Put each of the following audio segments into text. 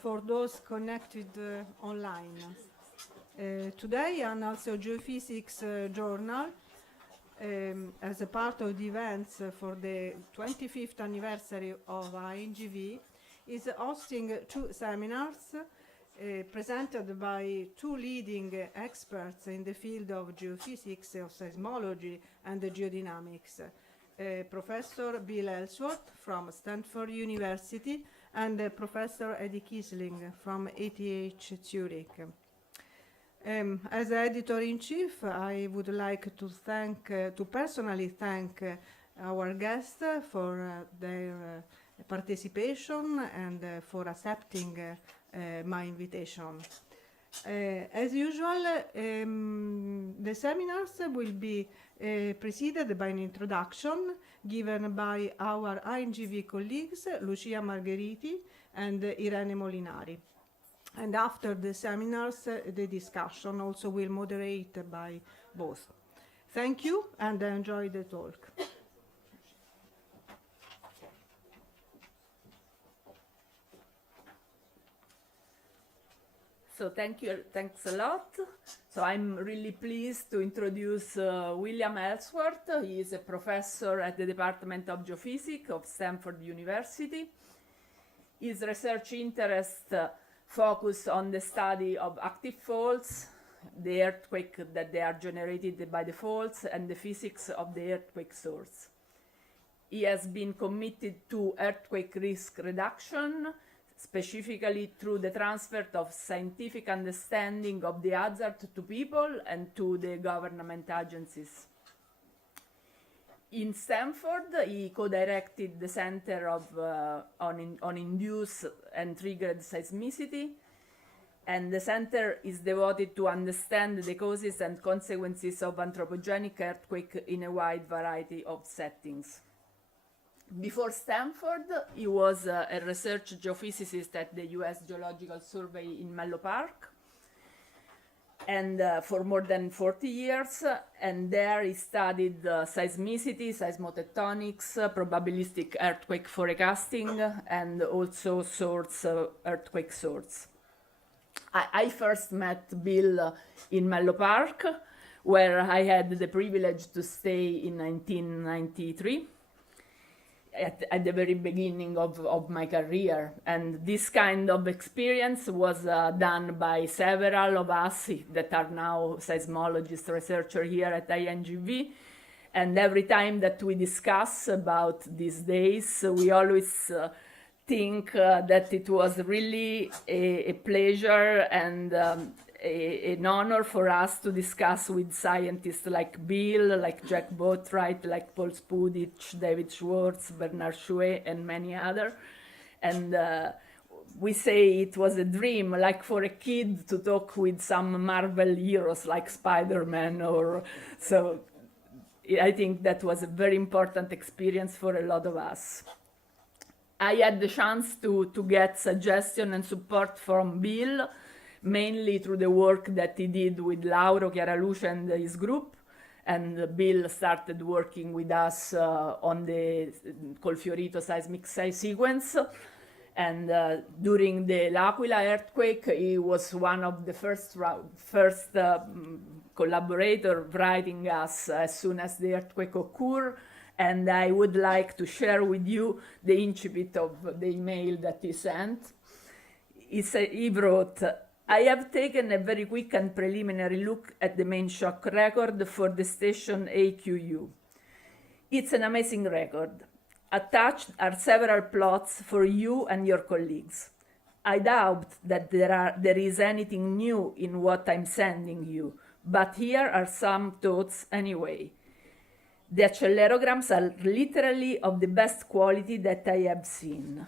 for those connected online. Today, Annals Geophysics Journal, as a part of the events for the 25th anniversary of INGV, is hosting two seminars presented by two leading experts in the field of geophysics, of seismology, and geodynamics. Professor Bill Ellsworth from Stanford University and Professor Eddie Kissling from ETH Zurich. As editor-in-chief, I would like to personally thank our guests for their participation and for accepting my invitation. As usual, the seminars will be preceded by an introduction given by our INGV colleagues Lucia Margheriti and Irene Molinari. And after the seminars, the discussion also will moderate by both. Thank you and enjoy the talk. So thanks a lot. So I'm really pleased to introduce William Ellsworth. He is a professor at the Department of Geophysics of Stanford University. His research interests focus on the study of active faults, the earthquake that they are generated by the faults, and the physics of the earthquake source. He has been committed to earthquake risk reduction, specifically through the transfer of scientific understanding of the hazard to people and to the government agencies. In Stanford, he co-directed the Center on Induced and Triggered Seismicity, and the center is devoted to understand the causes and consequences of anthropogenic earthquake in a wide variety of settings. Before Stanford, he was a research geophysicist at the US Geological Survey in Menlo Park, and for more than 40 years, and there he studied seismicity, seismotectonics, probabilistic earthquake forecasting, and also earthquake source. I first met Bill in Menlo Park, where I had the privilege to stay in 1993. At the very beginning of my career, and this kind of experience was done by several of us that are now seismologists, researchers here at INGV, and every time that we discuss about these days, we always think that it was really a pleasure and an honor for us to discuss with scientists like Bill, like Jack Boatwright, like Paul Spudich, David Schwartz, Bernard Chouet, and many others. And we say it was a dream, like for a kid to talk with some Marvel heroes like Spider-Man or so. I think that was a very important experience for a lot of us. I had the chance to get suggestion and support from Bill, mainly through the work that he did with Lauro Chiaraluce and his group. And Bill started working with us on the Colfiorito seismic sequence. And during the L'Aquila earthquake, he was one of the first collaborators writing us as soon as the earthquake occurred. And I would like to share with you the incipit of the email that he sent. He wrote, "I have taken a very quick and preliminary look at the main shock record for the station AQU. It's an amazing record. Attached are several plots for you and your colleagues. I doubt that there is anything new in what I'm sending you, but here are some thoughts anyway. The accelerograms are literally of the best quality that I have seen."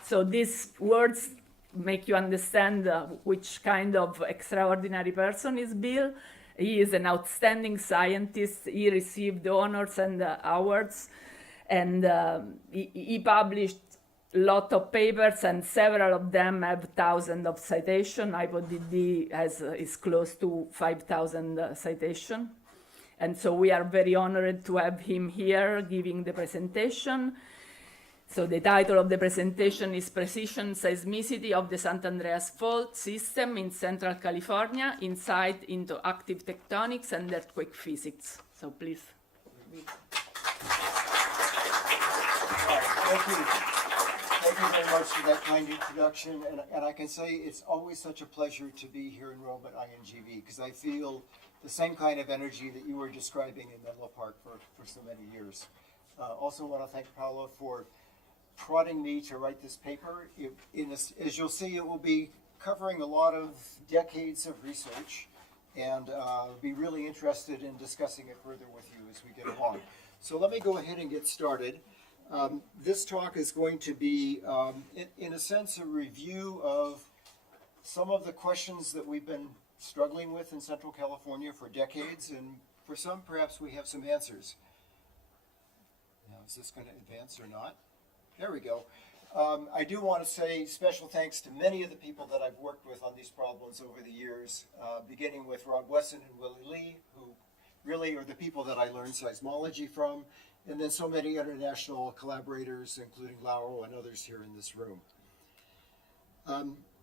So these words make you understand which kind of extraordinary person is Bill. He is an outstanding scientist. He received honors and awards, and he published a lot of papers, and several of them have thousands of citations. IPODD is close to 5,000 citations. And so we are very honored to have him here giving the presentation. So the title of the presentation is Precision Seismicity of the San Andreas Fault System in Central California, Insight into Active Tectonics and Earthquake Physics. So please. Thank you. Thank you very much for that kind introduction. And I can say it's always such a pleasure to be here in Rome at INGV, because I feel the same kind of energy that you were describing in Menlo Park for so many years. Also want to thank Paolo for prodding me to write this paper. As you'll see, it will be covering a lot of decades of research, and be really interested in discussing it further with you as we get along. So let me go ahead and get started. This talk is going to be, in a sense, a review of some of the questions that we've been struggling with in Central California for decades, and for some, perhaps we have some answers. Now, is this going to advance or not? There we go. I do want to say special thanks to many of the people that I've worked with on these problems over the years, beginning with Rob Wesson and Willie Lee, who really are the people that I learned seismology from, and then so many international collaborators, including Lauro and others here in this room.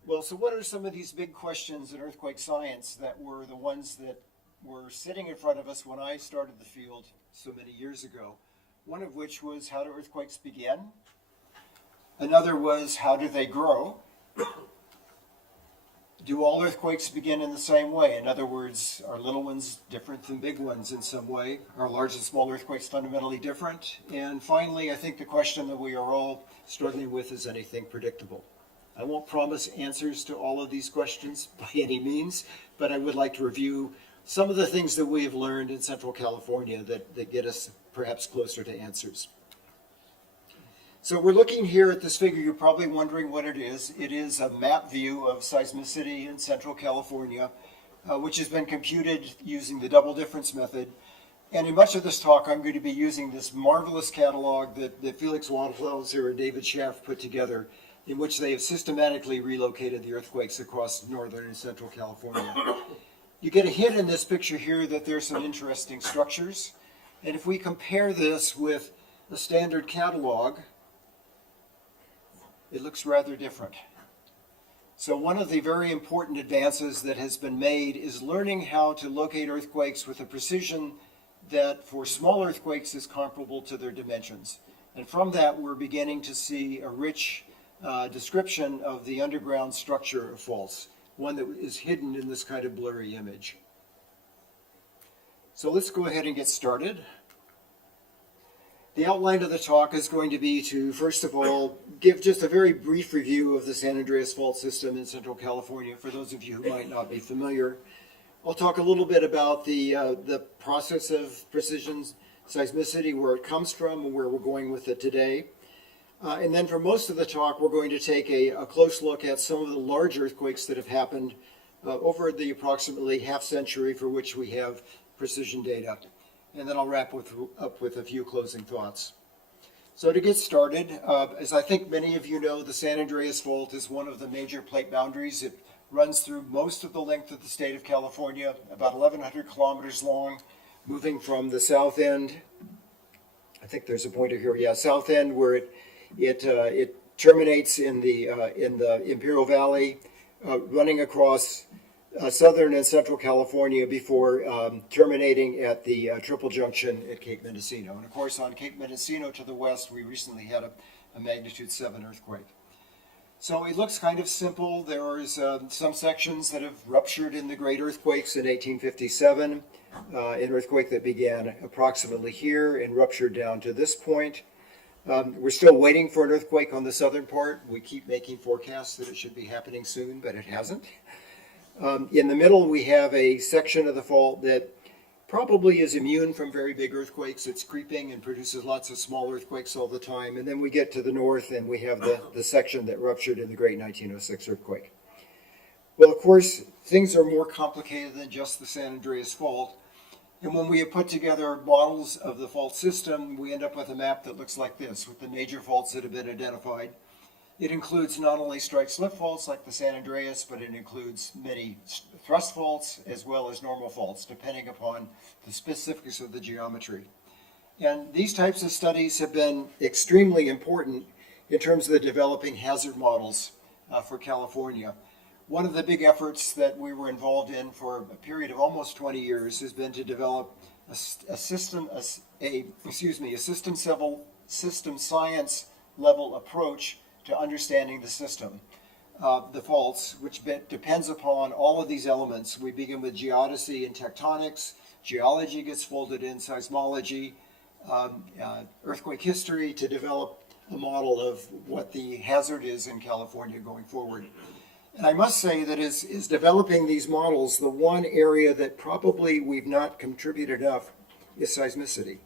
Well, so what are some of these big questions in earthquake science that were the ones that were sitting in front of us when I started the field so many years ago? One of which was, how do earthquakes begin? Another was, how do they grow? Do all earthquakes begin in the same way? In other words, are little ones different than big ones in some way? Are large and small earthquakes fundamentally different? And finally, I think the question that we are all struggling with is anything predictable? I won't promise answers to all of these questions by any means, but I would like to review some of the things that we have learned in Central California that get us perhaps closer to answers. So we're looking here at this figure. You're probably wondering what it is. It is a map view of seismicity in Central California, which has been computed using the double difference method. And in much of this talk, I'm going to be using this marvelous catalog that Felix Waldhauser and David Schaff put together, in which they have systematically relocated the earthquakes across northern and central California. You get a hint in this picture here that there's some interesting structures. And if we compare this with the standard catalog, it looks rather different. So one of the very important advances that has been made is learning how to locate earthquakes with a precision that for small earthquakes is comparable to their dimensions. And from that, we're beginning to see a rich description of the underground structure of faults, one that is hidden in this kind of blurry image. So let's go ahead and get started. The outline of the talk is going to be to, first of all, give just a very brief review of the San Andreas Fault System in Central California, for those of you who might not be familiar. I'll talk a little bit about the process of precision seismicity, where it comes from and where we're going with it today. And then for most of the talk, we're going to take a close look at some of the large earthquakes that have happened over the approximately half century for which we have precision data. And then I'll wrap up with a few closing thoughts. So to get started, as I think many of you know, the San Andreas Fault is one of the major plate boundaries. It runs through most of the length of the state of California, about 1,100 kilometers long, moving from the south end. I think there's a pointer here. Yeah, south end, where it terminates in the Imperial Valley, running across southern and central California before terminating at the triple junction at Cape Mendocino. And of course, on Cape Mendocino to the west, we recently had a magnitude 7 earthquake. So it looks kind of simple. There are some sections that have ruptured in the great earthquakes in 1857, an earthquake that began approximately here and ruptured down to this point. We're still waiting for an earthquake on the southern part. We keep making forecasts that it should be happening soon, but it hasn't. In the middle, we have a section of the fault that probably is immune from very big earthquakes. It's creeping and produces lots of small earthquakes all the time. And then we get to the north, and we have the section that ruptured in the great 1906 earthquake. Well, of course, things are more complicated than just the San Andreas Fault. And when we have put together models of the fault system, we end up with a map that looks like this, with the major faults that have been identified. It includes not only strike-slip faults like the San Andreas, but it includes many thrust faults as well as normal faults, depending upon the specifics of the geometry. And these types of studies have been extremely important in terms of the developing hazard models for California. One of the big efforts that we were involved in for a period of almost 20 years has been to develop a system science level approach to understanding the system. The faults, which depends upon all of these elements. We begin with geodesy and tectonics. Geology gets folded in, seismology, earthquake history, to develop a model of what the hazard is in California going forward. And I must say that is developing these models, the one area that probably we've not contributed enough is seismicity.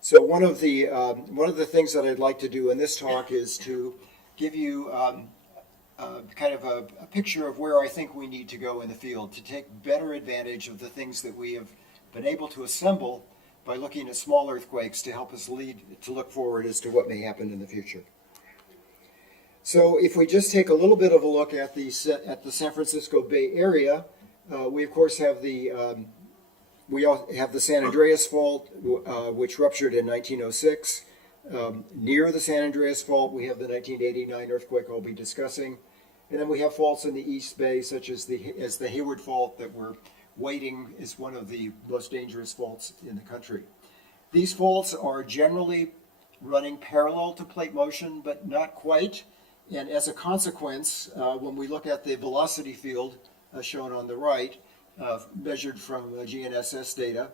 So one of the things that I'd like to do in this talk is to give you kind of a picture of where I think we need to go in the field to take better advantage of the things that we have been able to assemble by looking at small earthquakes to help us look forward as to what may happen in the future. So if we just take a little bit of a look at the San Francisco Bay Area, we of course have the San Andreas Fault, which ruptured in 1906. Near the San Andreas Fault, we have the 1989 earthquake I'll be discussing. And then we have faults in the East Bay, such as the Hayward Fault, that we're waiting is one of the most dangerous faults in the country. These faults are generally running parallel to plate motion, but not quite. And as a consequence, when we look at the velocity field shown on the right, measured from GNSS data,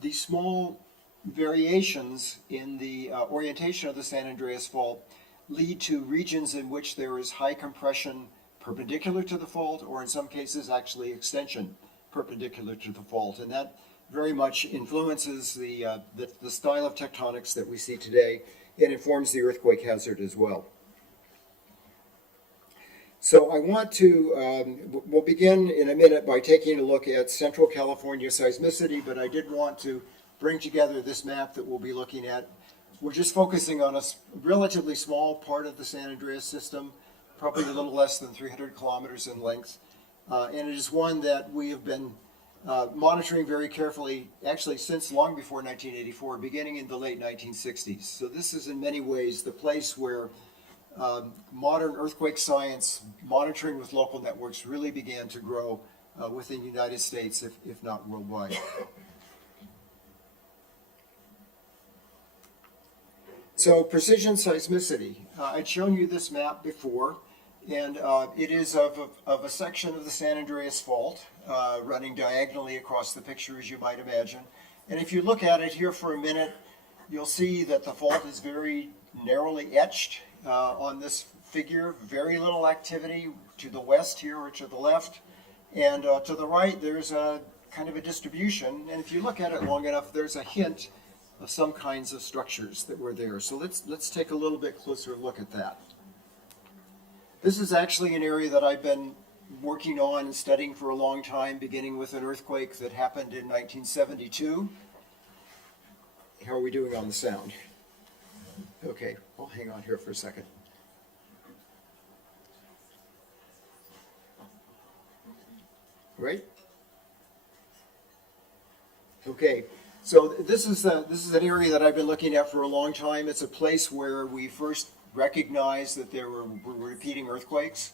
these small variations in the orientation of the San Andreas Fault lead to regions in which there is high compression perpendicular to the fault, or in some cases actually extension perpendicular to the fault. And that very much influences the style of tectonics that we see today and informs the earthquake hazard as well. So I want to, we'll begin in a minute by taking a look at Central California seismicity, but I did want to bring together this map that we'll be looking at. We're just focusing on a relatively small part of the San Andreas system, probably a little less than 300 kilometers in length. And it is one that we have been monitoring very carefully, actually since long before 1984, beginning in the late 1960s. So this is in many ways the place where modern earthquake science, monitoring with local networks, really began to grow within the United States, if not worldwide. So precision seismicity. I'd shown you this map before, and it is of a section of the San Andreas Fault running diagonally across the picture, as you might imagine. And if you look at it here for a minute, you'll see that the fault is very narrowly etched on this figure. Very little activity to the west here or to the left. And to the right, there's a kind of a distribution. And if you look at it long enough, there's a hint of some kinds of structures that were there. So let's take a little bit closer look at that. This is actually an area that I've been working on and studying for a long time, beginning with an earthquake that happened in 1972. How are we doing on the sound? Okay, I'll hang on here for a second. Right? Okay, so this is an area that I've been looking at for a long time. It's a place where we first recognized that there were repeating earthquakes,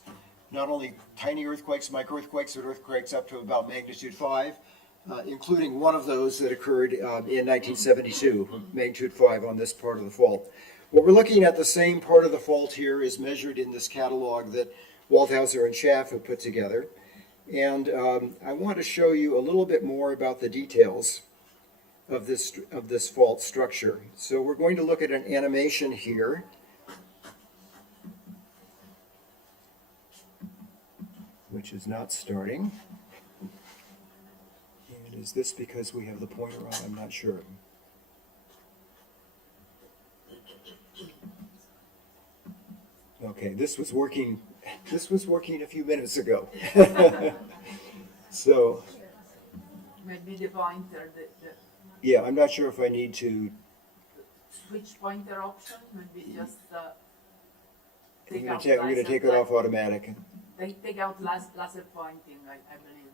not only tiny earthquakes, micro-earthquakes, but earthquakes up to about magnitude 5, including one of those that occurred in 1972, magnitude 5 on this part of the fault. What we're looking at, the same part of the fault here, is measured in this catalog that Waldhauser and Schaff have put together. And I want to show you a little bit more about the details of this fault structure. So we're going to look at an animation here. Which is not starting. And is this because we have the pointer on? I'm not sure. Okay, this was working a few minutes ago. So Maybe the pointer. yeah, I'm not sure if I need to Switch pointer option. Maybe just I'm going to take it off automatic. They take out laser pointing, I believe.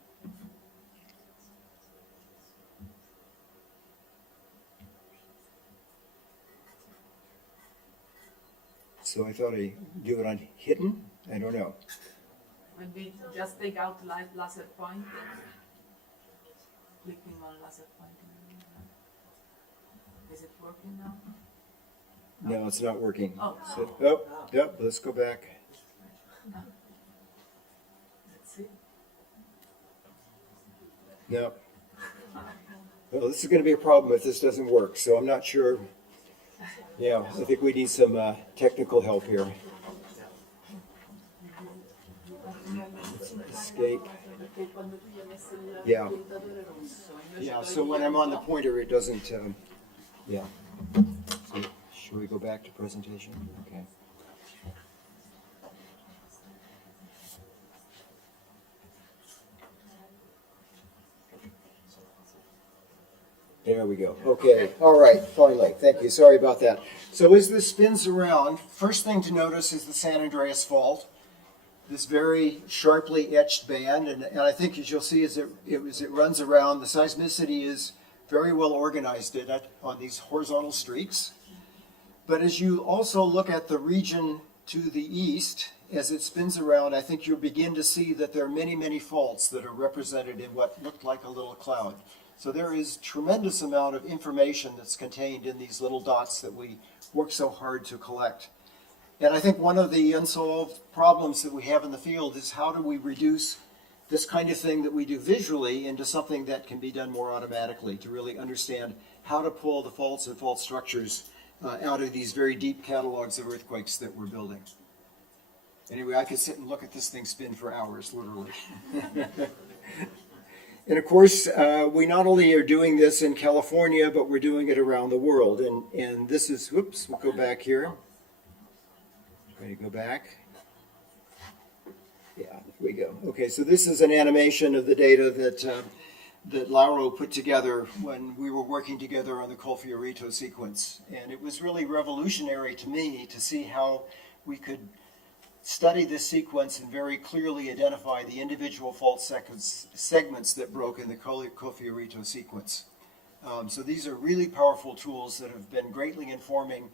so I thought I'd do it on hidden. I don't know. Maybe just take out laser pointing. Clicking on laser pointing. Is it working now? No, it's not working. Oh. So, oh, yep, let's go back. Let's see. No. Well, this is going to be a problem if this doesn't work, so I'm not sure. Yeah, I think we need some technical help here. Let's escape. Yeah. Yeah, so when I'm on the pointer, it doesn't, yeah. So, should we go back to presentation? Okay. There we go. Okay. All right. Finally. Thank you. Sorry about that. So as this spins around, first thing to notice is the San Andreas Fault. This very sharply etched band, and I think as you'll see as it runs around, the seismicity is very well organized on these horizontal streaks. But as you also look at the region to the east, as it spins around, I think you'll begin to see that there are many, many faults that are represented in what looked like a little cloud. So there is tremendous amount of information that's contained in these little dots that we work so hard to collect. And I think one of the unsolved problems that we have in the field is how do we reduce this kind of thing that we do visually into something that can be done more automatically to really understand how to pull the faults and fault structures out of these very deep catalogs of earthquakes that we're building. Anyway, I could sit and look at this thing spin for hours, literally. And of course, we not only are doing this in California, but we're doing it around the world. And this is, whoops, we'll go back here. Try to go back. Yeah, there we go. Okay, so this is an animation of the data that Lauro put together when we were working together on the Colfiorito sequence. And it was really revolutionary to me to see how we could study this sequence and very clearly identify the individual fault segments that broke in the Colfiorito sequence. So these are really powerful tools that have been greatly informing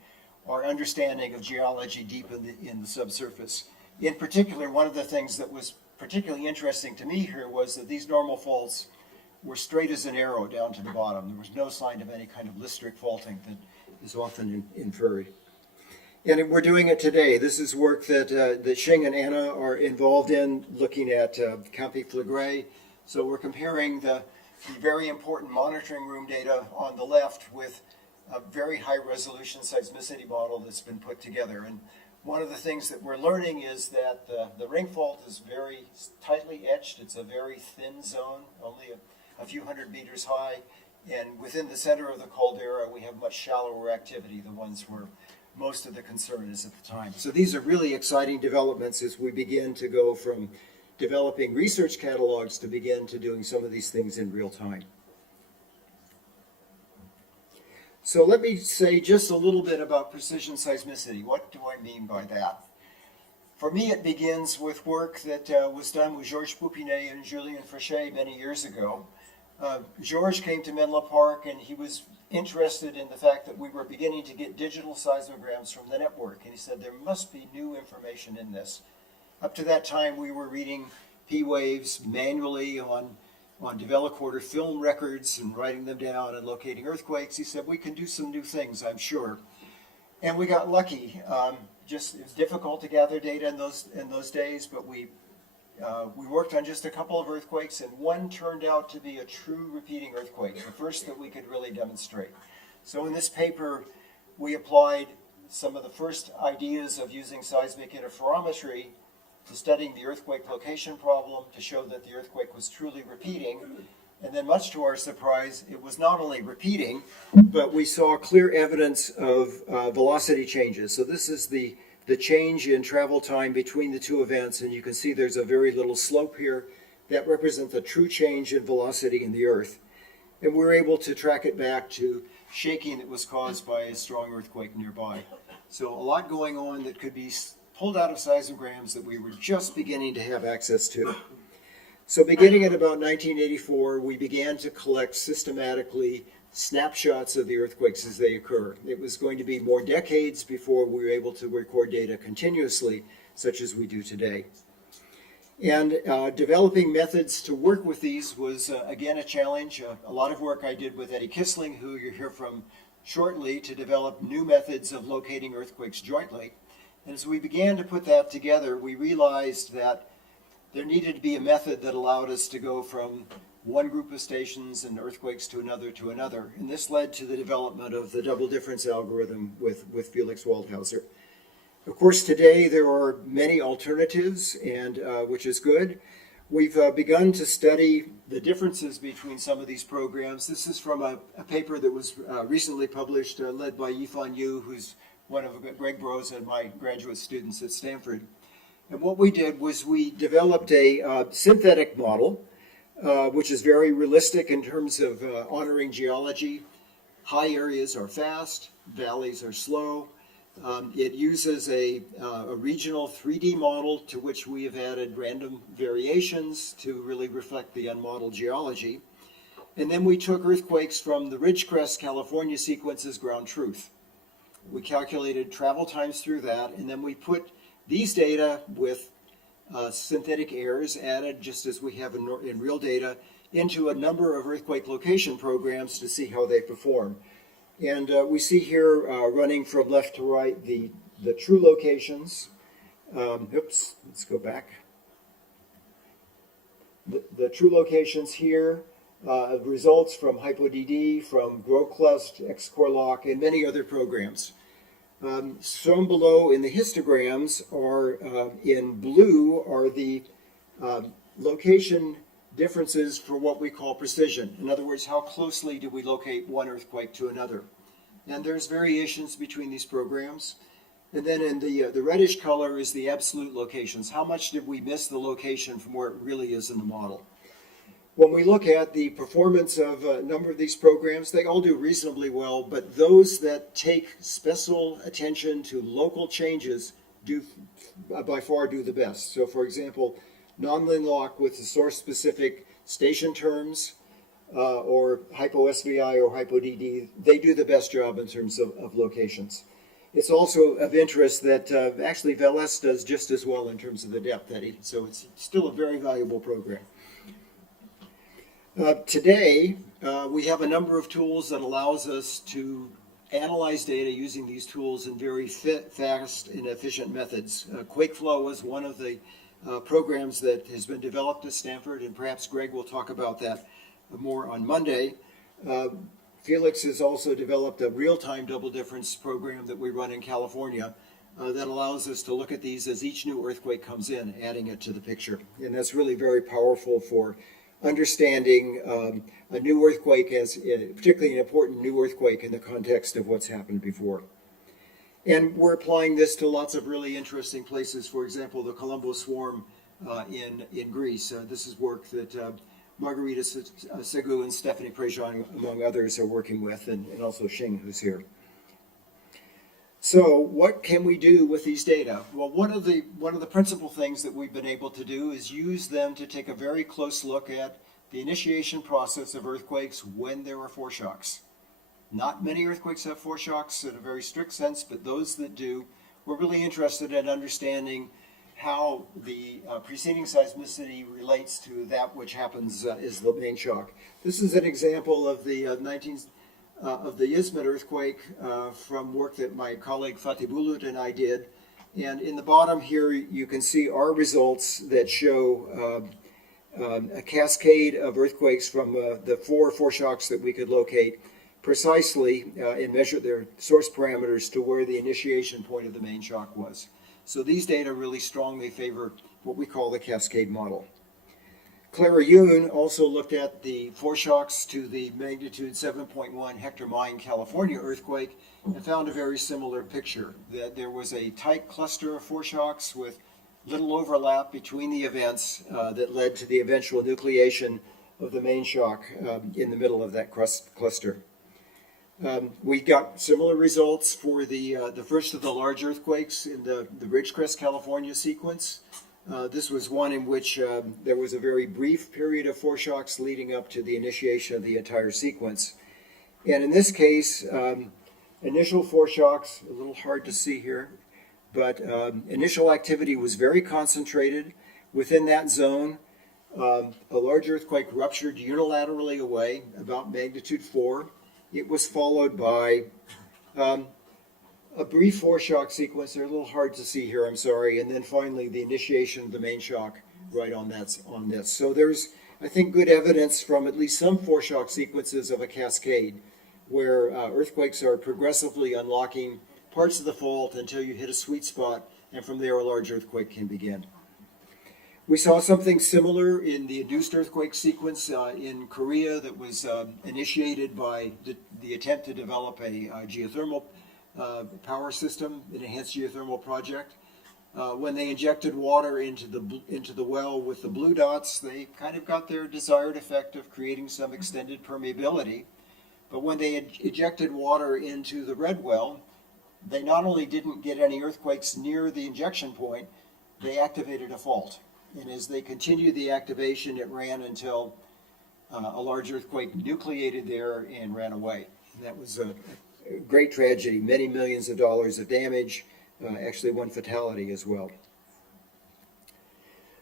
our understanding of geology deep in the subsurface. In particular, one of the things that was particularly interesting to me here was that these normal faults were straight as an arrow down to the bottom. There was no sign of any kind of listric faulting that is often inferred. And we're doing it today. This is work that Xing and Anna are involved in, looking at Campi Flegrei. So we're comparing the very important monitoring room data on the left with a very high resolution seismicity model that's been put together. And one of the things that we're learning is that the ring fault is very tightly etched. It's a very thin zone, only a few hundred meters high. And within the center of the caldera, we have much shallower activity, the ones where most of the concern is at the time. So these are really exciting developments as we begin to go from developing research catalogs to begin to doing some of these things in real time. So let me say just a little bit about precision seismicity. What do I mean by that? For me, it begins with work that was done with Georges Poupinet and Julien Frichet many years ago. Georges came to Menlo Park and he was interested in the fact that we were beginning to get digital seismograms from the network. And he said, there must be new information in this. Up to that time, we were reading P waves manually on DeVelocorder film records and writing them down and locating earthquakes. He said, we can do some new things, I'm sure. And we got lucky. It was difficult to gather data in those days, but we worked on just a couple of earthquakes, and one turned out to be a true repeating earthquake, the first that we could really demonstrate. So in this paper, we applied some of the first ideas of using seismic interferometry to studying the earthquake location problem to show that the earthquake was truly repeating. And then much to our surprise, it was not only repeating, but we saw clear evidence of velocity changes. So this is the change in travel time between the two events, and you can see there's a very little slope here that represents the true change in velocity in the Earth. And we're able to track it back to shaking that was caused by a strong earthquake nearby. So a lot going on that could be pulled out of seismograms that we were just beginning to have access to. So beginning at about 1984, we began to collect systematically snapshots of the earthquakes as they occur. It was going to be more decades before we were able to record data continuously, such as we do today. And developing methods to work with these was, again, a challenge. A lot of work I did with Eddie Kissling, who you'll hear from shortly, to develop new methods of locating earthquakes jointly. And as we began to put that together, we realized that there needed to be a method that allowed us to go from one group of stations and earthquakes to another. And this led to the development of the double difference algorithm with Felix Waldhauser. Of course, today there are many alternatives, and which is good. We've begun to study the differences between some of these programs. This is from a paper that was recently published, led by Yifan Yu, who's one of Greg Bros and my graduate students at Stanford. And what we did was we developed a synthetic model, which is very realistic in terms of honoring geology. High areas are fast, valleys are slow. It uses a regional 3D model to which we have added random variations to really reflect the unmodeled geology. And then we took earthquakes from the Ridgecrest, California sequence as ground truth. We calculated travel times through that, and then we put these data with synthetic errors added, just as we have in real data, into a number of earthquake location programs to see how they perform. And we see here, running from left to right, the true locations. Oops, let's go back. The true locations here, results from HypoDD, from GrowClust, XCoreLock, and many other programs. Shown below in the histograms are, in blue, are the location differences for what we call precision. In other words, how closely do we locate one earthquake to another? And there's variations between these programs. And then in the reddish color is the absolute locations. How much did we miss the location from where it really is in the model? When we look at the performance of a number of these programs, they all do reasonably well, but those that take special attention to local changes do by far do the best. So for example, non-Linlock with the source-specific station terms, or HypoSVI or HypoDD, they do the best job in terms of locations. It's also of interest that actually VLS does just as well in terms of the depth, Eddie, so it's still a very valuable program. Today, we have a number of tools that allows us to analyze data using these tools in very fast and efficient methods. QuakeFlow is one of the programs that has been developed at Stanford, and perhaps Greg will talk about that more on Monday. Felix has also developed a real-time double difference program that we run in California that allows us to look at these as each new earthquake comes in, adding it to the picture. And that's really very powerful for understanding a new earthquake, as particularly an important new earthquake in the context of what's happened before. And we're applying this to lots of really interesting places. For example, the Colombo Swarm in Greece. This is work that Margarita Segu and Stephanie Prejean, among others, are working with, and also Xing, who's here. So what can we do with these data? Well, one of the principal things that we've been able to do is use them to take a very close look at the initiation process of earthquakes when there are foreshocks. Not many earthquakes have foreshocks in a very strict sense, but those that do, we're really interested in understanding how the preceding seismicity relates to that which happens is the main shock. This is an example of the Izmit earthquake from work that my colleague Fatih Bulut and I did. And in the bottom here, you can see our results that show a cascade of earthquakes from the four foreshocks that we could locate precisely and measure their source parameters to where the initiation point of the main shock was. So these data really strongly favor what we call the cascade model. Clara Yoon also looked at the foreshocks to the magnitude 7.1 Hector Mine, California earthquake and found a very similar picture, that there was a tight cluster of foreshocks with little overlap between the events that led to the eventual nucleation of the main shock in the middle of that cluster. We got similar results for the first of the large earthquakes in the Ridgecrest, California sequence. This was one in which there was a very brief period of foreshocks leading up to the initiation of the entire sequence. And in this case, initial foreshocks, a little hard to see here, but initial activity was very concentrated within that zone. A large earthquake ruptured unilaterally away, about magnitude 4. It was followed by a brief foreshock sequence. They're a little hard to see here, I'm sorry. And then finally, the initiation of the main shock right on this. So there's, I think, good evidence from at least some foreshock sequences of a cascade where earthquakes are progressively unlocking parts of the fault until you hit a sweet spot, and from there a large earthquake can begin. We saw something similar in the induced earthquake sequence in Korea that was initiated by the attempt to develop a geothermal power system, an enhanced geothermal project. When they injected water into the well with the blue dots, they kind of got their desired effect of creating some extended permeability. But when they ejected water into the red well, they not only didn't get any earthquakes near the injection point, they activated a fault. And as they continued the activation, it ran until a large earthquake nucleated there and ran away. And that was a great tragedy, many millions of dollars of damage, actually one fatality as well.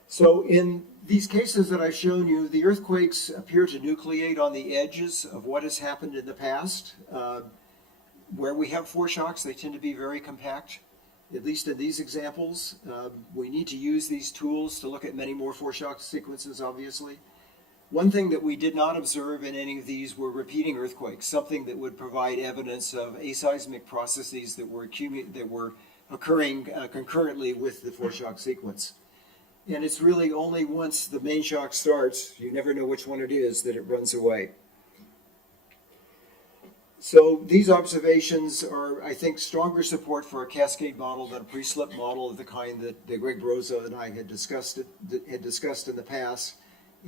So in these cases that I've shown you, the earthquakes appear to nucleate on the edges of what has happened in the past. Where we have foreshocks, they tend to be very compact. At least in these examples, we need to use these tools to look at many more foreshock sequences, obviously. One thing that we did not observe in any of these were repeating earthquakes, something that would provide evidence of aseismic processes that were occurring concurrently with the foreshock sequence. And it's really only once the main shock starts, you never know which one it is, that it runs away. So these observations are, I think, stronger support for a cascade model than a pre-slip model of the kind that Greg Marzo and I had discussed in the past.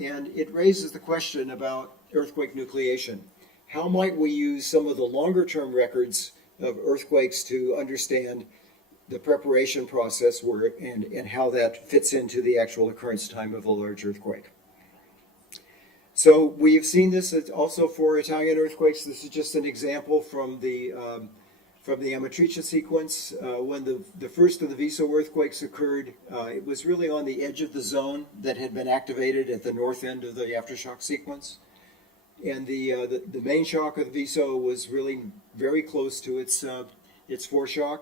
And it raises the question about earthquake nucleation. How might we use some of the longer-term records of earthquakes to understand the preparation process and how that fits into the actual occurrence time of a large earthquake? So we've seen this also for Italian earthquakes. This is just an example from the Amatrice sequence. When the first of the Viso earthquakes occurred, it was really on the edge of the zone that had been activated at the north end of the aftershock sequence. And the main shock of the Viso was really very close to its foreshock.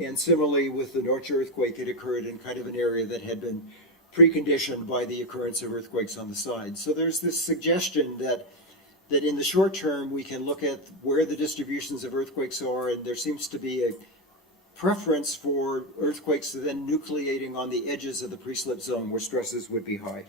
And similarly with the Norcia earthquake, it occurred in kind of an area that had been preconditioned by the occurrence of earthquakes on the side. So there's this suggestion that in the short term we can look at where the distributions of earthquakes are, and there seems to be a preference for earthquakes then nucleating on the edges of the pre-slip zone where stresses would be high.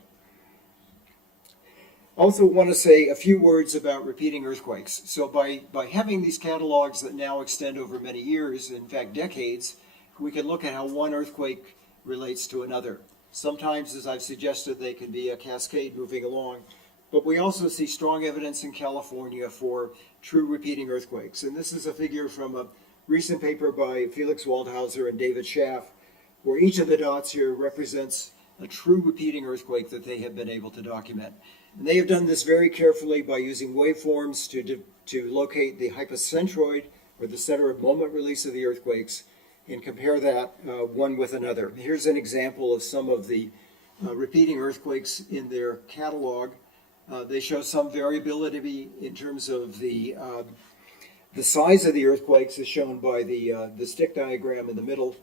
Also want to say a few words about repeating earthquakes. So by having these catalogs that now extend over many years, in fact decades, we can look at how one earthquake relates to another. Sometimes, as I've suggested, they can be a cascade moving along, but we also see strong evidence in California for true repeating earthquakes. And this is a figure from a recent paper by Felix Waldhauser and David Schaff, where each of the dots here represents a true repeating earthquake that they have been able to document. And they have done this very carefully by using waveforms to locate the hypocentroid, or the center of moment release of the earthquakes, and compare that one with another. Here's an example of some of the repeating earthquakes in their catalog. They show some variability in terms of the size of the earthquakes, as shown by the stick diagram in the middle.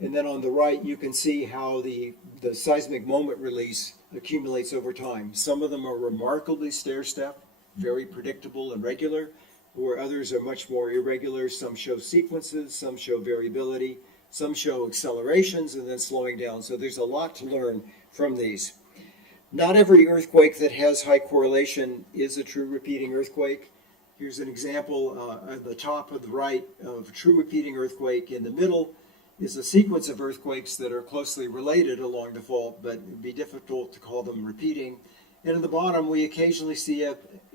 And then on the right, you can see how the seismic moment release accumulates over time. Some of them are remarkably stair-step, very predictable and regular, where others are much more irregular. Some show sequences, some show variability, some show accelerations and then slowing down. So there's a lot to learn from these. Not every earthquake that has high correlation is a true repeating earthquake. Here's an example at the top of the right of a true repeating earthquake. In the middle is a sequence of earthquakes that are closely related along the fault, but it would be difficult to call them repeating. And at the bottom, we occasionally see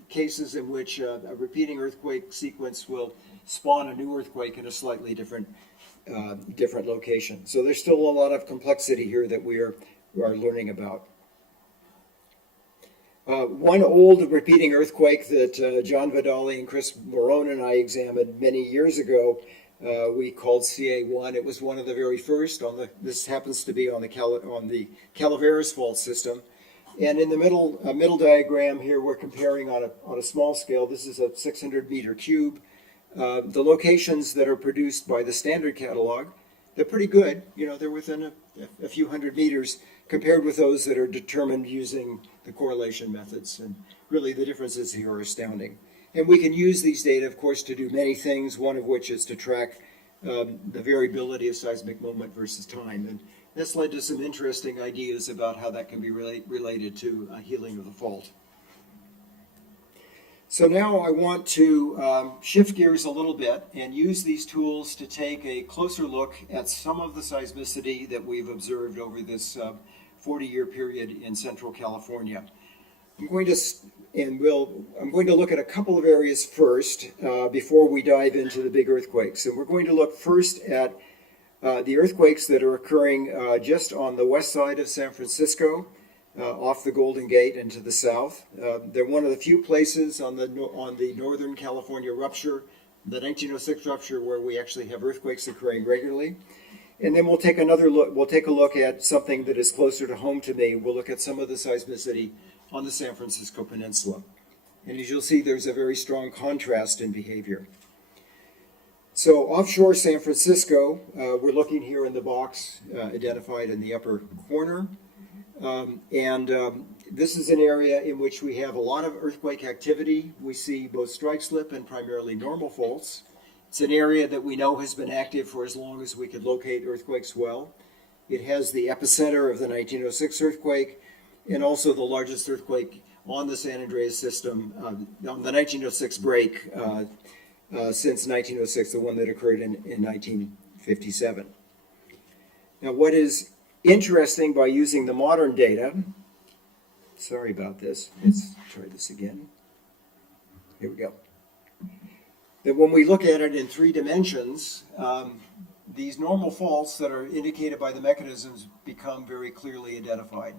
cases in which a repeating earthquake sequence will spawn a new earthquake in a slightly different location. So there's still a lot of complexity here that we are learning about. One old repeating earthquake that John Vidali and Chris Morone and I examined many years ago, we called CA1. It was one of the very first. This happens to be on the Calaveras fault system. And in the middle diagram here, we're comparing on a small scale. This is a 600-meter cube. The locations that are produced by the standard catalog, they're pretty good. You know, they're within a few hundred meters compared with those that are determined using the correlation methods. And really the differences here are astounding. And we can use these data, of course, to do many things, one of which is to track the variability of seismic moment versus time. And that's led to some interesting ideas about how that can be related to healing of the fault. So now I want to shift gears a little bit and use these tools to take a closer look at some of the seismicity that we've observed over this 40-year period in Central California. I'm going to look at a couple of areas first before we dive into the big earthquakes. And we're going to look first at the earthquakes that are occurring just on the west side of San Francisco, off the Golden Gate and to the south. They're one of the few places on the Northern California rupture, the 1906 rupture, where we actually have earthquakes occurring regularly. And then we'll take another look. We'll take a look at something that is closer to home to me. We'll look at some of the seismicity on the San Francisco Peninsula. And as you'll see, there's a very strong contrast in behavior. So offshore San Francisco, we're looking here in the box identified in the upper corner. This is an area in which we have a lot of earthquake activity. We see both strike slip and primarily normal faults. It's an area that we know has been active for as long as we could locate earthquakes well. It has the epicenter of the 1906 earthquake and also the largest earthquake on the San Andreas system on the 1906 break since 1906, the one that occurred in 1957. Now, what is interesting by using the modern data, sorry about this, let's try this again. Here we go. That when we look at it in 3 dimensions, these normal faults that are indicated by the mechanisms become very clearly identified.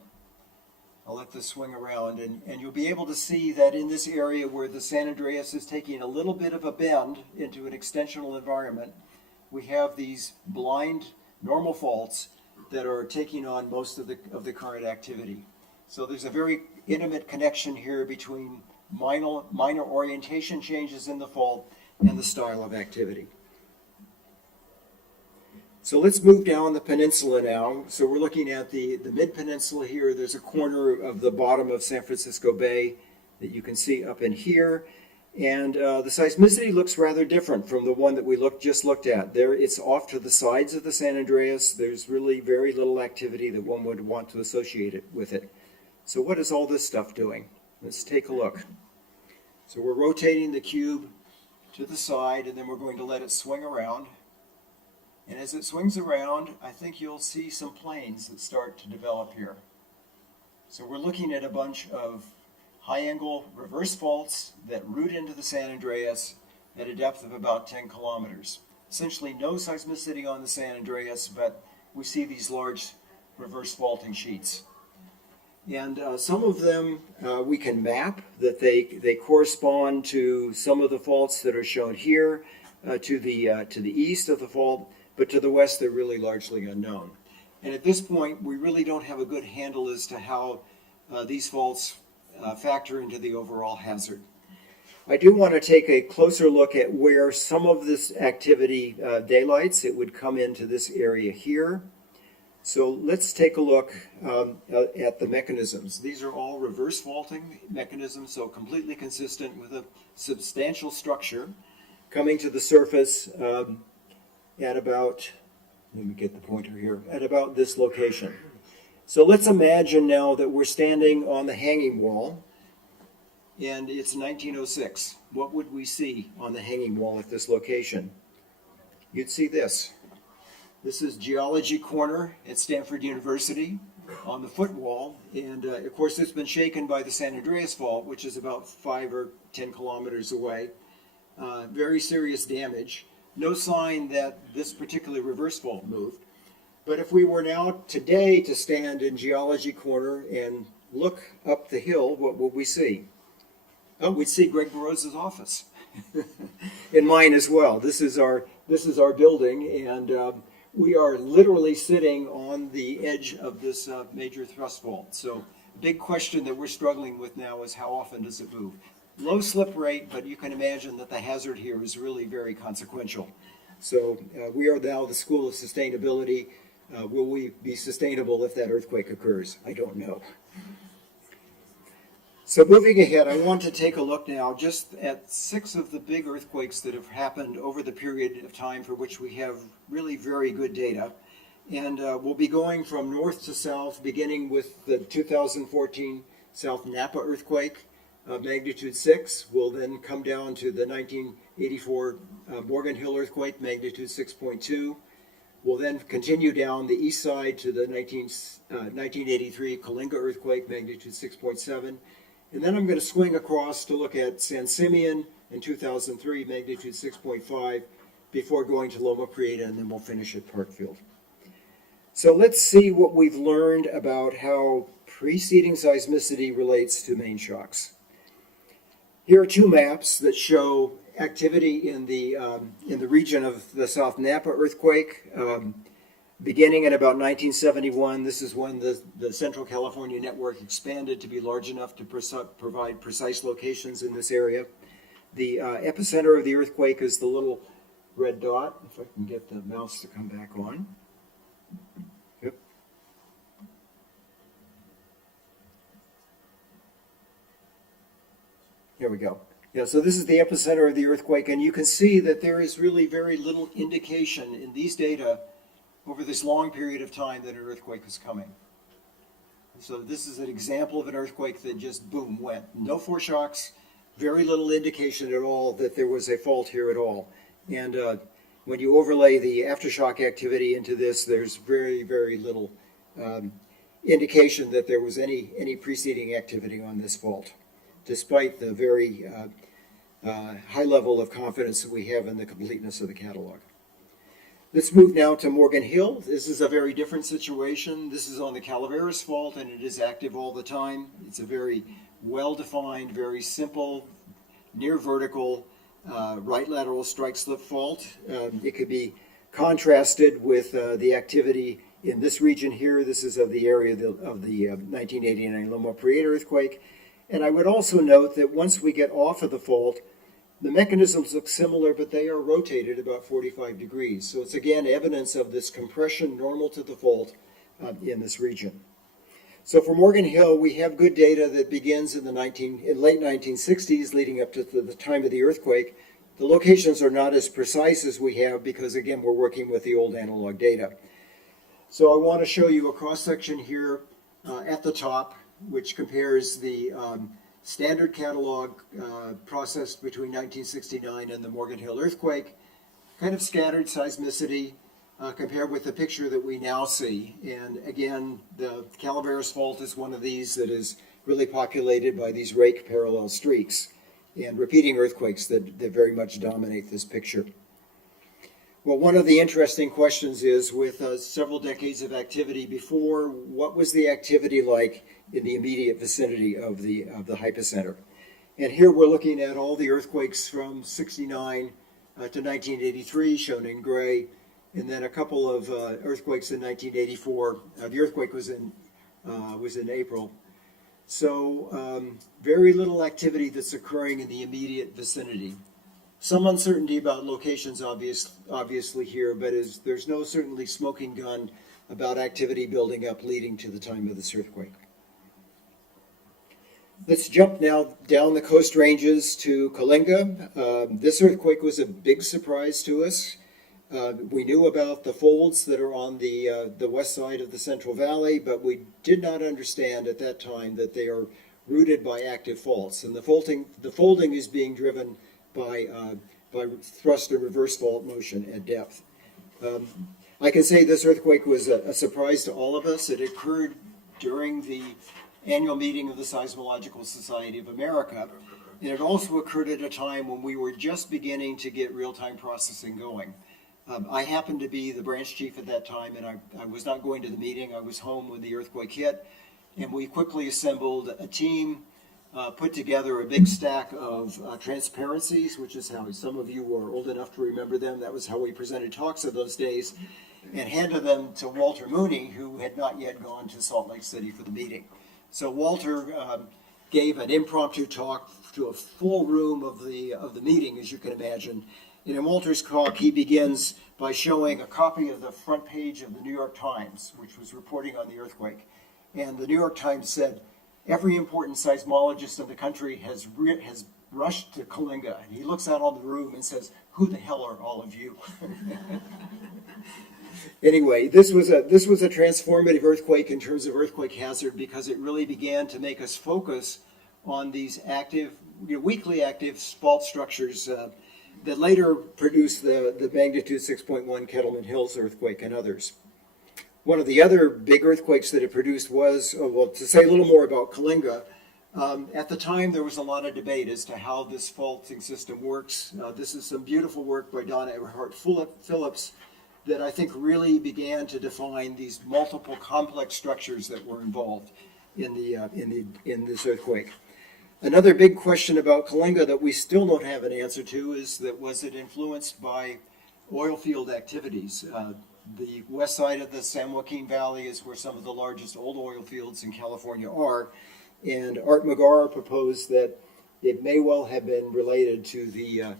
I'll let this swing around, and you'll be able to see that in this area where the San Andreas is taking a little bit of a bend into an extensional environment, we have these blind normal faults that are taking on most of the current activity. So there's a very intimate connection here between minor orientation changes in the fault and the style of activity. So let's move down the peninsula now. So we're looking at the mid-peninsula here. There's a corner of the bottom of San Francisco Bay that you can see up in here. And the seismicity looks rather different from the one that we just looked at. There, it's off to the sides of the San Andreas. There's really very little activity that one would want to associate it with it. So what is all this stuff doing? Let's take a look. So we're rotating the cube to the side, and then we're going to let it swing around. And as it swings around, I think you'll see some planes that start to develop here. So we're looking at a bunch of high-angle reverse faults that root into the San Andreas at a depth of about 10 kilometers. Essentially no seismicity on the San Andreas, but we see these large reverse faulting sheets. And some of them we can map, that they correspond to some of the faults that are shown here to the east of the fault, but to the west they're really largely unknown. And at this point we really don't have a good handle as to how these faults factor into the overall hazard. I do want to take a closer look at where some of this activity daylights. It would come into this area here. So let's take a look at the mechanisms. These are all reverse faulting mechanisms, so completely consistent with a substantial structure coming to the surface at about, let me get the pointer here, at about this location. So let's imagine now that we're standing on the hanging wall and it's 1906. What would we see on the hanging wall at this location? You'd see this. This is Geology Corner at Stanford University on the footwall, and of course it's been shaken by the San Andreas Fault, which is about 5 or 10 kilometers away. Very serious damage. No sign that this particular reverse fault moved. But if we were now today to stand in Geology Corner and look up the hill, what would we see? Oh, we'd see Greg Burroughs' office. In mine as well. This is our building, and we are literally sitting on the edge of this major thrust fault. So, big question that we're struggling with now is how often does it move? Low slip rate, but you can imagine that the hazard here is really very consequential. So we are now the School of Sustainability. Will we be sustainable if that earthquake occurs? I don't know. So moving ahead, I want to take a look now just at 6 of the big earthquakes that have happened over the period of time for which we have really very good data. And we'll be going from north to south, beginning with the 2014 South Napa earthquake, magnitude 6. We'll then come down to the 1984 Morgan Hill earthquake, magnitude 6.2. We'll then continue down the east side to the 1983 Kalinga earthquake, magnitude 6.7. And then I'm going to swing across to look at San Simeon in 2003, magnitude 6.5, before going to Loma Prieta, and then we'll finish at Parkfield. So let's see what we've learned about how preceding seismicity relates to main shocks. Here are 2 maps that show activity in the region of the South Napa earthquake. Beginning in about 1971, this is when the Central California network expanded to be large enough to provide precise locations in this area. The epicenter of the earthquake is the little red dot. If I can get the mouse to come back on. Yep. Here we go. Yeah, so this is the epicenter of the earthquake, and you can see that there is really very little indication in these data over this long period of time that an earthquake is coming. So this is an example of an earthquake that just boom went. No foreshocks, very little indication at all that there was a fault here at all. And when you overlay the aftershock activity into this, there's very, very little indication that there was any preceding activity on this fault, despite the very high level of confidence that we have in the completeness of the catalog. Let's move now to Morgan Hill. This is a very different situation. This is on the Calaveras Fault, and it is active all the time. It's a very well-defined, very simple, near vertical, right lateral strike-slip fault. It could be contrasted with the activity in this region here. This is of the area of the 1989 Loma Prieta earthquake. And I would also note that once we get off of the fault, the mechanisms look similar, but they are rotated about 45 degrees. So it's again evidence of this compression normal to the fault in this region. So for Morgan Hill, we have good data that begins in late 1960s, leading up to the time of the earthquake. The locations are not as precise as we have because, again, we're working with the old analog data. So I want to show you a cross-section here at the top, which compares the standard catalog processed between 1969 and the Morgan Hill earthquake, kind of scattered seismicity compared with the picture that we now see. And again, the Calaveras Fault is one of these that is really populated by these rake parallel streaks and repeating earthquakes that very much dominate this picture. Well, one of the interesting questions is, with several decades of activity before, what was the activity like in the immediate vicinity of the hypocenter? And here we're looking at all the earthquakes from 69 to 1983, shown in gray, and then a couple of earthquakes in 1984. The earthquake was in April. So very little activity that's occurring in the immediate vicinity. Some uncertainty about locations obviously here, but there's no certainly smoking gun about activity building up leading to the time of this earthquake. Let's jump now down the coast ranges to Kalinga. This earthquake was a big surprise to us. We knew about the folds that are on the west side of the Central Valley, but we did not understand at that time that they are rooted by active faults. And the folding is being driven by thrust and reverse fault motion at depth. I can say this earthquake was a surprise to all of us. It occurred during the annual meeting of the Seismological Society of America, and it also occurred at a time when we were just beginning to get real-time processing going. I happened to be the branch chief at that time, and I was not going to the meeting. I was home when the earthquake hit, and we quickly assembled a team, put together a big stack of transparencies, which is how some of you are old enough to remember them. That was how we presented talks in those days, and handed them to Walter Mooney, who had not yet gone to Salt Lake City for the meeting. So Walter gave an impromptu talk to a full room of the meeting, as you can imagine. And in Walter's talk, he begins by showing a copy of the front page of the New York Times, which was reporting on the earthquake. And the New York Times said, every important seismologist in the country has rushed to Kalinga. And he looks out on the room and says, who the hell are all of you? Anyway, this was a transformative earthquake in terms of earthquake hazard, because it really began to make us focus on these active, weakly active fault structures that later produced the magnitude 6.1 Kettleman Hills earthquake and others. One of the other big earthquakes that it produced was, well, to say a little more about Kalinga, at the time there was a lot of debate as to how this faulting system works. This is some beautiful work by Donna Eberhardt Phillips that I think really began to define these multiple complex structures that were involved in this earthquake. Another big question about Kalinga that we still don't have an answer to is that was it influenced by oil field activities? The west side of the San Joaquin Valley is where some of the largest old oil fields in California are, and Art McGarr proposed that it may well have been related to the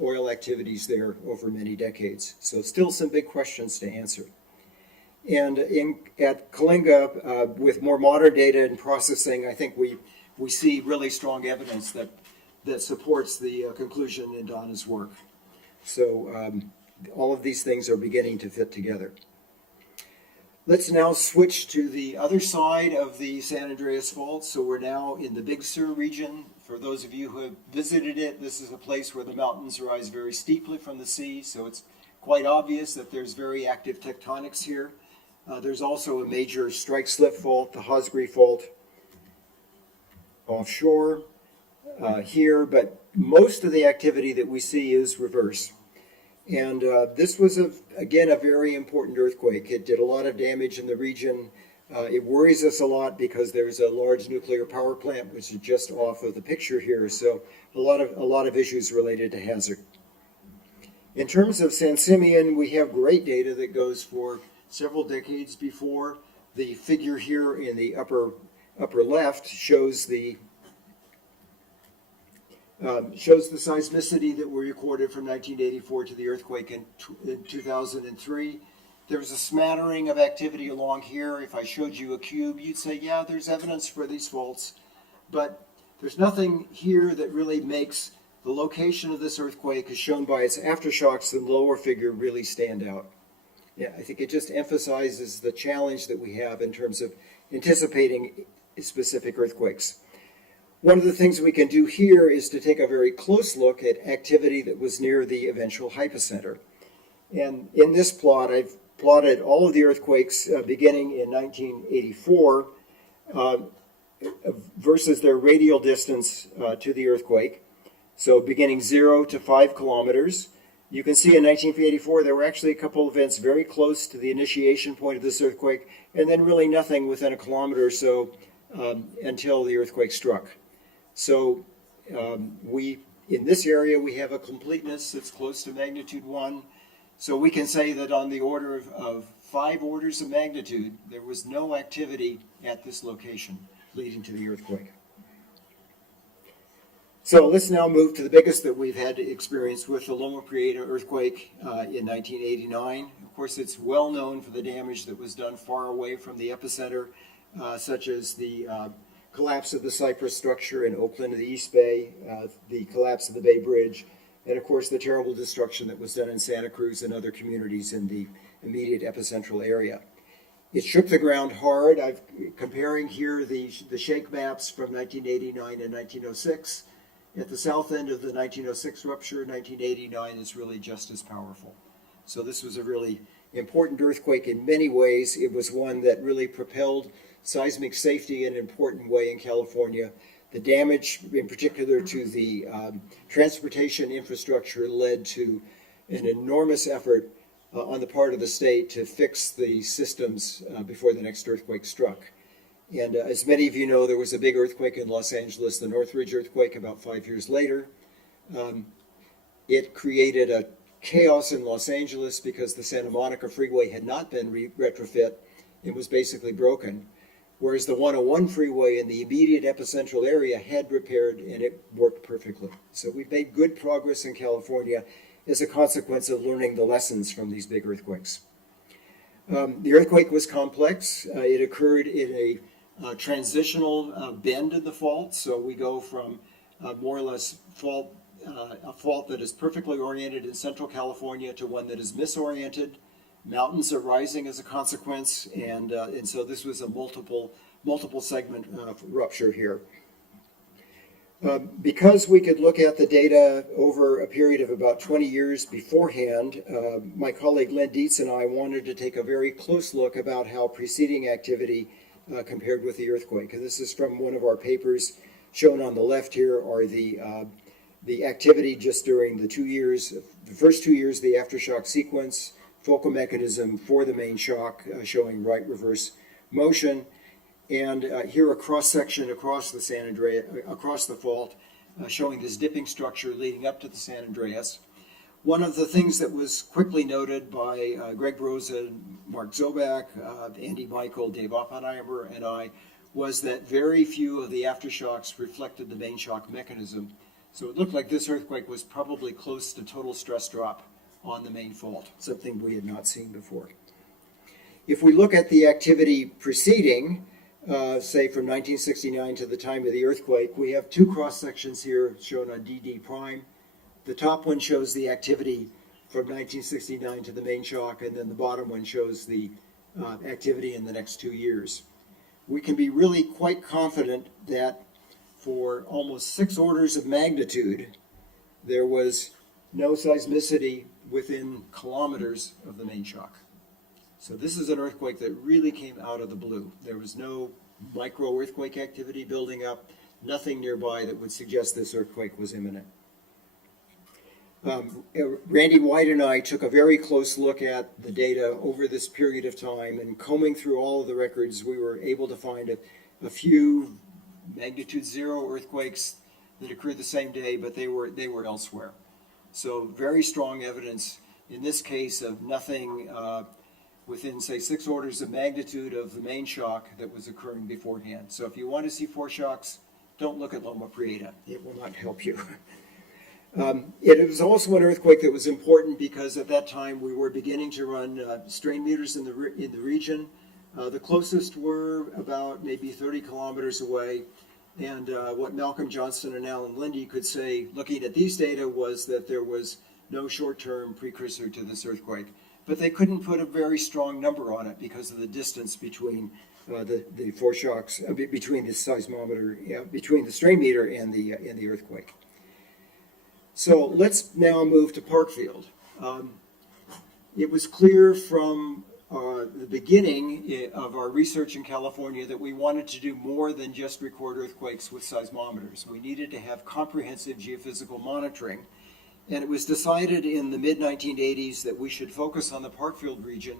oil activities there over many decades. So still some big questions to answer. And at Kalinga, with more modern data and processing, I think we see really strong evidence that supports the conclusion in Donna's work. So all of these things are beginning to fit together. Let's now switch to the other side of the San Andreas Fault. So we're now in the Big Sur region. For those of you who have visited it, this is a place where the mountains rise very steeply from the sea, so it's quite obvious that there's very active tectonics here. There's also a major strike-slip fault, the Hosgri Fault, offshore here, but most of the activity that we see is reverse. And this was, again, a very important earthquake. It did a lot of damage in the region. It worries us a lot because there's a large nuclear power plant, which is just off of the picture here. So a lot of issues related to hazard. In terms of San Simeon, we have great data that goes for several decades before. The figure here in the upper left shows the seismicity that we recorded from 1984 to the earthquake in 2003. There's a smattering of activity along here. If I showed you a cube, you'd say, yeah, there's evidence for these faults. But there's nothing here that really makes the location of this earthquake, as shown by its aftershocks in the lower figure, really stand out. Yeah, I think it just emphasizes the challenge that we have in terms of anticipating specific earthquakes. One of the things we can do here is to take a very close look at activity that was near the eventual hypocenter. And in this plot, I've plotted all of the earthquakes beginning in 1984 versus their radial distance to the earthquake. So beginning 0 to 5 kilometers. You can see in 1984 there were actually a couple of events very close to the initiation point of this earthquake, and then really nothing within a kilometer or so until the earthquake struck. So in this area we have a completeness that's close to magnitude 1. So we can say that on the order of 5 orders of magnitude, there was no activity at this location leading to the earthquake. So let's now move to the biggest that we've had experience with, the Loma Prieta earthquake in 1989. Of course, it's well known for the damage that was done far away from the epicenter, such as the collapse of the Cypress structure in Oakland, the East Bay, the collapse of the Bay Bridge, and of course the terrible destruction that was done in Santa Cruz and other communities in the immediate epicentral area. It shook the ground hard. I'm comparing here the shake maps from 1989 and 1906. At the south end of the 1906 rupture, 1989 is really just as powerful. So this was a really important earthquake in many ways. It was one that really propelled seismic safety in an important way in California. The damage, in particular to the transportation infrastructure, led to an enormous effort on the part of the state to fix the systems before the next earthquake struck. And as many of you know, there was a big earthquake in Los Angeles, the Northridge earthquake, about 5 years later. It created a chaos in Los Angeles because the Santa Monica freeway had not been retrofit and was basically broken, whereas the 101 freeway in the immediate epicentral area had repaired and it worked perfectly. So we've made good progress in California as a consequence of learning the lessons from these big earthquakes. The earthquake was complex. It occurred in a transitional bend in the fault, so we go from more or less a fault that is perfectly oriented in central California to one that is misoriented. Mountains are rising as a consequence, and so this was a multiple segment rupture here. Because we could look at the data over a period of about 20 years beforehand, my colleague Len Dietz and I wanted to take a very close look about how preceding activity compared with the earthquake. And this is from one of our papers. Shown on the left here are the activity just during the first 2 years, the aftershock sequence, focal mechanism for the main shock, showing right reverse motion. And here a cross-section across the San Andreas, across the fault, showing this dipping structure leading up to the San Andreas. One of the things that was quickly noted by Greg Rosa, Mark Zobak, Andy Michael, Dave Oppenheimer, and I was that very few of the aftershocks reflected the main shock mechanism. So it looked like this earthquake was probably close to total stress drop on the main fault, something we had not seen before. If we look at the activity preceding, say from 1969 to the time of the earthquake, we have two cross sections here shown on DD prime. The top one shows the activity from 1969 to the main shock, and then the bottom one shows the activity in the next 2 years. We can be really quite confident that for almost 6 orders of magnitude, there was no seismicity within kilometers of the main shock. So this is an earthquake that really came out of the blue. There was no micro earthquake activity building up, nothing nearby that would suggest this earthquake was imminent. Randy White and I took a very close look at the data over this period of time, and combing through all of the records, we were able to find a few magnitude 0 earthquakes that occurred the same day, but they were elsewhere. So very strong evidence in this case of nothing within, say, 6 orders of magnitude of the main shock that was occurring beforehand. So if you want to see foreshocks, don't look at Loma Prieta. It will not help you. It was also an earthquake that was important because at that time we were beginning to run strain meters in the region. The closest were about maybe 30 kilometers away, and what Malcolm Johnston and Alan Lindy could say looking at these data was that there was no short-term precursor to this earthquake. But they couldn't put a very strong number on it because of the distance between the foreshocks, between the seismometer, between the strain meter and the earthquake. So let's now move to Parkfield. It was clear from the beginning of our research in California that we wanted to do more than just record earthquakes with seismometers. We needed to have comprehensive geophysical monitoring, and it was decided in the mid-1980s that we should focus on the Parkfield region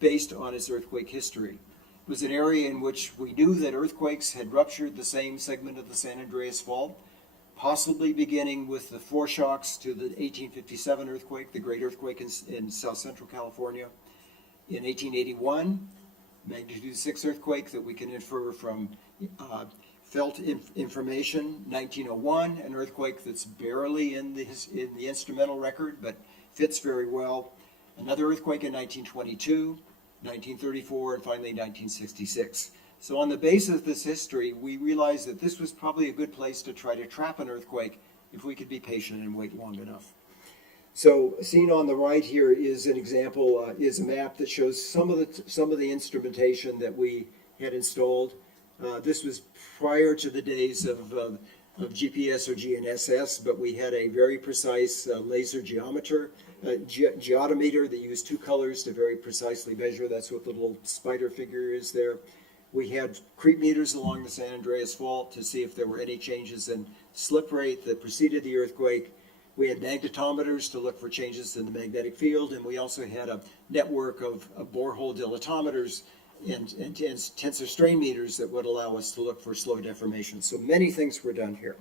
based on its earthquake history. It was an area in which we knew that earthquakes had ruptured the same segment of the San Andreas Fault, possibly beginning with the foreshocks to the 1857 earthquake, the great earthquake in south central California. In 1881, magnitude 6 earthquake that we can infer from felt information. 1901, an earthquake that's barely in the instrumental record, but fits very well. Another earthquake in 1922, 1934, and finally 1966. So on the basis of this history, we realized that this was probably a good place to try to trap an earthquake if we could be patient and wait long enough. So seen on the right here is an example, is a map that shows some of the instrumentation that we had installed. This was prior to the days of GPS or GNSS, but we had a very precise laser geodometer that used 2 colors to very precisely measure. That's what the little spider figure is there. We had creep meters along the San Andreas Fault to see if there were any changes in slip rate that preceded the earthquake. We had magnetometers to look for changes in the magnetic field, and we also had a network of borehole dilatometers and tensor strain meters that would allow us to look for slow deformation. So many things were done here.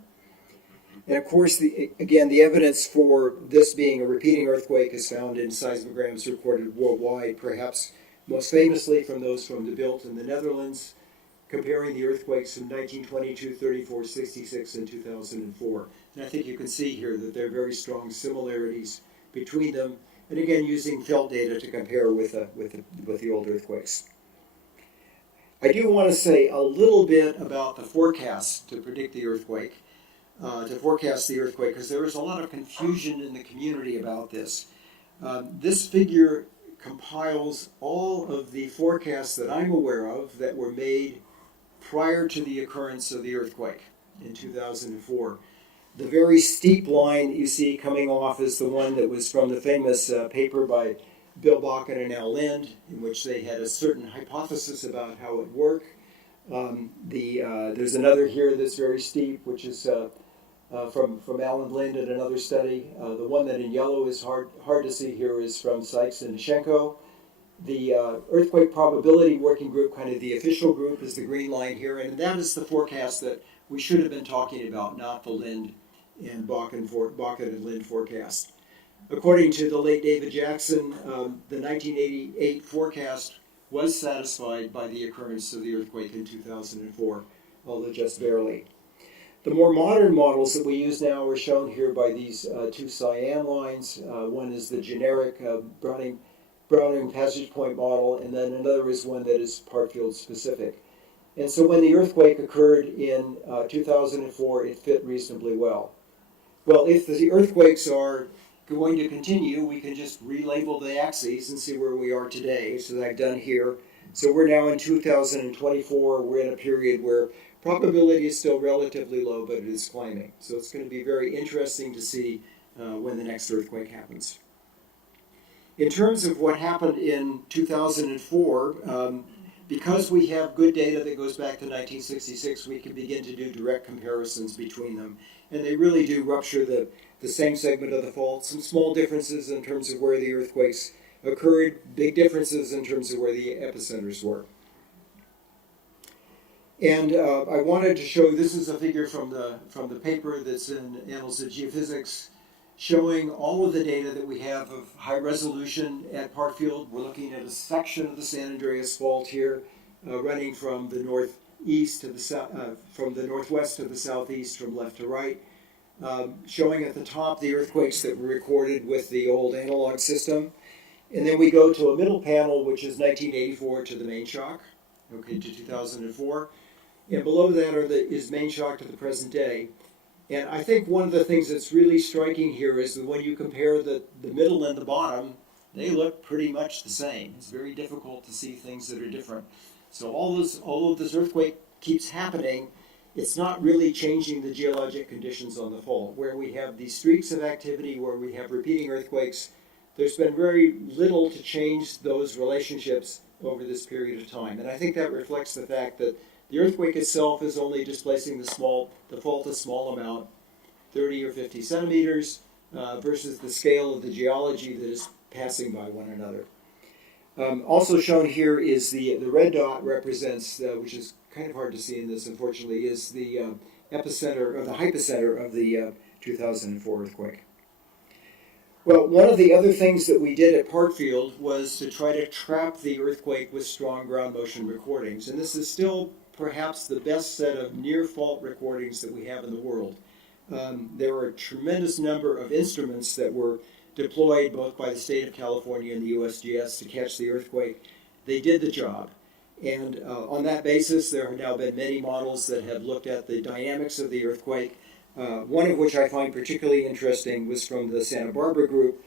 And of course, again, the evidence for this being a repeating earthquake is found in seismograms recorded worldwide, perhaps most famously from those from De Bilt in the Netherlands, comparing the earthquakes from 1922, 34, 66, and 2004. And I think you can see here that there are very strong similarities between them, and again, using felt data to compare with the old earthquakes. I do want to say a little bit about the forecast to predict the earthquake, because there was a lot of confusion in the community about this. This figure compiles all of the forecasts that I'm aware of that were made prior to the occurrence of the earthquake in 2004. The very steep line you see coming off is the one that was from the famous paper by Bill Bakken and Al Lind, in which they had a certain hypothesis about how it worked. There's another here that's very steep, which is from Alan Lind at another study. The one that in yellow is hard to see here is from Sykes and Nishenko. The earthquake probability working group, kind of the official group, is the green line here, and that is the forecast that we should have been talking about, not the Lind and Bakken and Lind forecast. According to the late David Jackson, the 1988 forecast was satisfied by the occurrence of the earthquake in 2004, although just barely. The more modern models that we use now are shown here by these two cyan lines. One is the generic Browning passage point model, and then another is one that is Parkfield specific. And so when the earthquake occurred in 2004, it fit reasonably well. Well, if the earthquakes are going to continue, we can just relabel the axes and see where we are today. So that I've done here. So we're now in 2024. We're in a period where probability is still relatively low, but it is climbing. So it's going to be very interesting to see when the next earthquake happens. In terms of what happened in 2004, because we have good data that goes back to 1966, we can begin to do direct comparisons between them. And they really do rupture the same segment of the fault. Some small differences in terms of where the earthquakes occurred, big differences in terms of where the epicenters were. And I wanted to show, this is a figure from the paper that's in Annals of Geophysics, showing all of the data that we have of high resolution at Parkfield. We're looking at a section of the San Andreas Fault here, running from the northeast to the south, from the northwest to the southeast, from left to right, showing at the top the earthquakes that were recorded with the old analog system. And then we go to a middle panel, which is 1984 to the main shock, okay, to 2004. And below that is main shock to the present day. And I think one of the things that's really striking here is that when you compare the middle and the bottom, they look pretty much the same. It's very difficult to see things that are different. So all of this earthquake keeps happening. It's not really changing the geologic conditions on the fault. Where we have these streaks of activity, where we have repeating earthquakes, there's been very little to change those relationships over this period of time. And I think that reflects the fact that the earthquake itself is only displacing the fault a small amount, 30 or 50 centimeters, versus the scale of the geology that is passing by one another. Also shown here is the red dot represents, which is kind of hard to see in this, unfortunately, is the epicenter, or the hypocenter of the 2004 earthquake. Well, one of the other things that we did at Parkfield was to try to trap the earthquake with strong ground motion recordings. And this is still perhaps the best set of near-fault recordings that we have in the world. There were a tremendous number of instruments that were deployed both by the state of California and the USGS to catch the earthquake. They did the job. And on that basis, there have now been many models that have looked at the dynamics of the earthquake. One of which I find particularly interesting was from the Santa Barbara group,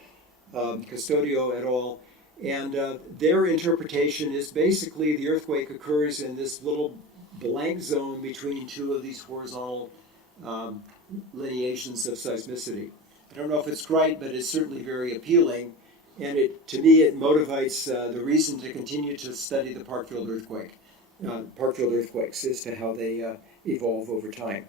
Custodio et al. And their interpretation is basically the earthquake occurs in this little blank zone between two of these horizontal lineations of seismicity. I don't know if it's right, but it's certainly very appealing. And to me, it motivates the reason to continue to study the Parkfield earthquake, Parkfield earthquakes, as to how they evolve over time.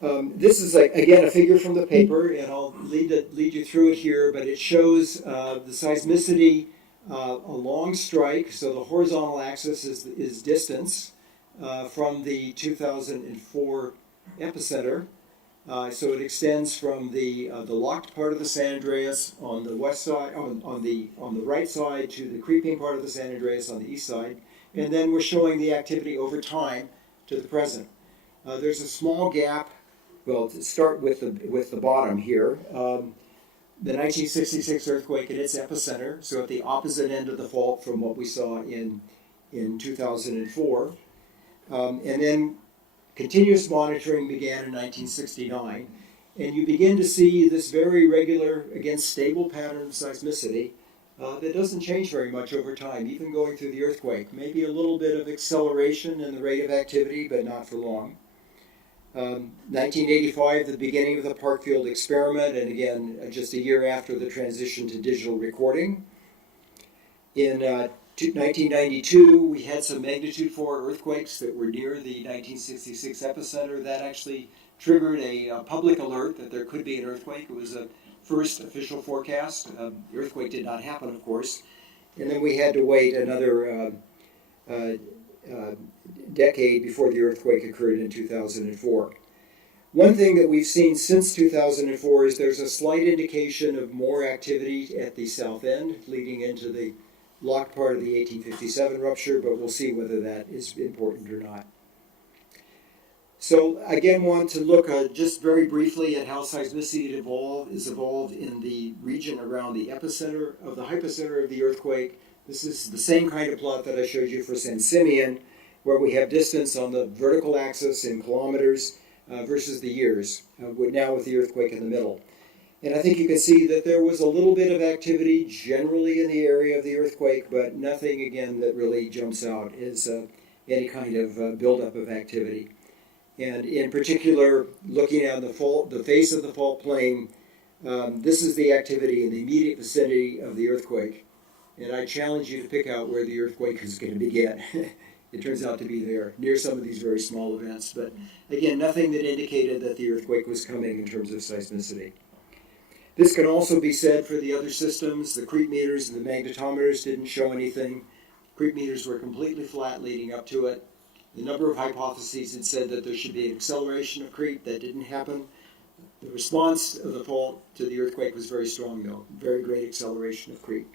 This is, again, a figure from the paper, and I'll lead you through it here, but it shows the seismicity a long strike. So the horizontal axis is distance from the 2004 epicenter. So it extends from the locked part of the San Andreas on the west side, on the right side, to the creeping part of the San Andreas on the east side, and then we're showing the activity over time to the present. There's a small gap. Well, to start with the bottom here, the 1966 earthquake at its epicenter, so at the opposite end of the fault from what we saw in 2004, and then continuous monitoring began in 1969, and you begin to see this very regular, again, stable pattern of seismicity that doesn't change very much over time, even going through the earthquake. Maybe a little bit of acceleration in the rate of activity, but not for long. 1985, the beginning of the Parkfield experiment, and again, just a year after the transition to digital recording. In 1992, we had some magnitude 4 earthquakes that were near the 1966 epicenter. That actually triggered a public alert that there could be an earthquake. It was a first official forecast. The earthquake did not happen, of course. And then we had to wait another decade before the earthquake occurred in 2004. One thing that we've seen since 2004 is there's a slight indication of more activity at the south end, leading into the locked part of the 1857 rupture, but we'll see whether that is important or not. So again, want to look just very briefly at how seismicity is evolved in the region around the epicenter of the hypocenter of the earthquake. This is the same kind of plot that I showed you for San Simeon, where we have distance on the vertical axis in kilometers versus the years, now with the earthquake in the middle. And I think you can see that there was a little bit of activity generally in the area of the earthquake, but nothing, again, that really jumps out as any kind of buildup of activity. And in particular, looking at the face of the fault plane, this is the activity in the immediate vicinity of the earthquake. And I challenge you to pick out where the earthquake is going to begin. It turns out to be there, near some of these very small events. But again, nothing that indicated that the earthquake was coming in terms of seismicity. This can also be said for the other systems. The creep meters and the magnetometers didn't show anything. Creep meters were completely flat leading up to it. The number of hypotheses had said that there should be an acceleration of creep. That didn't happen. The response of the fault to the earthquake was very strong, though. Very great acceleration of creep.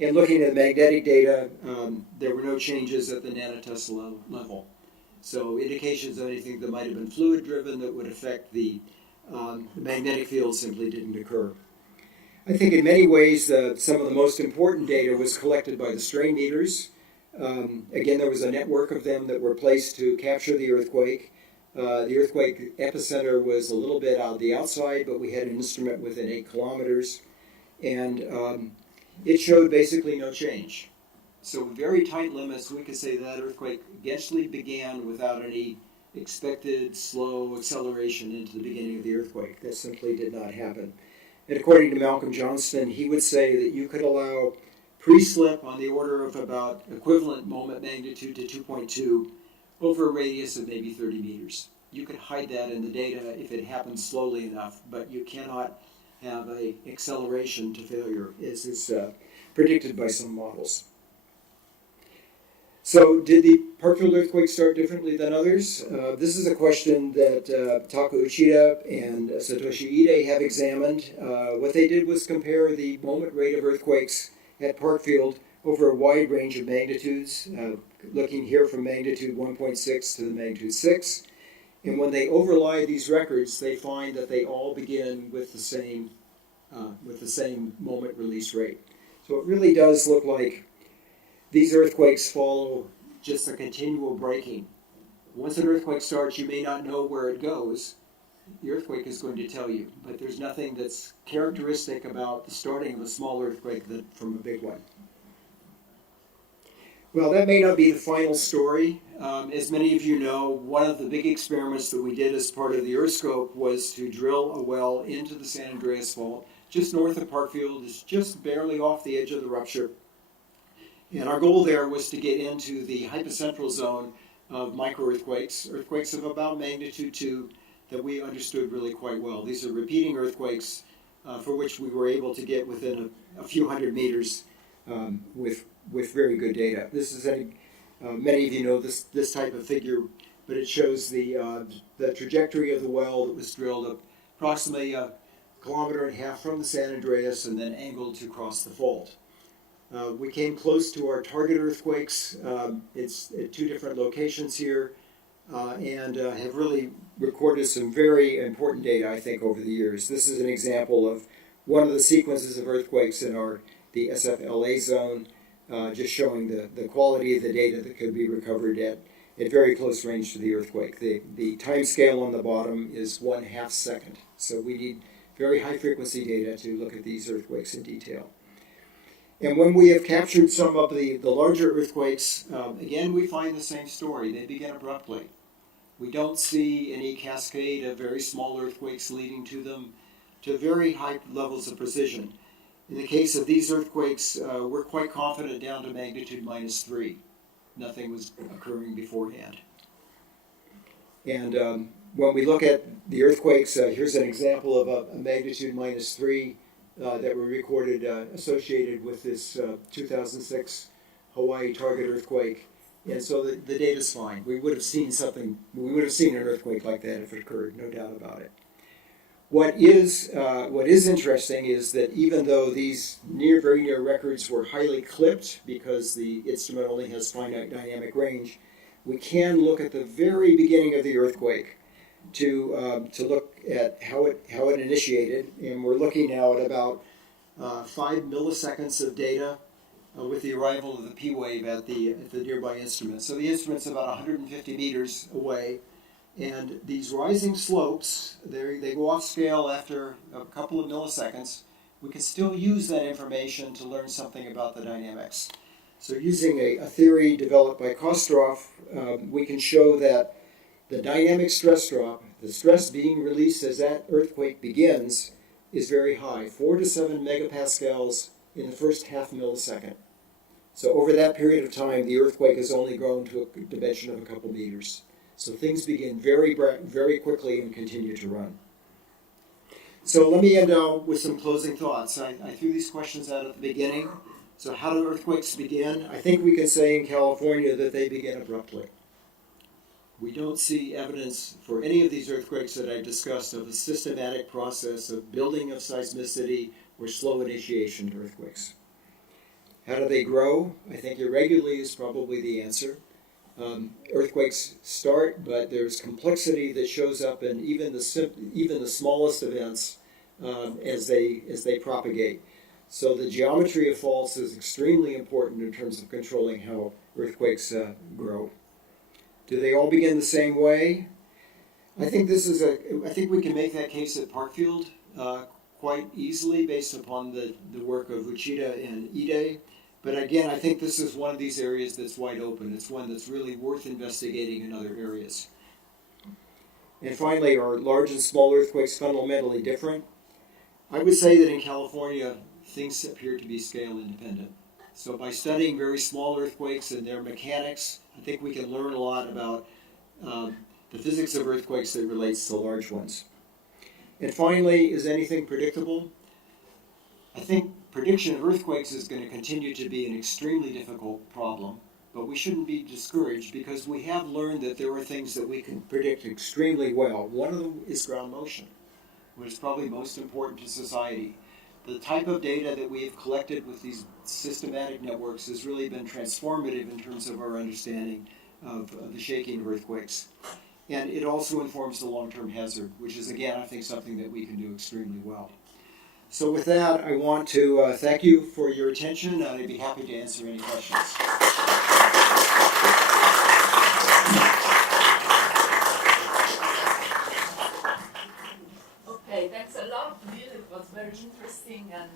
And looking at the magnetic data, there were no changes at the nanotesla level. So indications of anything that might have been fluid-driven that would affect the magnetic field simply didn't occur. I think in many ways some of the most important data was collected by the strain meters. Again, there was a network of them that were placed to capture the earthquake. The earthquake epicenter was a little bit on the outside, but we had an instrument within 8 kilometers. And it showed basically no change. So with very tight limits, we could say that earthquake actually began without any expected slow acceleration into the beginning of the earthquake. That simply did not happen. And according to Malcolm Johnston, he would say that you could allow pre-slip on the order of about equivalent moment magnitude to 2.2 over a radius of maybe 30 meters. You could hide that in the data if it happens slowly enough, but you cannot have an acceleration to failure, as is predicted by some models. So did the Parkfield earthquake start differently than others? This is a question that Taku Uchida and Satoshi Ide have examined. What they did was compare the moment rate of earthquakes at Parkfield over a wide range of magnitudes, looking here from magnitude 1.6 to the magnitude 6. And when they overlay these records, they find that they all begin with the same moment release rate. So it really does look like these earthquakes follow just a continual breaking. Once an earthquake starts, you may not know where it goes. The earthquake is going to tell you, but there's nothing that's characteristic about the starting of a small earthquake from a big one. Well, that may not be the final story. As many of you know, one of the big experiments that we did as part of the EarthScope was to drill a well into the San Andreas Fault, just north of Parkfield. It's just barely off the edge of the rupture. And our goal there was to get into the hypocentral zone of micro-earthquakes, earthquakes of about magnitude 2 that we understood really quite well. These are repeating earthquakes for which we were able to get within a few hundred meters with very good data. This is many of you know this type of figure, but it shows the trajectory of the well that was drilled approximately 1.5 kilometers from the San Andreas and then angled to cross the fault. We came close to our target earthquakes. It's at 2 different locations here, and have really recorded some very important data, I think, over the years. This is an example of one of the sequences of earthquakes in the SFLA zone, just showing the quality of the data that could be recovered at very close range to the earthquake. The time scale on the bottom is 1/2 second, so we need very high frequency data to look at these earthquakes in detail. And when we have captured some of the larger earthquakes, again, we find the same story. They begin abruptly. We don't see any cascade of very small earthquakes leading to them to very high levels of precision. In the case of these earthquakes, we're quite confident down to magnitude -3. Nothing was occurring beforehand. And when we look at the earthquakes, here's an example of a magnitude -3 that were recorded associated with this 2006 Hawaii target earthquake. And so the data's fine. We would have seen an earthquake like that if it occurred, no doubt about it. What is interesting is that even though these very near records were highly clipped because the instrument only has finite dynamic range, we can look at the very beginning of the earthquake to look at how it initiated, and we're looking now at about 5 milliseconds of data with the arrival of the P wave at the nearby instrument. So the instrument's about 150 meters away, and these rising slopes, they go off scale after a couple of milliseconds. We can still use that information to learn something about the dynamics. So using a theory developed by Ore.Prof, we can show that the dynamic stress drop, the stress being released as that earthquake begins, is very high, 4 to 7 megapascals in the first half millisecond. So over that period of time, the earthquake has only grown to a dimension of a couple meters. So things begin very, very quickly and continue to run. So let me end out with some closing thoughts. I threw these questions out at the beginning. So how do earthquakes begin? I think we can say in California that they begin abruptly. We don't see evidence for any of these earthquakes that I've discussed of a systematic process of building of seismicity or slow initiation to earthquakes. How do they grow? I think irregularly is probably the answer. Earthquakes start, but there's complexity that shows up in even the smallest events as they propagate. So the geometry of faults is extremely important in terms of controlling how earthquakes grow. Do they all begin the same way? I think we can make that case at Parkfield quite easily based upon the work of Uchida and Ide. But again, I think this is one of these areas that's wide open. It's one that's really worth investigating in other areas. And finally, are large and small earthquakes fundamentally different? I would say that in California, things appear to be scale independent. So by studying very small earthquakes and their mechanics, I think we can learn a lot about the physics of earthquakes that relates to large ones. And finally, is anything predictable? I think prediction of earthquakes is going to continue to be an extremely difficult problem, but we shouldn't be discouraged because we have learned that there are things that we can predict extremely well. One of them is ground motion, which is probably most important to society. The type of data that we have collected with these systematic networks has really been transformative in terms of our understanding of the shaking of earthquakes. And it also informs the long-term hazard, which is, again, I think something that we can do extremely well. So with that, I want to thank you for your attention, and I'd be happy to answer any questions. Okay, thanks a lot, Bill. It was very interesting, and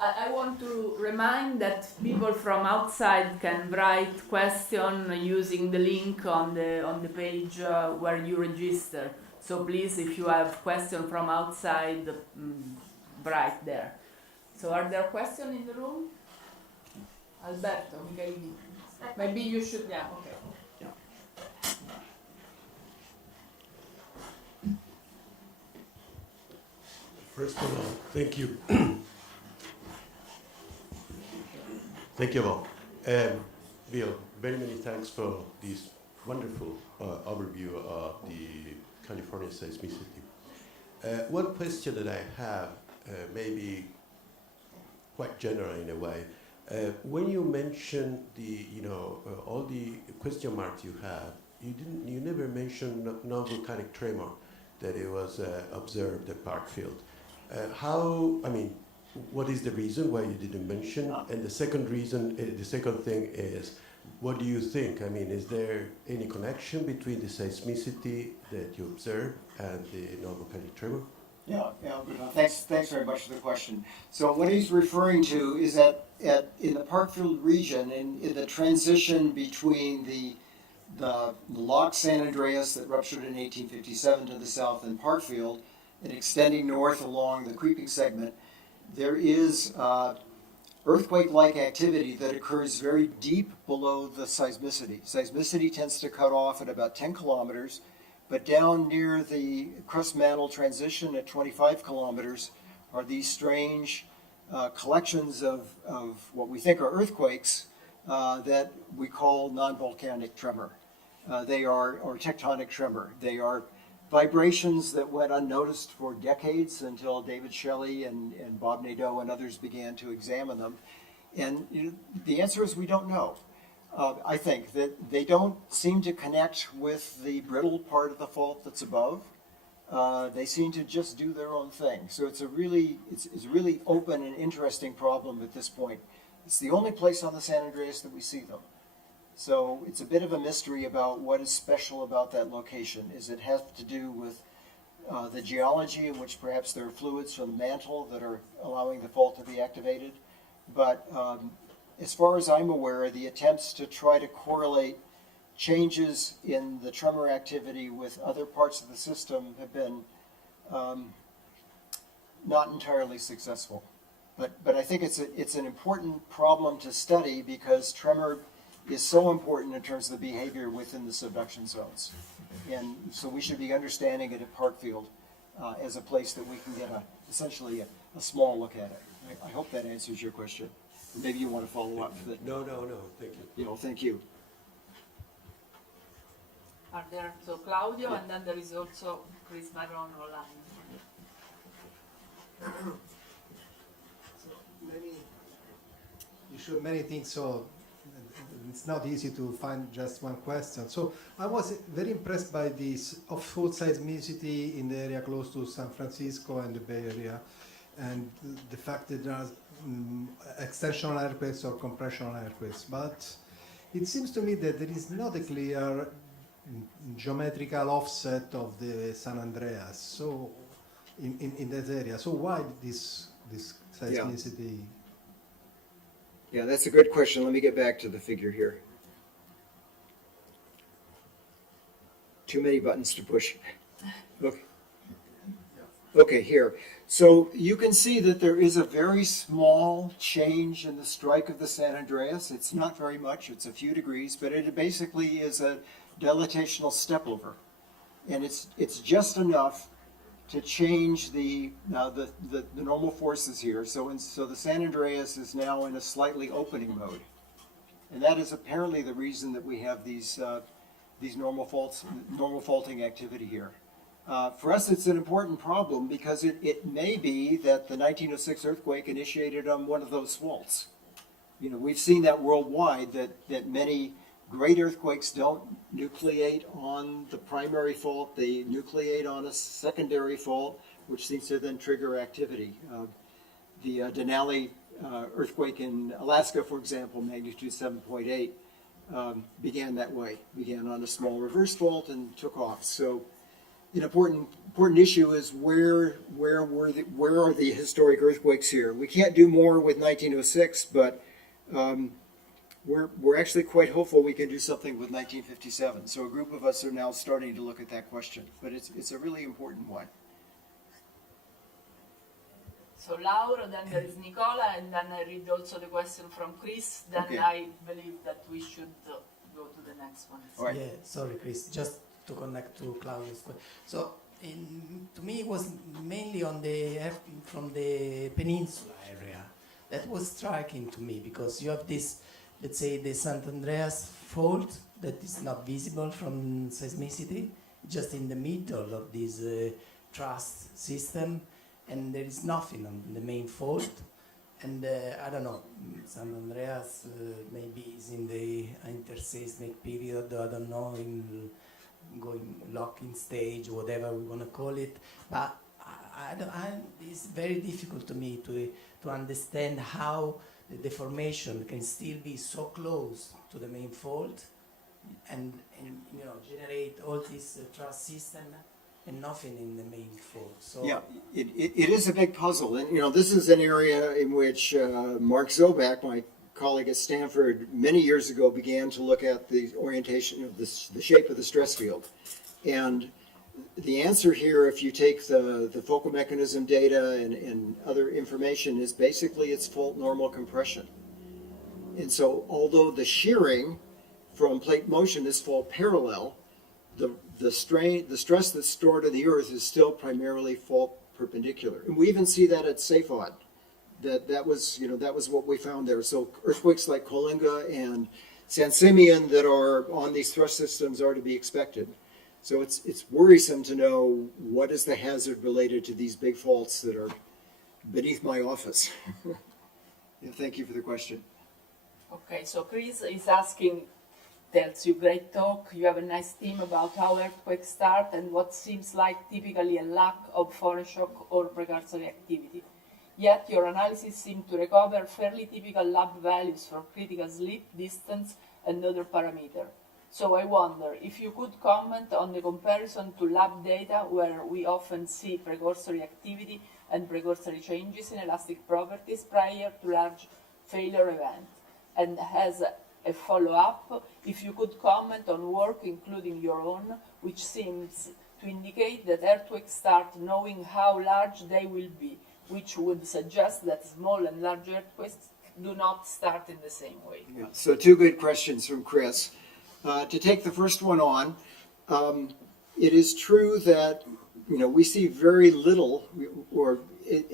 I want to remind that people from outside can write questions using the link on the page where you register. So please, if you have questions from outside, write there. So are there questions in the room? Alberto, maybe you should, yeah, okay. First of all, thank you. Thank you all. Bill, very many thanks for this wonderful overview of the California seismicity. One question that I have, maybe quite general in a way, when you mention the, all the question marks you have, you never mentioned non-volcanic tremor that it was observed at Parkfield. What is the reason why you didn't mention? And the second reason, the second thing is, what do you think? I mean, is there any connection between the seismicity that you observe and the non-volcanic tremor? Yeah, thanks very much for the question. So what he's referring to is that in the Parkfield region, in the transition between the lock San Andreas that ruptured in 1857 to the south and Parkfield, and extending north along the creeping segment, there is earthquake-like activity that occurs very deep below the seismicity. Seismicity tends to cut off at about 10 kilometers, but down near the crust-mantle transition at 25 kilometers are these strange collections of what we think are earthquakes that we call non-volcanic tremor. They are, or tectonic tremor. They are vibrations that went unnoticed for decades until David Shelley and Bob Nadeau and others began to examine them. And the answer is we don't know. I think that they don't seem to connect with the brittle part of the fault that's above. They seem to just do their own thing. So it's a really open and interesting problem at this point. It's the only place on the San Andreas that we see them. So it's a bit of a mystery about what is special about that location. Is it has to do with the geology, in which perhaps there are fluids from the mantle that are allowing the fault to be activated. But as far as I'm aware, the attempts to try to correlate changes in the tremor activity with other parts of the system have been not entirely successful. But I think it's an important problem to study because tremor is so important in terms of the behavior within the subduction zones. And so we should be understanding it at Parkfield as a place that we can get essentially a small look at it. I hope that answers your question. Maybe you want to follow up with it. No, thank you. Thank you. Are there, so Claudio, and then there is also Chris Barron online. You showed many things, so it's not easy to find just one question. So I was very impressed by this off-fault seismicity in the area close to San Francisco and the Bay Area, and the fact that there are extensional earthquakes or compressional earthquakes. But it seems to me that there is not a clear geometrical offset of the San Andreas, so in that area. So why this seismicity? Yeah, that's a good question. Let me get back to the figure here. Too many buttons to push. Okay, here. So you can see that there is a very small change in the strike of the San Andreas. It's not very much, it's a few degrees, but it basically is a dilatational step over. And it's just enough to change the normal forces here. So the San Andreas is now in a slightly opening mode. And that is apparently the reason that we have these normal faulting activity here. For us, it's an important problem because it may be that the 1906 earthquake initiated on one of those faults. We've seen that worldwide, that many great earthquakes don't nucleate on the primary fault. They nucleate on a secondary fault, which seems to then trigger activity. The Denali earthquake in Alaska, for example, magnitude 7.8, began that way. Began on a small reverse fault and took off. So an important issue is where are the historic earthquakes here? We can't do more with 1906, but we're actually quite hopeful we can do something with 1957. So a group of us are now starting to look at that question, but it's a really important one. So Laura, then there is Nicola, and then I read also the question from Chris. Then Okay. I believe that we should go to the next one. All right. Yeah, sorry, Chris. Just to connect to Claudia's question. So, to me, it was mainly on from the peninsula area. that was striking to me because you have this, let's say, the Sant Andreas fault that is not visible from seismicity, just in the middle of this truss system, and there is nothing on the main fault. And I don't know, Sant Andreas maybe is in the interseismic period, I don't know, in going locking stage, whatever we want to call it. But it's very difficult to me to understand how the deformation can still be so close to the main fault and you know, generate all this truss system and nothing in the main fault. So Yeah, it is a big puzzle. And, you know, this is an area in which Marzo, my colleague at Stanford, many years ago began to look at the orientation of the shape of the stress field. And the answer here, if you take the focal mechanism data and other information, is basically it's fault normal compression. And so although the shearing from plate motion is fault parallel, the stress that's stored in the earth is still primarily fault perpendicular. And we even see that at SAFOD. That was what we found there. So earthquakes like Colinga and San Simeon that are on these thrust systems are to be expected. So it's worrisome to know what is the hazard related to these big faults that are beneath my office. Yeah, thank you for the question. Okay, so Chris is asking, tells you great talk, you have a nice theme about how earthquakes start and what seems like typically a lack of foreshock or precursory activity. Yet your analysis seemed to recover fairly typical lab values for critical slip, distance, and other parameters. So I wonder if you could comment on the comparison to lab data where we often see precursory activity and precursory changes in elastic properties prior to large failure event. And as a follow-up, if you could comment on work, including your own, which seems to indicate that earthquakes start knowing how large they will be, which would suggest that small and large earthquakes do not start in the same way. Yeah, so two good questions from Chris. To take the first one on, it is true that we see very little, or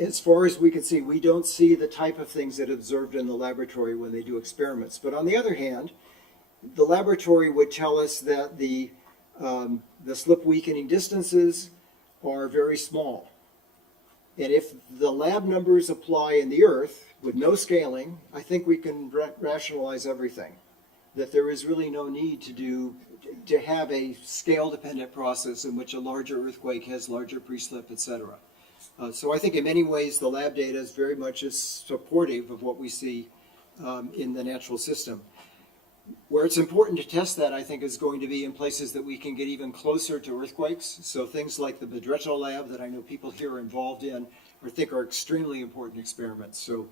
as far as we can see, we don't see the type of things that are observed in the laboratory when they do experiments. But on the other hand, the laboratory would tell us that the slip weakening distances are very small. And if the lab numbers apply in the Earth with no scaling, I think we can rationalize everything. That there is really no need to have a scale-dependent process in which a larger earthquake has larger pre-slip, etc. So I think in many ways the lab data is very much supportive of what we see in the natural system. Where it's important to test that, I think, is going to be in places that we can get even closer to earthquakes. So things like the Bedretto lab that I know people here are involved in, I think are extremely important experiments. So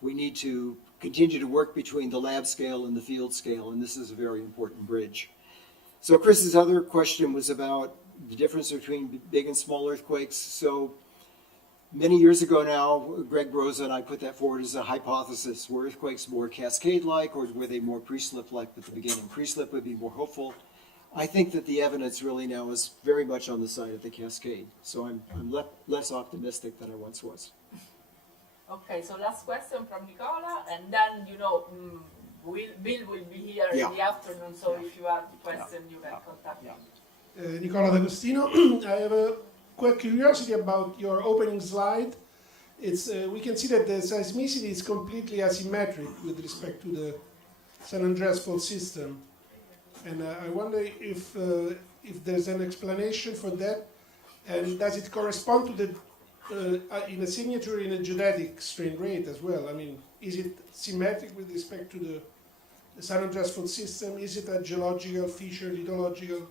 we need to continue to work between the lab scale and the field scale, and this is a very important bridge. So Chris's other question was about the difference between big and small earthquakes. So many years ago now, Greg Broza and I put that forward as a hypothesis. Were earthquakes more cascade-like, or were they more pre-slip-like at the beginning? Pre-slip would be more hopeful. I think that the evidence really now is very much on the side of the cascade. So I'm less optimistic than I once was. Okay, so last question from Nicola, and then, Bill will be here in the afternoon, so if you have a question, you can contact him. Nicola D'Agostino. I have a quick curiosity about your opening slide. It's we can see that the seismicity is completely asymmetric with respect to the San Andreas fault system, and I wonder if there's an explanation for that, and does it correspond to the in a signature in a geodetic strain rate as well? I mean, is it symmetric with respect to the San Andreas fault system? Is it a geological feature, lithological?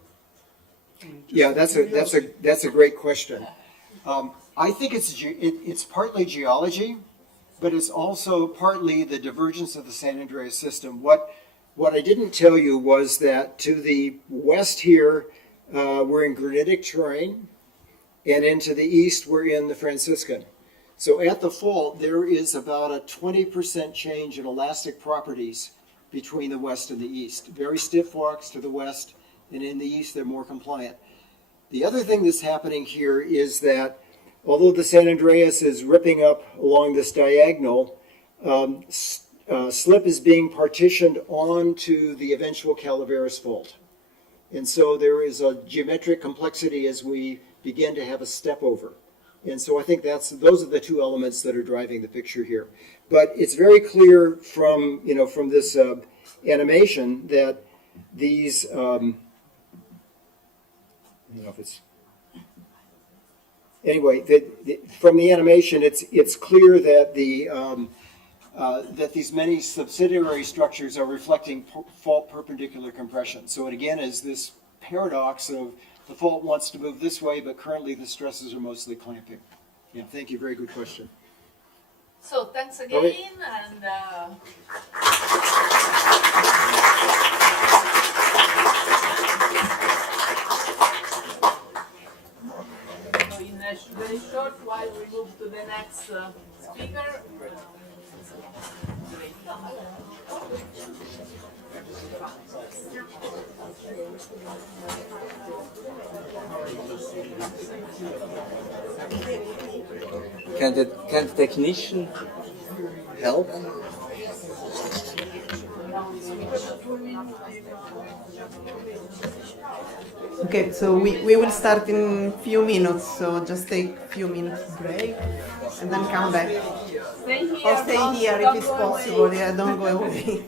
Yeah, that's a great question. I think it's partly geology, but it's also partly the divergence of the San Andreas system. What I didn't tell you was that to the west here, we're in granitic terrain, and into the east, we're in the Franciscan. So at the fault, there is about a 20% change in elastic properties between the west and the east. Very stiff rocks to the west, and in the east, they're more compliant. The other thing that's happening here is that although the San Andreas is ripping up along this diagonal, slip is being partitioned onto the eventual Calaveras fault. And so there is a geometric complexity as we begin to have a step over. And so I think those are the two elements that are driving the picture here. But it's very clear from this animation that these, I don't know if it's, anyway, from the animation, it's clear that that these many subsidiary structures are reflecting fault perpendicular compression. So it again is this paradox of the fault wants to move this way, but currently the stresses are mostly clamping. Yeah, thank you. Very good question. So thanks again, Okay. and so in a very short while we move to the next speaker. Can the technician help? Okay, so we will start in few minutes, so just take few minutes break and then come back. Or stay here if it's possible, yeah, don't go away.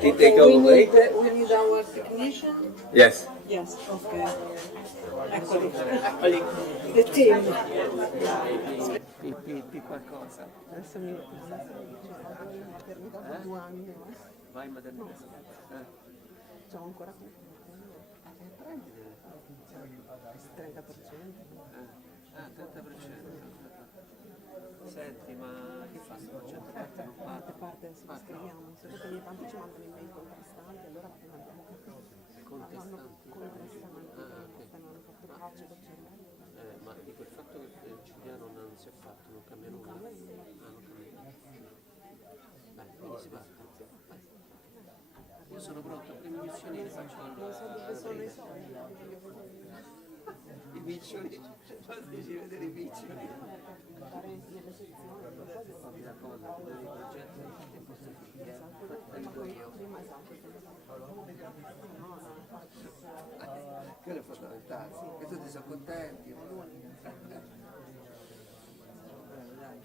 Did they go away? We need our technician. Yes. Yes, ok. Eccoli. The team. Di qualcosa. Adesso mi... Vai in maternità. C'ho ancora 30%. 30%. Senti, ma che fanno? 100% non Parte scriviamo, se dopo ogni tanto ci mandano email contrastanti, allora mandiamo contestanti. appena hanno fatto calcio col cervello. Ma dico il fatto che Giuliano non si è fatto, non cambia nulla. Non cambia. Beh, quindi si parte. Io sono pronto, primi missioni le faccio al... Non so dove sono i soldi. I piccioli, fateci vedere i piccioli. Nelle sezioni, non so se Mi raccomando, ti do i progetti e posso finire. Aiuto io. prima esatto. Quello è fondamentale. E tutti sono contenti. Dai.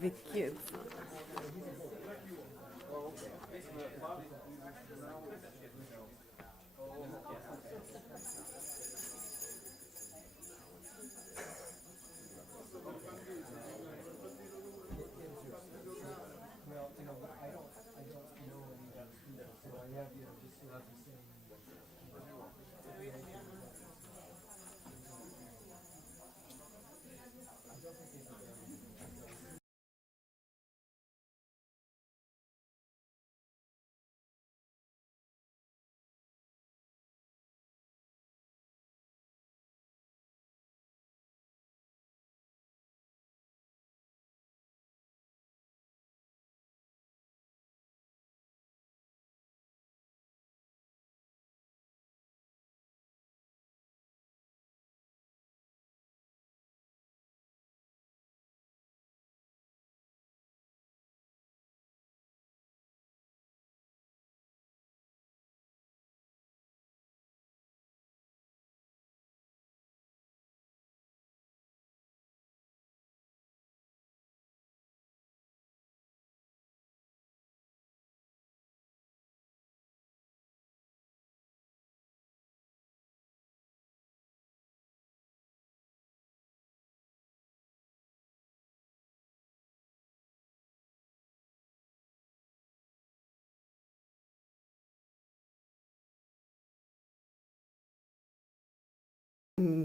Vecchiezza.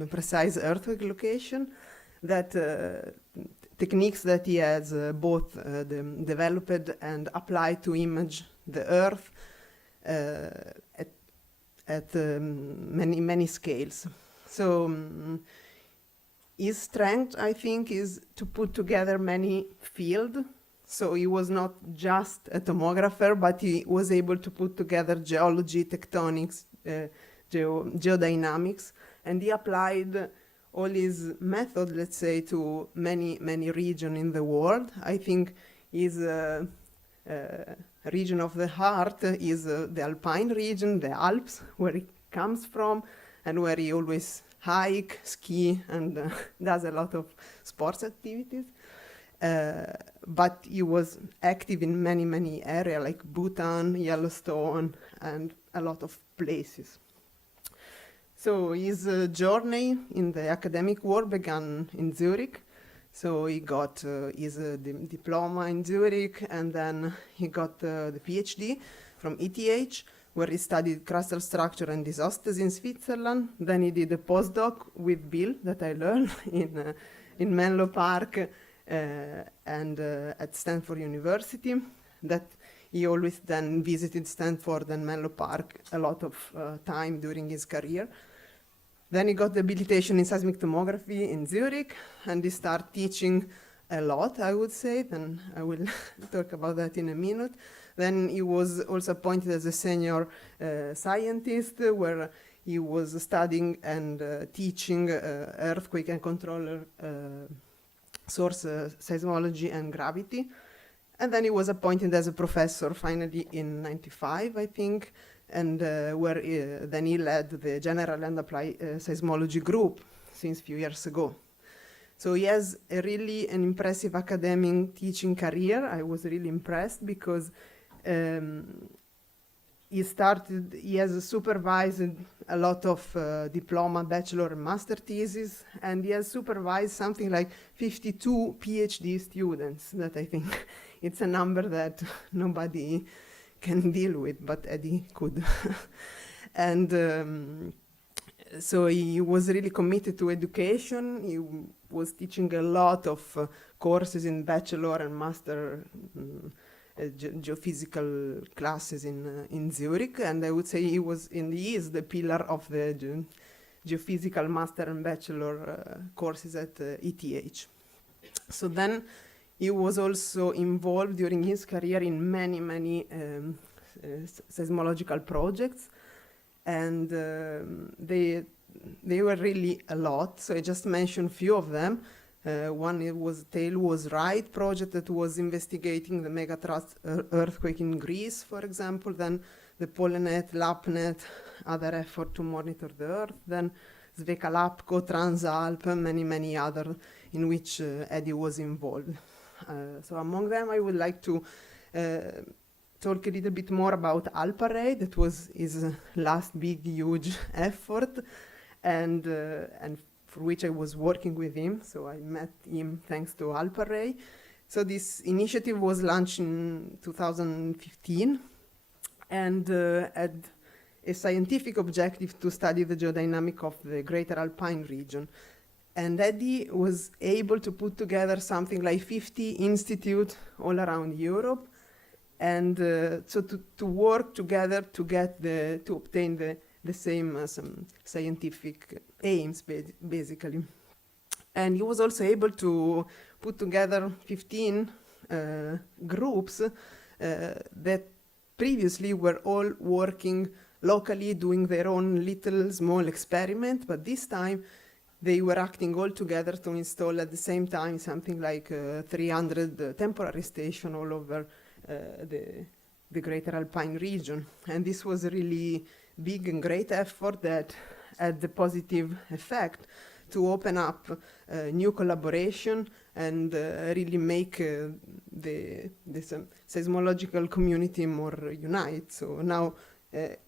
the precise earthquake location, that techniques that he has both developed and applied to image the Earth at many scales. So his strength, I think, is to put together many fields. So he was not just a tomographer, but he was able to put together geology, tectonics, geodynamics, and he applied all his method, let's say, to many regions in the world. I think his region of the heart is the Alpine region, the Alps, where he comes from, and where he always hike, ski, and does a lot of sports activities. But he was active in many areas like Bhutan, Yellowstone, and a lot of places. So his journey in the academic world began in Zurich. So he got his diploma in Zurich, and then he got the PhD from ETH, where he studied crustal structure and disasters in Switzerland. Then he did a postdoc with Bill that I learned in Menlo Park and at Stanford University. That he always then visited Stanford and Menlo Park a lot of time during his career. Then he got the habilitation in seismic tomography in Zurich, and he started teaching a lot, I would say. Then I will talk about that in a minute. Then he was also appointed as a senior scientist, where he was studying and teaching earthquake and controller source seismology and gravity. And then he was appointed as a professor finally in 95, I think, and where then he led the general and applied seismology group since a few years ago. So he has an impressive academic teaching career. I was really impressed because he has supervised a lot of diploma, bachelor, and master theses, and he has supervised something like 52 PhD students. That I think it's a number that nobody can deal with, but Eddie could. And so he was really committed to education. He was teaching a lot of courses in bachelor and master geophysical classes in Zurich, and I would say he is the pillar of the geophysical master and bachelor courses at ETH. So then he was also involved during his career in many seismological projects, and they were really a lot. So I just mentioned a few of them. One was Tail was Right project that was investigating the megatrust earthquake in Greece, for example. Then the Polenet, Lapnet, other effort to monitor the Earth. Then Svekalapko, Transalp, many other in which Eddie was involved. So among them, I would like to talk a little bit more about AlpArray. That was his last big, huge effort, and for which I was working with him. So I met him thanks to AlpArray. So this initiative was launched in 2015 and had a scientific objective to study the geodynamic of the greater Alpine region. And Eddie was able to put together something like 50 institutes all around Europe, and so to work together to obtain the same scientific aims, basically. And he was also able to put together 15 groups that previously were all working locally, doing their own little small experiment, but this time they were acting all together to install at the same time something like 300 temporary stations all over the greater Alpine region. And this was a really big and great effort that had the positive effect to open up new collaboration and really make the seismological community more united. So now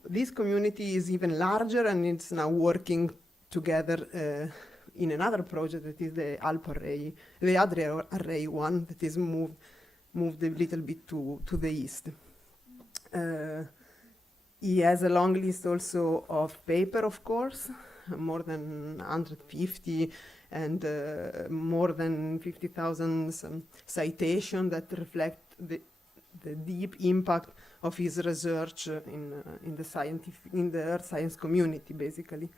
this community is even larger, and it's now working together in another project that is the AlpArray, the Adria array one that is moved a little bit to the east. He has a long list also of paper, of course. more than 150 and more than 50,000 citations that reflect the deep impact of his research in the earth science community, basically.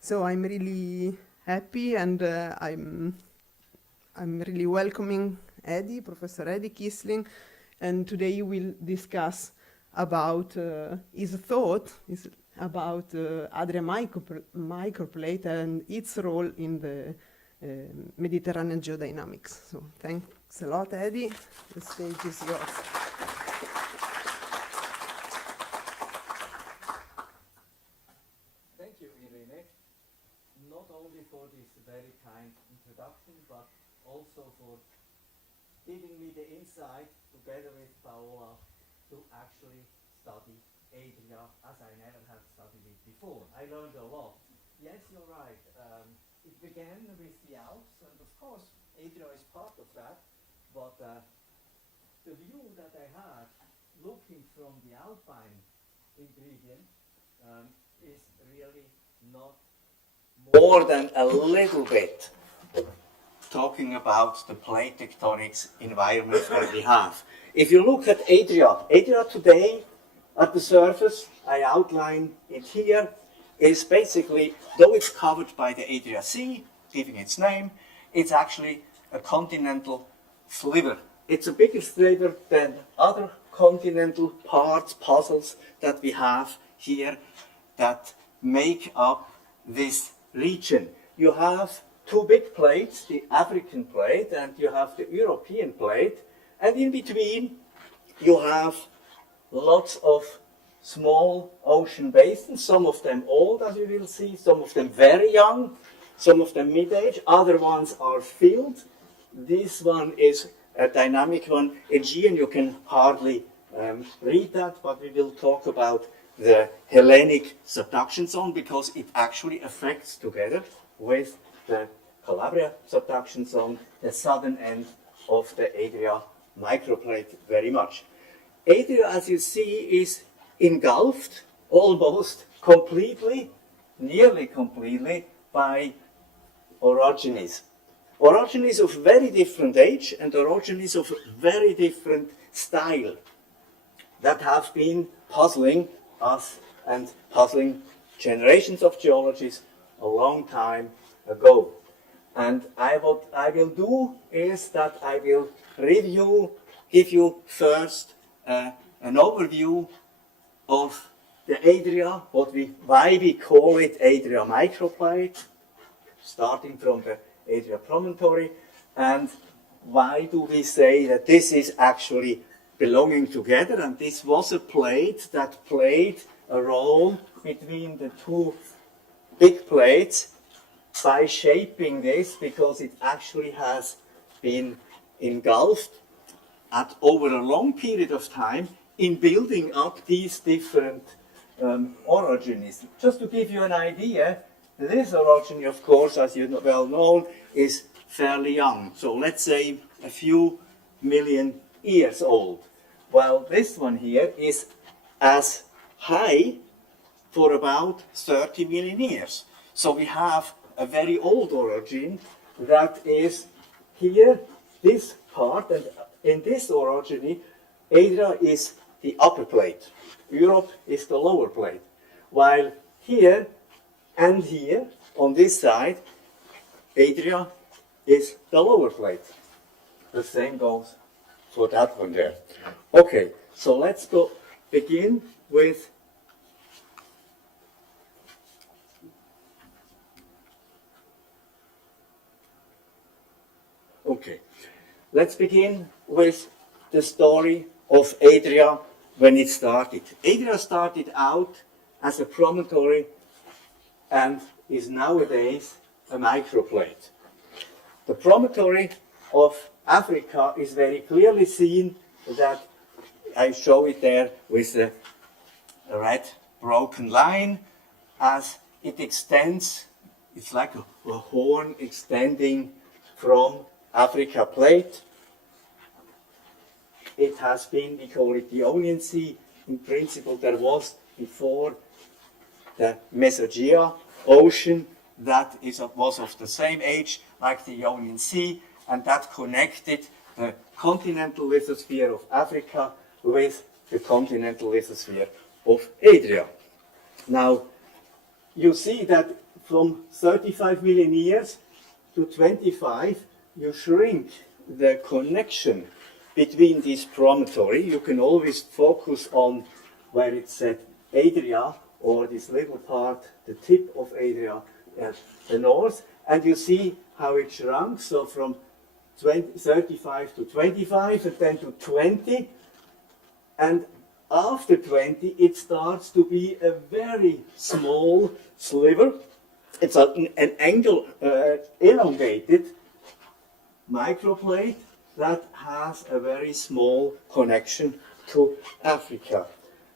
So I'm really happy, and I'm really welcoming Eddie, Professor Eddie Kissling, and today we'll discuss about his thought about Adria microplate and its role in the Mediterranean geodynamics. So thanks a lot, Eddie. The stage is yours. Thank you, Irene, not only for this very kind introduction, but also for giving me the insight, together with Paola, to actually study Adria as I never have studied it before. I learned a lot. Yes, you're right. It began with the Alps, and of course, Adria is part of that. But the view that I had, looking from the Alpine ingredient, is really not more than a little bit talking about the plate tectonics environment that we have. If you look at Adria today, at the surface, I outline it here, is basically, though it's covered by the Adria Sea, giving its name, it's actually a continental sliver. It's a bigger sliver than other continental parts, puzzles that we have here that make up this region. You have two big plates, the African plate and you have the European plate, and in between you have lots of small ocean basins, some of them old, as you will see, some of them very young, some of them mid-age, other ones are filled. This one is a dynamic one, Aegean, you can hardly read that, but we will talk about the Hellenic subduction zone because it actually affects, together with the Calabria subduction zone, the southern end of the Adria microplate very much. Adria, as you see, is engulfed almost completely, nearly completely, by orogenies. Orogenies of very different age and orogenies of very different style that have been puzzling us and puzzling generations of geologists a long time ago. And what I will do is that I will give you first an overview of the Adria, why we call it Adria microplate, starting from the Adria promontory, and why do we say that this is actually belonging together, and this was a plate that played a role between the two big plates by shaping this, because it actually has been engulfed over a long period of time in building up these different orogenies. Just to give you an idea, this orogeny, of course, as you know, well known, is fairly young. So let's say a few million years old. While this one here is as high for about 30 million years. So we have a very old orogeny that is here, this part, and in this orogeny, Adria is the upper plate. Europe is the lower plate. While here and here, on this side, Adria is the lower plate. The same goes for that one there. Okay, so let's begin with the story of Adria when it started. Adria started out as a promontory and is nowadays a microplate. The promontory of Africa is very clearly seen, that I show it there with a red broken line as it extends. It's like a horn extending from Africa plate. It has been, we call it the Ionian Sea. In principle, there was before the Mesogea ocean that was of the same age like the Ionian Sea, and that connected the continental lithosphere of Africa with the continental lithosphere of Adria. Now, you see that from 35 million years to 25, you shrink the connection between these promontory. You can always focus on where it said Adria, or this little part, the tip of Adria at the north, and you see how it shrunk. So from 35 to 25, and then to 20, and after 20, it starts to be a very small sliver. It's an angle elongated microplate that has a very small connection to Africa.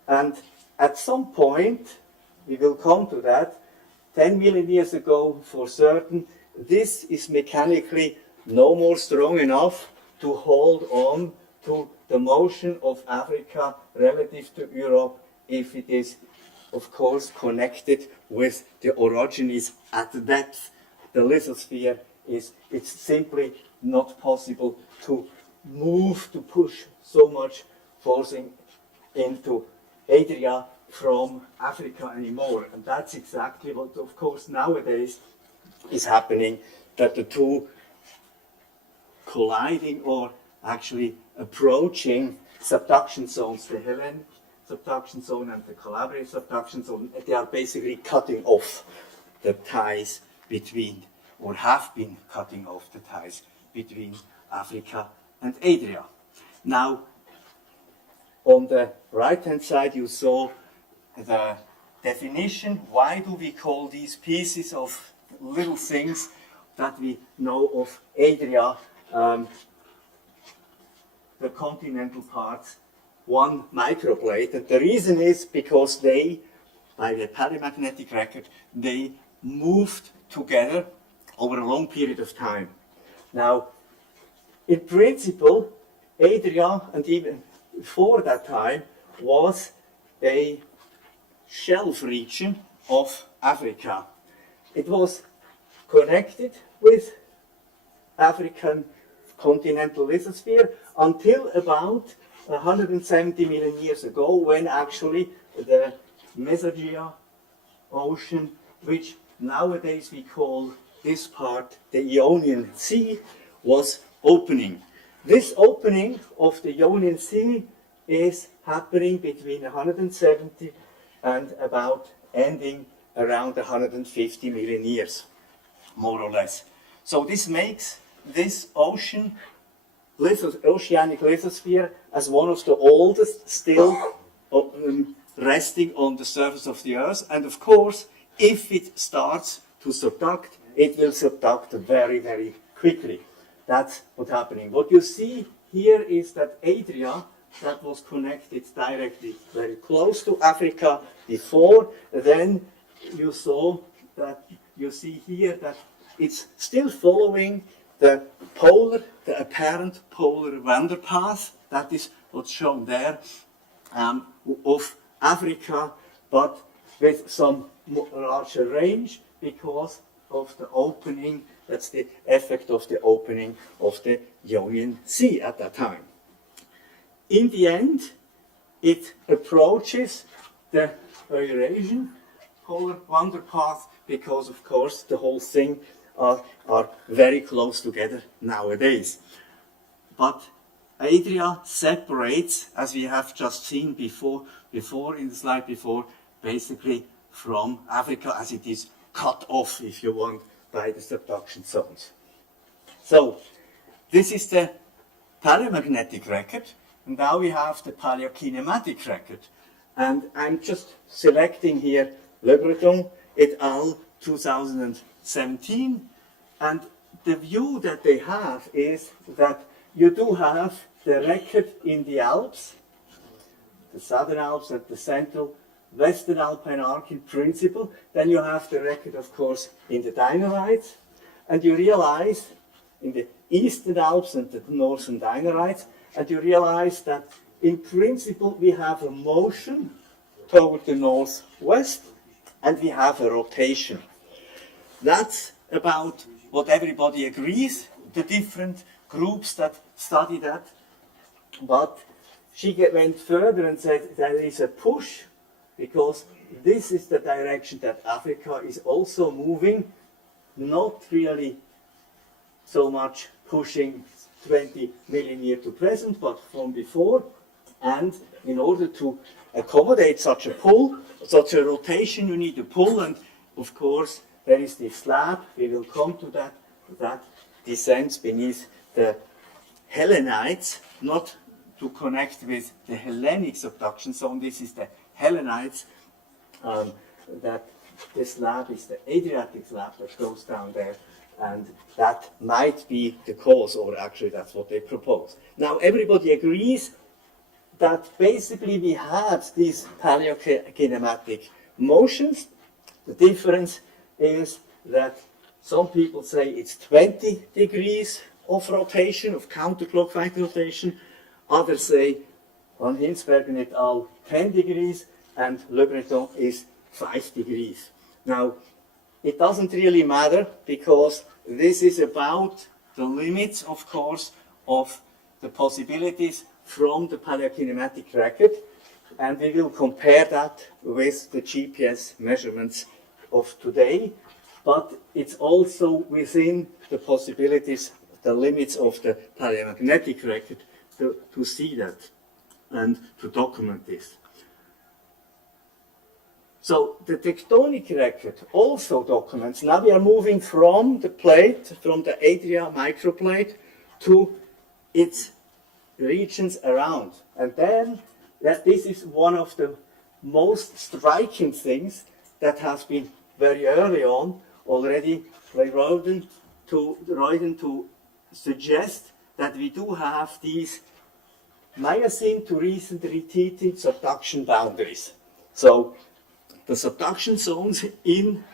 And at some point, we will come to that, 10 million years ago for certain, this is mechanically no more strong enough to hold on to the motion of Africa relative to Europe if it is, of course, connected with the orogenies at depth. The lithosphere it's simply not possible to move, to push so much forcing into Adria from Africa anymore. And that's exactly what, of course, nowadays is happening, that the two colliding or actually approaching subduction zones, the Hellenic subduction zone and the Calabrian subduction zone, they are basically cutting off the ties between, or have been cutting off the ties between Africa and Adria. Now, on the right-hand side, you saw the definition. Why do we call these pieces of little things that we know of Adria, the continental parts, one microplate? And the reason is because they, by the paramagnetic record, they moved together over a long period of time. Now, in principle, Adria, and even before that time, was a shelf region of Africa. It was connected with African continental lithosphere until about 170 million years ago, when actually the Mesogean Ocean, which nowadays we call this part the Ionian Sea, was opening. This opening of the Ionian Sea is happening between 170 and about ending around 150 million years, more or less. So this makes this oceanic lithosphere as one of the oldest still resting on the surface of the Earth. And of course, if it starts to subduct, it will subduct very, very quickly. That's what's happening. What you see here is that Adria, that was connected directly very close to Africa before, then you saw that, you see here that it's still following the apparent polar wanderpath, that is what's shown there, of Africa, but with some larger range because of the opening. That's the effect of the opening of the Ionian Sea at that time. In the end, it approaches the Eurasian polar wanderpath because, of course, the whole thing are very close together nowadays. But Adria separates, as we have just seen before in the slide before, basically from Africa, as it is cut off, if you want, by the subduction zones. So, this is the paramagnetic record, and now we have the paleokinematic record. And I'm just selecting here Le Breton et al. 2017, and the view that they have is that you do have the record in the Alps, the Southern Alps and the Central Western Alpine Arc in principle. Then you have the record, of course, in the Dinarites, and you realize in the Eastern Alps and the Northern Dinarites, and you realize that in principle we have a motion toward the northwest, and we have a rotation. that's about what everybody agrees, the different groups that study that. But she went further and said there is a push, because this is the direction that Africa is also moving, not really so much pushing 20 million year to present, but from before. And in order to accommodate such a pull, such a rotation, you need a pull, and of course there is this slab, we will come to that, that descends beneath the Hellenites, not to connect with the Hellenic subduction zone. This is the Hellenites, that the slab is the Adriatic slab that goes down there, and that might be the cause, or actually that's what they propose. Now everybody agrees that basically we had these paleokinematic motions. The difference is that some people say it's 20 degrees of rotation, of counterclockwise rotation. Others say, Van Hinsbergen et al., 10 degrees, and Le Breton is 5 degrees. Now, it doesn't really matter, because this is about the limits, of course, of the possibilities from the paleokinematic record, and we will compare that with the GPS measurements of today, but it's also within the possibilities, the limits of the paleomagnetic record to see that and to document this. So the tectonic record also documents. Now we are moving from the plate, from the Adria microplate, to its regions around. And then this is one of the most striking things that has been very early on already by Royden to suggest that we do have these Miocene to recent retreated subduction boundaries. So the subduction zones in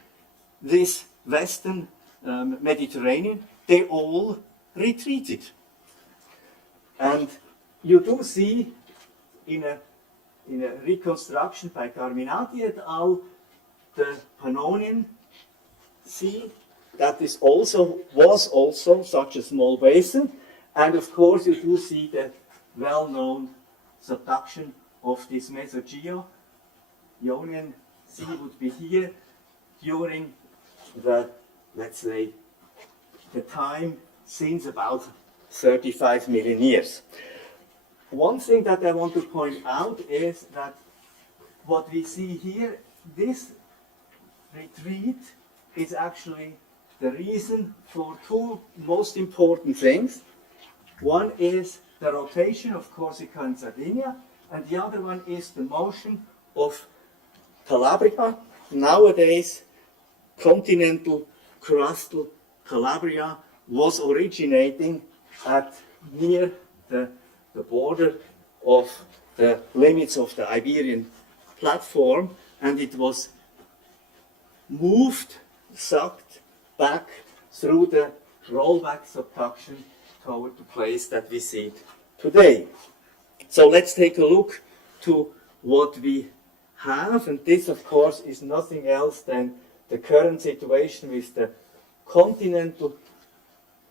this western Mediterranean, they all retreated. And you do see in a reconstruction by Carminati et al. The Pannonian Sea, that is was also such a small basin, and of course you do see the well-known subduction of this Mesogeo. Ionian Sea would be here during the, let's say, the time since about 35 million years. One thing that I want to point out is that what we see here, this retreat is actually the reason for two most important things. One is the rotation of Corsica and Sardinia, and the other one is the motion of Calabria. Nowadays, continental crustal Calabria was originating at near the border of the limits of the Iberian platform, and it was moved, sucked back through the rollback subduction toward the place that we see today. So let's take a look to what we have, and this of course is nothing else than the current situation with the continental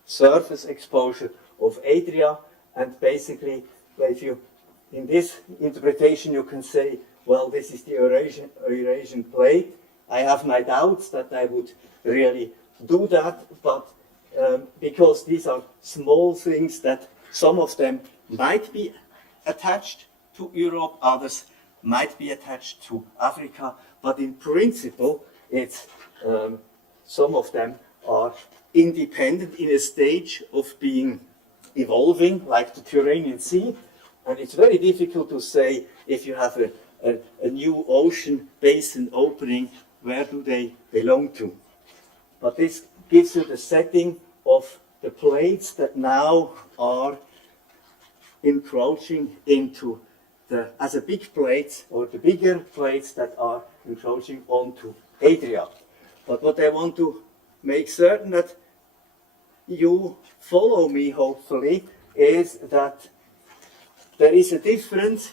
surface exposure of Adria. And basically, if you, in this interpretation, you can say, well, this is the Eurasian plate. I have my doubts that I would really do that, but because these are small things, that some of them might be attached to Europe, others might be attached to Africa, but in principle, it's some of them are independent in a stage of being evolving, like the Turanian Sea, and it's very difficult to say if you have a new ocean basin opening, where do they belong to? But this gives you the setting of the plates that now are encroaching into the, as a big plate, or the bigger plates that are encroaching onto Adria. But what I want to make certain that you follow me, hopefully, is that there is a difference,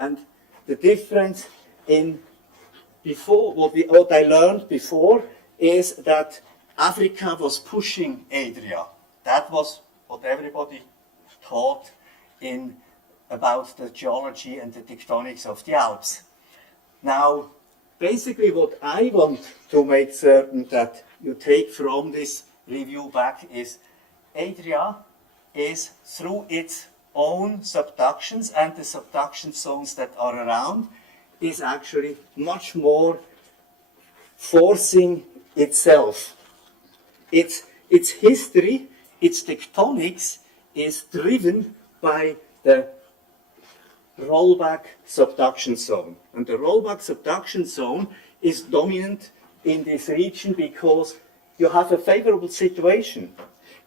and the difference in before, what I learned before is that Africa was pushing Adria. That was what everybody taught about the geology and the tectonics of the Alps. Now, basically what I want to make certain that you take from this review back is Adria is, through its own subductions and the subduction zones that are around, is actually much more forcing itself. Its history, its tectonics is driven by the rollback subduction zone. And the rollback subduction zone is dominant in this region because you have a favorable situation.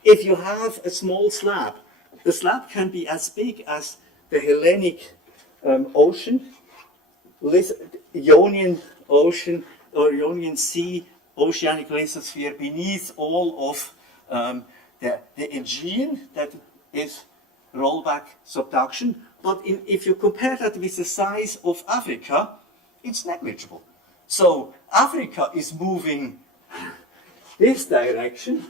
If you have a small slab, the slab can be as big as the Hellenic Ocean, Ionian Ocean, or Ionian Sea, oceanic lithosphere beneath all of the Aegean, that is rollback subduction. But if you compare that with the size of Africa, it's negligible. So Africa is moving this direction,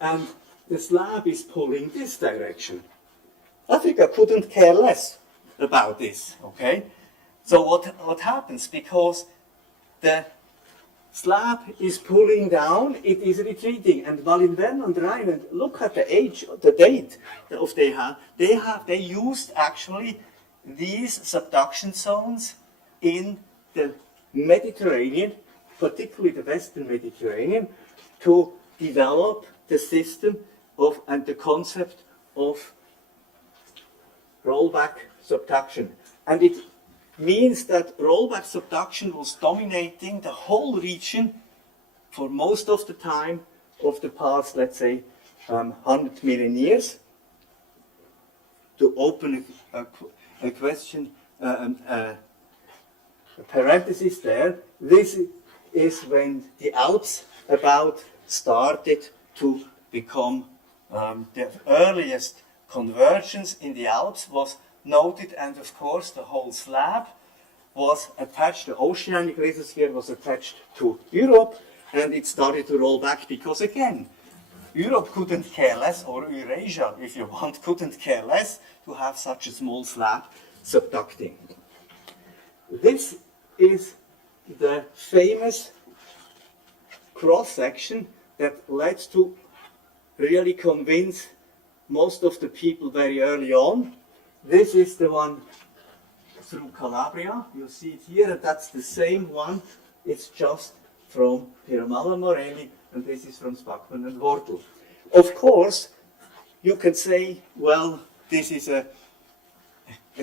and the slab is pulling this direction. Africa couldn't care less about this, okay? So what happens? Because the slab is pulling down, it is retreating. And while in Verne and Rhine, look at the date of they used actually these subduction zones in the Mediterranean, particularly the Western Mediterranean, to develop the system of and the concept of rollback subduction. And it means that rollback subduction was dominating the whole region for most of the time of the past, let's say, 100 million years. To open a question, a parenthesis there, this is when the Alps about started to become the earliest convergence in the Alps was noted, and of course the whole slab was attached, the oceanic lithosphere was attached to Europe, and it started to roll back because, again, Europe couldn't care less, or Eurasia, if you want, couldn't care less to have such a small slab subducting. This is the famous cross-section that led to really convince most of the people very early on. This is the one through Calabria. You see it here, and that's the same one. It's just from Piramalla Morelli, and this is from Spackman and Wortel. Of course, you can say, well, this is a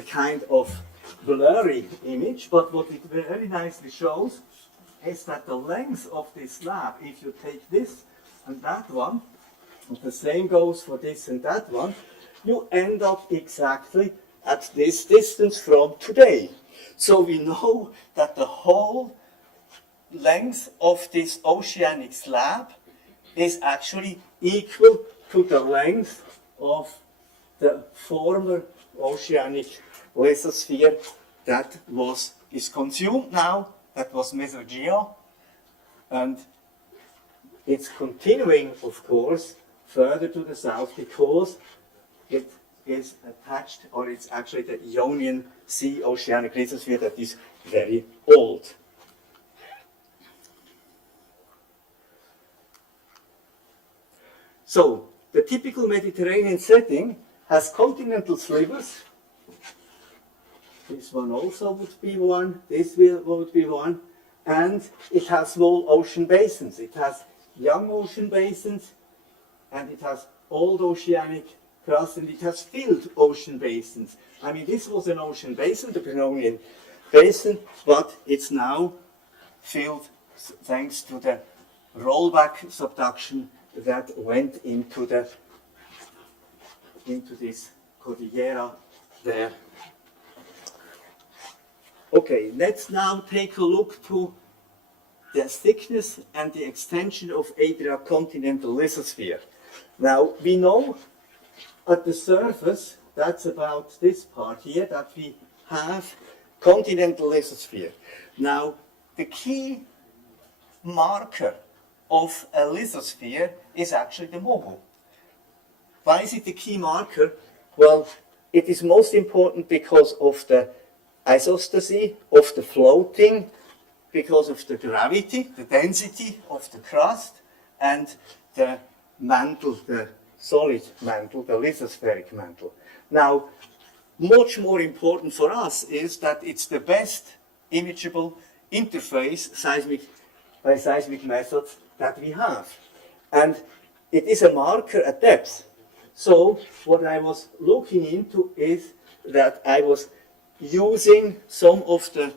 kind of blurry image, but what it very nicely shows is that the length of this slab, if you take this and that one, and the same goes for this and that one, you end up exactly at this distance from today. So we know that the whole length of this oceanic slab is actually equal to the length of the former oceanic lithosphere that is consumed now, that was Mesogaea, and it's continuing, of course, further to the south because it is attached, or it's actually the Ionian Sea oceanic lithosphere that is very old. So, the typical Mediterranean setting has continental slivers. This one also would be one, this would be one, and it has small ocean basins. It has young ocean basins, and it has old oceanic crust, and it has filled ocean basins. I mean, this was an ocean basin, the Pannonian Basin, but it's now filled thanks to the rollback subduction that went into this Cordillera there. Okay, let's now take a look to the thickness and the extension of Adria continental lithosphere. Now, we know at the surface, that's about this part here, that we have continental lithosphere. Now, the key marker of a lithosphere is actually the MOHO. Why is it the key marker? Well, it is most important because of the isostasy of the floating, because of the gravity, the density of the crust, and the mantle, the solid mantle, the lithospheric mantle. Now, much more important for us is that it's the best imageable interface by seismic methods that we have. And it is a marker at depth. So what I was looking into is that I was using some of the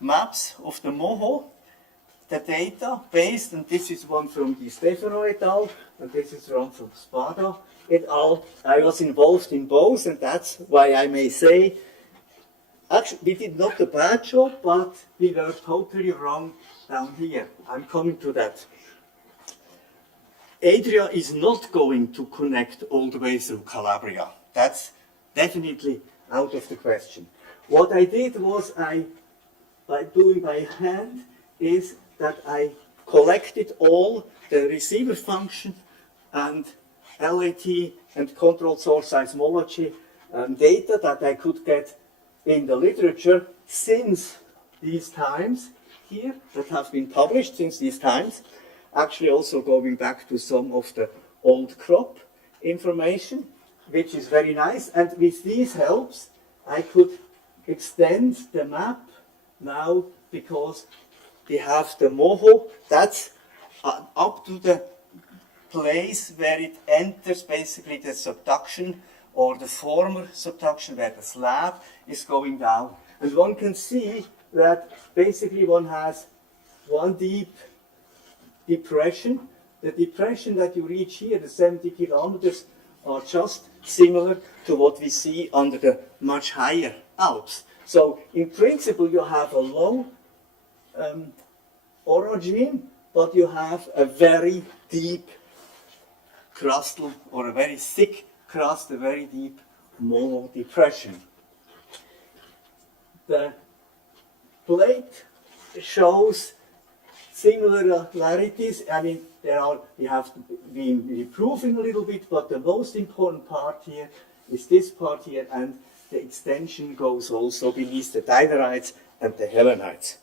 maps of the MOHO, the data based, and this is one from Di Stefano et al., and this is one from Spada et al. I was involved in both, and that's why I may say, actually, we did not a bad job, but we were totally wrong down here. I'm coming to that. Adria is not going to connect all the way through Calabria. That's definitely out of the question. What I did was, by doing by hand, is that I collected all the receiver function and LAT and control source seismology data that I could get in the literature since these times here, that have been published since these times. Actually also going back to some of the old crop information, which is very nice. And with these helps, I could extend the map now, because we have the MOHO, that's up to the place where it enters basically the subduction, or the former subduction where the slab is going down. And one can see that basically one has one deep depression. The depression that you reach here, the 70 kilometers, are just similar to what we see under the much higher Alps. So in principle you have a low orogeny, but you have a very deep crustal, or a very thick crust, a very deep mono depression. The plate shows similarities. I mean, we have been improving a little bit, but the most important part here is this part here, and the extension goes also beneath the Dinarites and the Helenites.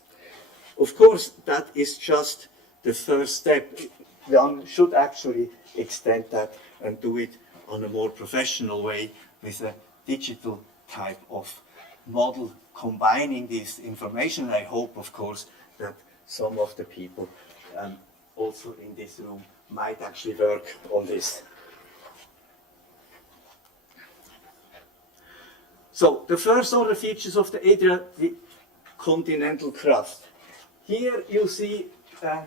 Of course, that is just the first step. One should actually extend that and do it on a more professional way with a digital type of model combining this information. I hope, of course, that some of the people also in this room might actually work on this. So the first order features of the Adria, the continental crust. Here you see a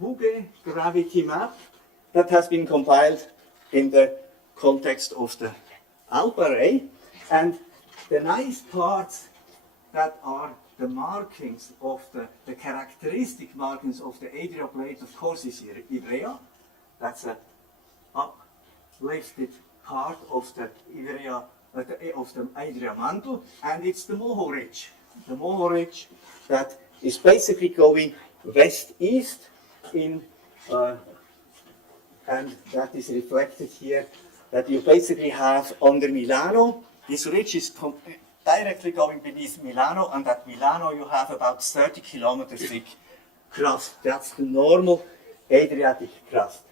Bouguer gravity map that has been compiled in the context of the Alp array, and the nice parts that are the markings of the characteristic markings of the Adria plate, of course, is here Ivrea. That's an uplifted part of the Ivrea, of the Adria mantle, and it's the Moho ridge. The Moho ridge that is basically going west-east in, and that is reflected here, that you basically have under Milano. This ridge is directly going beneath Milano, and at Milano you have about 30 kilometers thick crust. That's the normal Adriatic crust.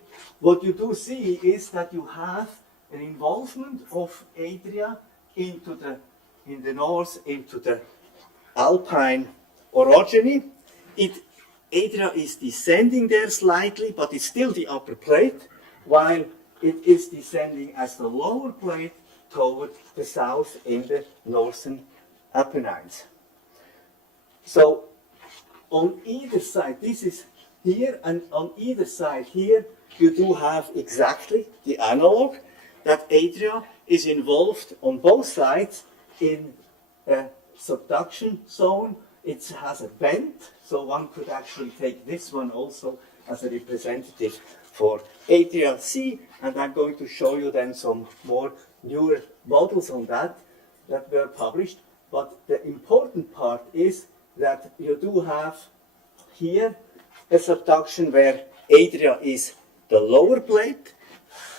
What you do see is that you have an involvement of Adria into in the north into the Alpine orogeny. Adria is descending there slightly, but it's still the upper plate, while it is descending as the lower plate toward the south in the northern Apennines. So on either side, this is here, and on either side here, you do have exactly the analog that Adria is involved on both sides in a subduction zone. It has a bend, so one could actually take this one also as a representative for Adria C, and I'm going to show you then some more newer models on that were published. But the important part is that you do have here a subduction where Adria is the lower plate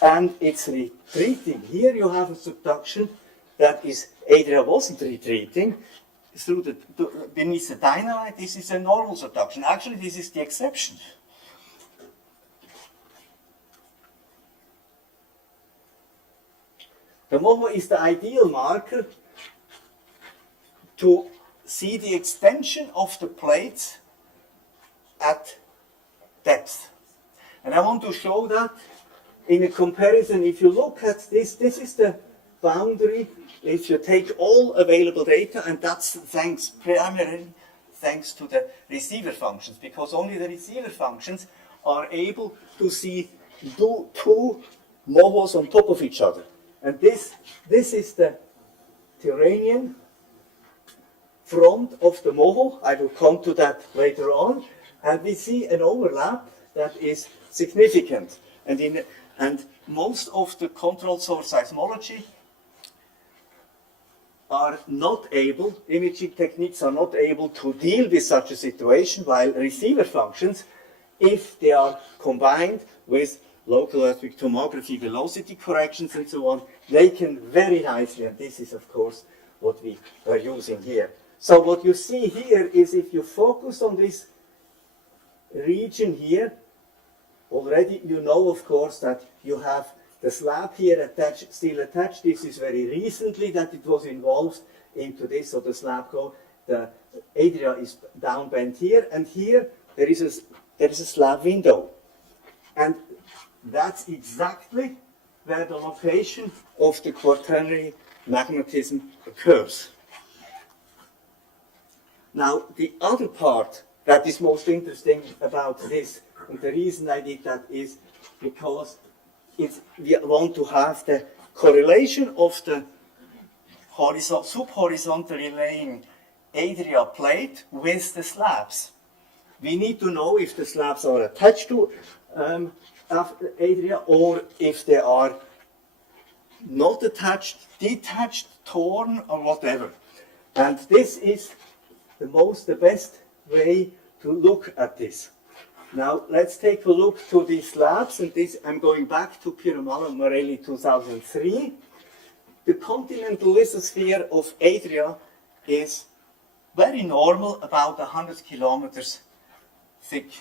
and it's retreating. Here you have a subduction that is Adria wasn't retreating through beneath the dynamite. This is a normal subduction. Actually, this is the exception. The MOHO is the ideal marker to see the extension of the plates at depth. And I want to show that in a comparison. If you look at this, this is the boundary. If you take all available data, and that's primarily thanks to the receiver functions, because only the receiver functions are able to see two MOHOs on top of each other. And this is the Turanian front of the MOHO. I will come to that later on. And we see an overlap that is significant. And most of the controlled source seismology are not able, imaging techniques are not able to deal with such a situation, while receiver functions, if they are combined with local earthquake tomography, velocity corrections and so on, they can very nicely, and this is of course what we are using here. So what you see here is, if you focus on this region here, already you know of course that you have the slab here still attached. This is very recently that it was involved into this, so the slab the Adria is down bent here, and here there is a slab window. And that's exactly where the location of the quaternary magmatism occurs. Now, the other part that is most about this, and the reason I did that is because we want to have the correlation of the subhorizontally laying Adria plate with the slabs. We need to know if the slabs are attached to Adria, or if they are not attached, detached, torn, or whatever. And this is the best way to look at this. Now let's take a look to these slabs, and this I'm going back to Piromallo Morelli 2003. The continental lithosphere of Adria is very normal, about 100 kilometers thick.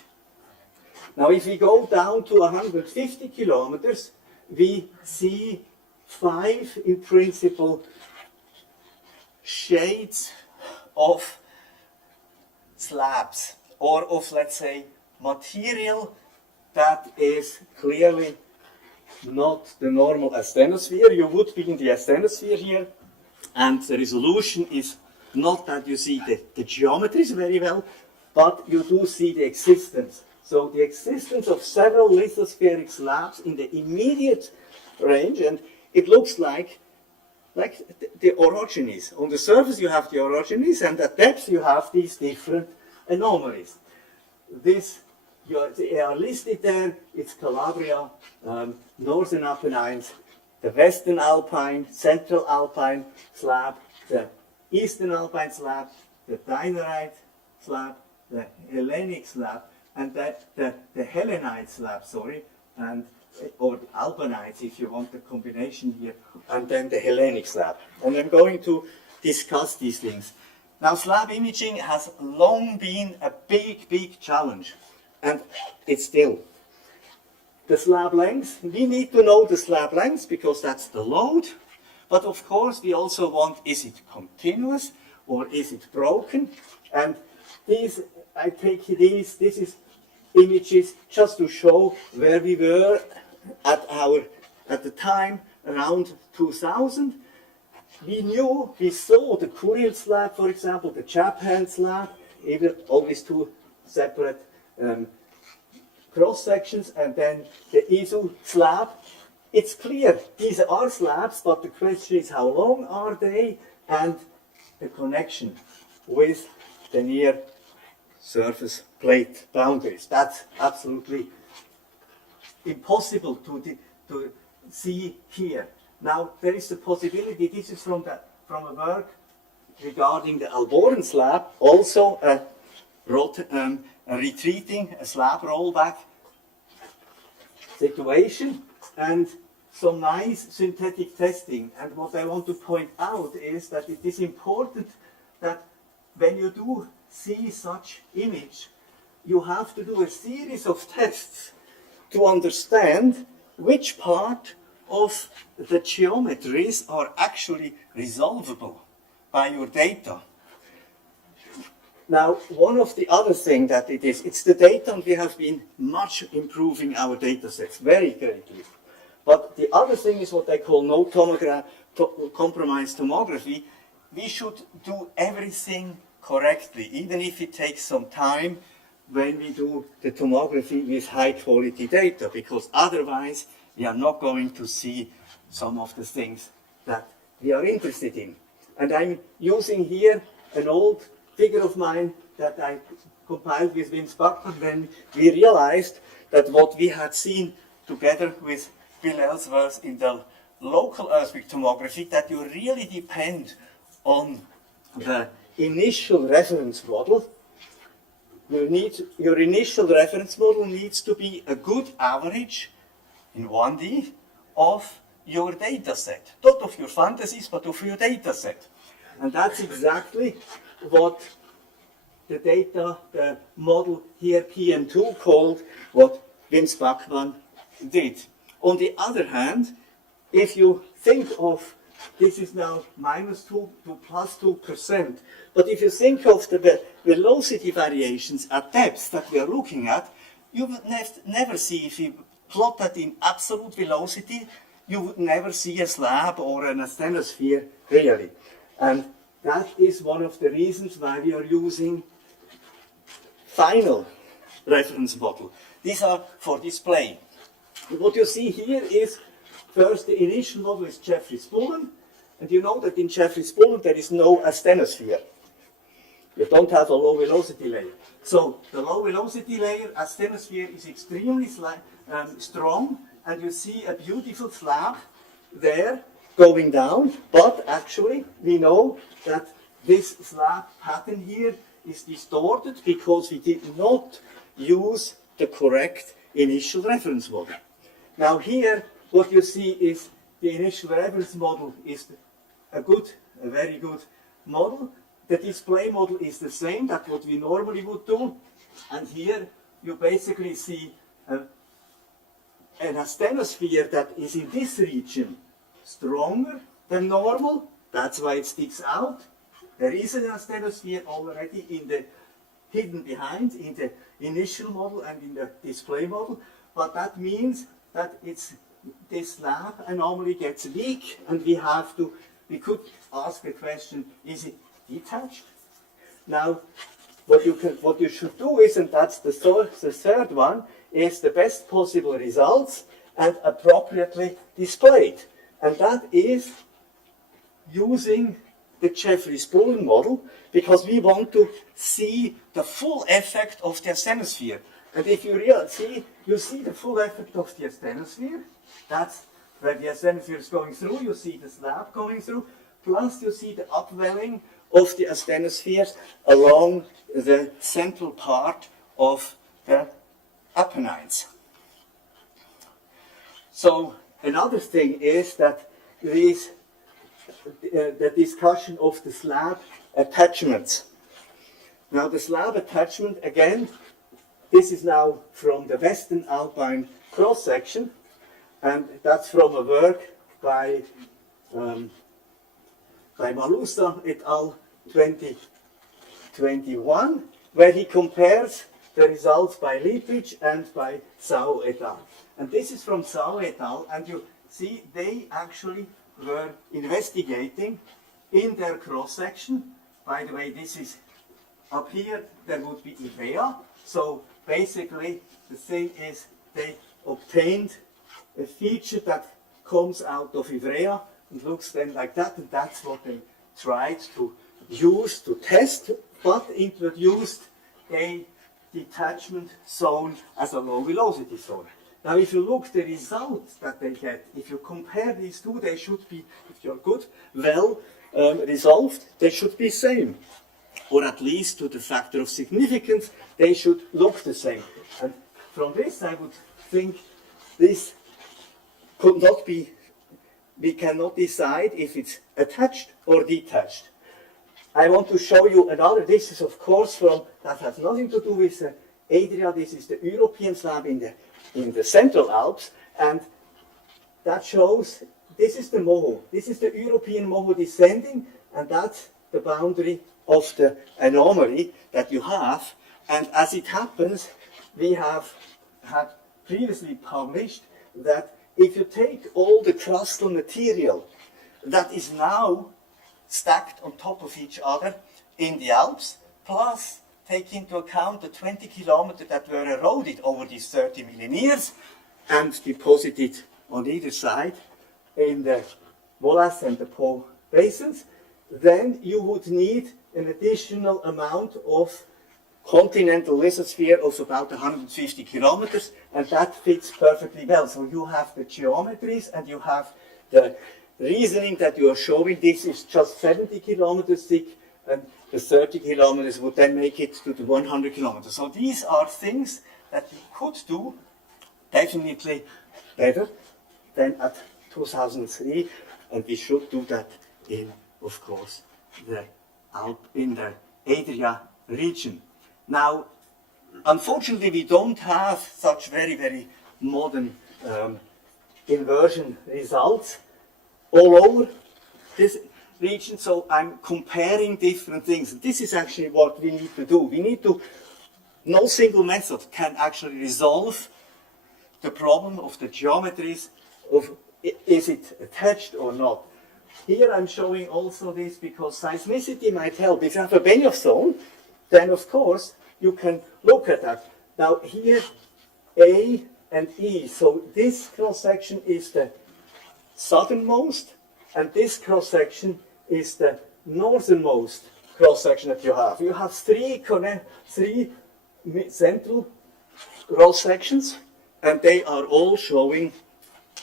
Now if we go down to 150 kilometers, we see 5 in principle shades of slabs, or of, let's say, material that is clearly not the normal asthenosphere. You would be in the asthenosphere here, and the resolution is not that you see the geometries very well, but you do see the existence. So the existence of several lithospheric slabs in the immediate range, and it looks like the orogenies. On the surface you have the orogenies, and at depth you have these different anomalies. They are listed there. It's Calabria, Northern Apennines, the Western Alpine, Central Alpine slab, the Eastern Alpine slab, the Dinerite slab, the Hellenic slab, and the Hellenite slab, or the Alpinites if you want the combination here, and then the Hellenic slab. And I'm going to discuss these things. Now, slab imaging has long been a big challenge, and it's still. The slab length, we need to know the slab length because that's the load, but of course we also want, is it continuous or is it broken? And I take this is images just to show where we were at the time around 2000. We saw the Kuriel slab, for example, the Japan slab, even always two separate cross sections, and then the Izu slab. It's clear these are slabs, but the question is how long are they, and the connection with the near surface plate boundaries. That's absolutely impossible to see here. Now there is the possibility, this is from a work regarding the Alboran slab, also a retreating, a slab rollback situation, and some nice synthetic testing. And what I want to point out is that it is important that when you do see such image, you have to do a series of tests to understand which part of the geometries are actually resolvable by your data. Now, one of the other things that it's the data, and we have been much improving our data sets very greatly. But the other thing is what I call no compromise tomography. We should do everything correctly, even if it takes some time when we do the tomography with high quality data, because otherwise we are not going to see some of the things that we are interested in. And I'm using here an old figure of mine that I compiled with Vince Buckman when we realized that what we had seen together with Bill Ellsworth in the local earthquake tomography, that you really depend on the initial reference model. Your initial reference model needs to be a good average in 1D of your data set. Not of your fantasies, but of your data set. And that's exactly what the model here, PM2, called what Vince Buckman did. On the other hand, if you think of, this is now -2 to +2%, but if you think of the velocity variations at depth that we are looking at, you would never see, if you plot that in absolute velocity, you would never see a slab or an asthenosphere really. And that is one of the reasons why we are using final reference model. These are for display. What you see here is, first, the initial model is Jeffreys-Bullen, and you know that in Jeffreys-Bullen there is no asthenosphere. You don't have a low velocity layer. So the low velocity layer, asthenosphere, is extremely strong, and you see a beautiful slab there going down, but actually we know that this slab pattern here is distorted because we did not use the correct initial reference model. Now here, what you see is the initial reference model is a very good model. The display model is the same, that's what we normally would do. And here you basically see an asthenosphere that is in this region stronger than normal. That's why it sticks out. There is an asthenosphere already hidden behind in the initial model and in the display model. But that means that this slab anomaly gets weak, and we could ask the question, is it detached? Now, what you should do is, and that's the third one, is the best possible results and appropriately displayed. And that is using the Jeffreys-Bullen model, because we want to see the full effect of the asthenosphere. And if you see the full effect of the asthenosphere, that's where the asthenosphere is going through, you see the slab going through, plus you see the upwelling of the asthenospheres along the central part of the Apennines. So another thing is that there is the discussion of the slab attachments. Now the slab attachment, again, this is now from the Western Alpine cross-section, and that's from a work by Malusa et al. 2021, where he compares the results by Liebridge and by Zhao et al. And this is from Zhao et al. And you see they actually were investigating in their cross-section. By the way, this is up here, there would be Ivrea. So basically the thing is they obtained a feature that comes out of Ivrea and looks then like that, and that's what they tried to use to test, but introduced a detachment zone as a low velocity zone. Now if you look the results that they get, if you compare these two, they should be, if you're good, well resolved, they should be same. or at least to the factor of significance, they should look the same. And from this, I would think this could not be, we cannot decide if it's attached or detached. I want to show you another, this is of course from, that has nothing to do with Adria, this is the European slab in the Central Alps, and that shows, this is the Moho, this is the European Moho descending, and that's the boundary of the anomaly that you have. And as it happens, we have had previously published that if you take all the crustal material that is now stacked on top of each other in the Alps, plus take into account the 20 kilometers that were eroded over these 30 million years and deposited on either side in the Molas and the Po basins, then you would need an additional amount of continental lithosphere of about 150 kilometers, and that fits perfectly well. So you have the geometries and you have the reasoning that you are showing. This is just 70 kilometers thick, and the 30 kilometers would then make it to the 100 kilometers. So these are things that you could do definitely better than at 2003, and we should do that in, of course, the in the Adria region. Now, unfortunately, we don't have such very, very modern inversion results all over this region, so I'm comparing different things. This is actually what we need to do. We need to, no single method can actually resolve the problem of the geometries of is it attached or not. Here I'm showing also this because seismicity might help. If you have a Benioff zone, then of course you can look at that. Now here A and E, so this cross-section is the southernmost, and this cross-section is the northernmost cross-section that you have. You have three central cross-sections, and they are all showing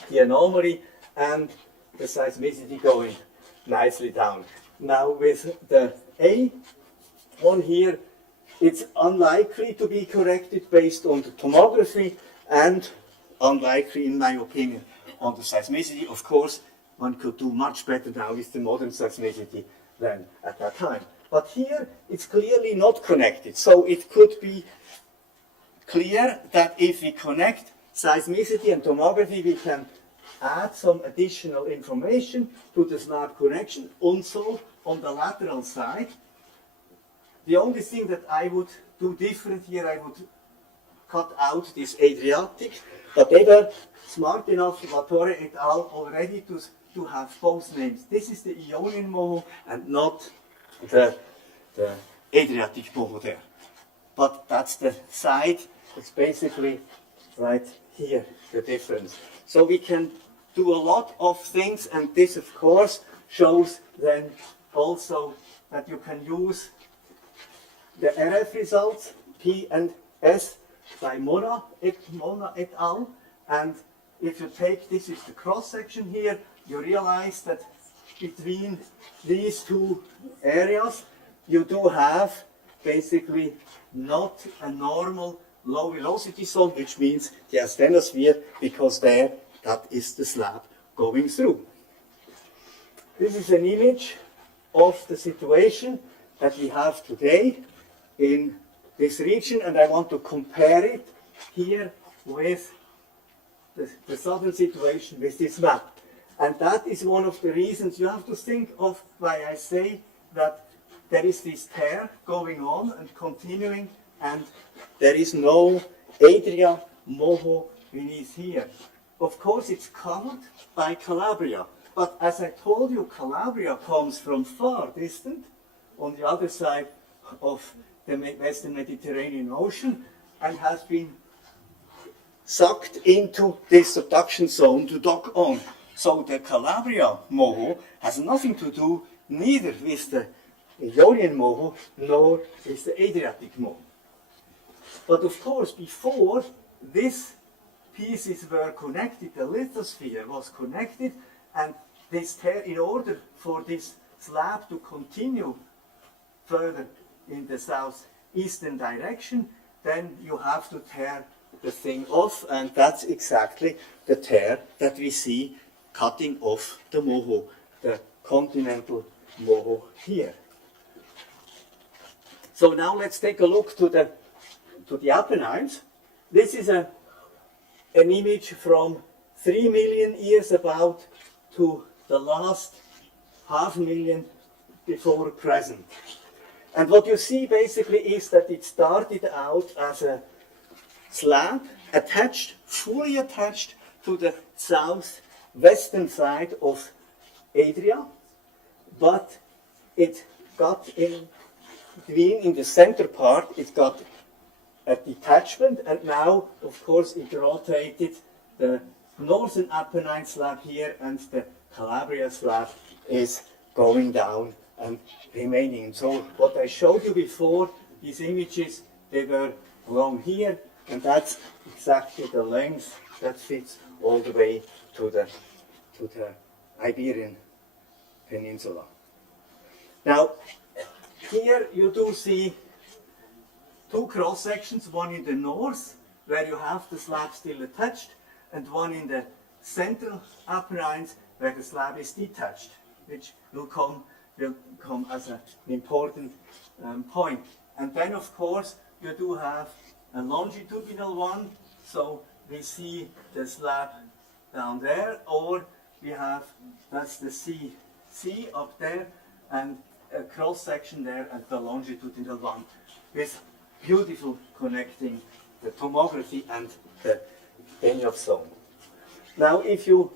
the anomaly and the seismicity going nicely down. Now with the A one here, it's unlikely to be corrected based on the tomography and unlikely, in my opinion, on the seismicity. Of course, one could do much better now with the modern seismicity than at that time. But here, it's clearly not connected. So it could be clear that if we connect seismicity and tomography, we can add some additional information to the slab connection. Also, on the lateral side, the only thing that I would do different here, I would cut out this Adriatic, but they were smart enough, Ore et al. Already to have both names. This is the Ionian Moho and not the Adriatic Moho there. But that's the side, it's basically right here, the difference. So we can do a lot of things, and this of course shows then also that you can use the RF results, P and S, by Mona et al. And if you take, this is the cross-section here, you realize that between these two areas, you do have basically not a normal low velocity zone, which means the asthenosphere, because there, that is the slab going through. This is an image of the situation that we have today in this region, and I want to compare it here with the southern situation with this map. And that is one of the reasons you have to think of why I say that there is this tear going on and continuing, and there is no Adria Moho beneath here. Of course, it's covered by Calabria, but as I told you, Calabria comes from far distant, on the other side of the Western Mediterranean Ocean, and has been sucked into this subduction zone to dock on. So the Calabria Moho has nothing to do neither with the Ionian Moho nor with the Adriatic Moho. But of course, before these pieces were connected, the lithosphere was connected, and this tear, in order for this slab to continue further in the southeastern direction, then you have to tear the thing off, and that's exactly the tear that we see cutting off the moho, the continental moho here. So now let's take a look to the Apennines. This is an image from 3 million years about to the last 500,000 before present. And what you see basically is that it started out as a slab attached, fully attached to the southwestern side of Adria, but it got in the center part, it got a detachment, and now, of course, it rotated the northern Apennine slab here, and the Calabria slab is going down and remaining. So what I showed you before, these images, they were along here, and that's exactly the length that fits all the way to the Iberian Peninsula. Now, here you do see two cross sections, one in the north, where you have the slab still attached, and one in the central Apennines, where the slab is detached, which will come as an important point. And then, of course, you do have a longitudinal one, so we see the slab down there, or we have, that's the C up there, and a cross section there, and the longitudinal one, with beautiful connecting the tomography and the Benioff zone. Now, if you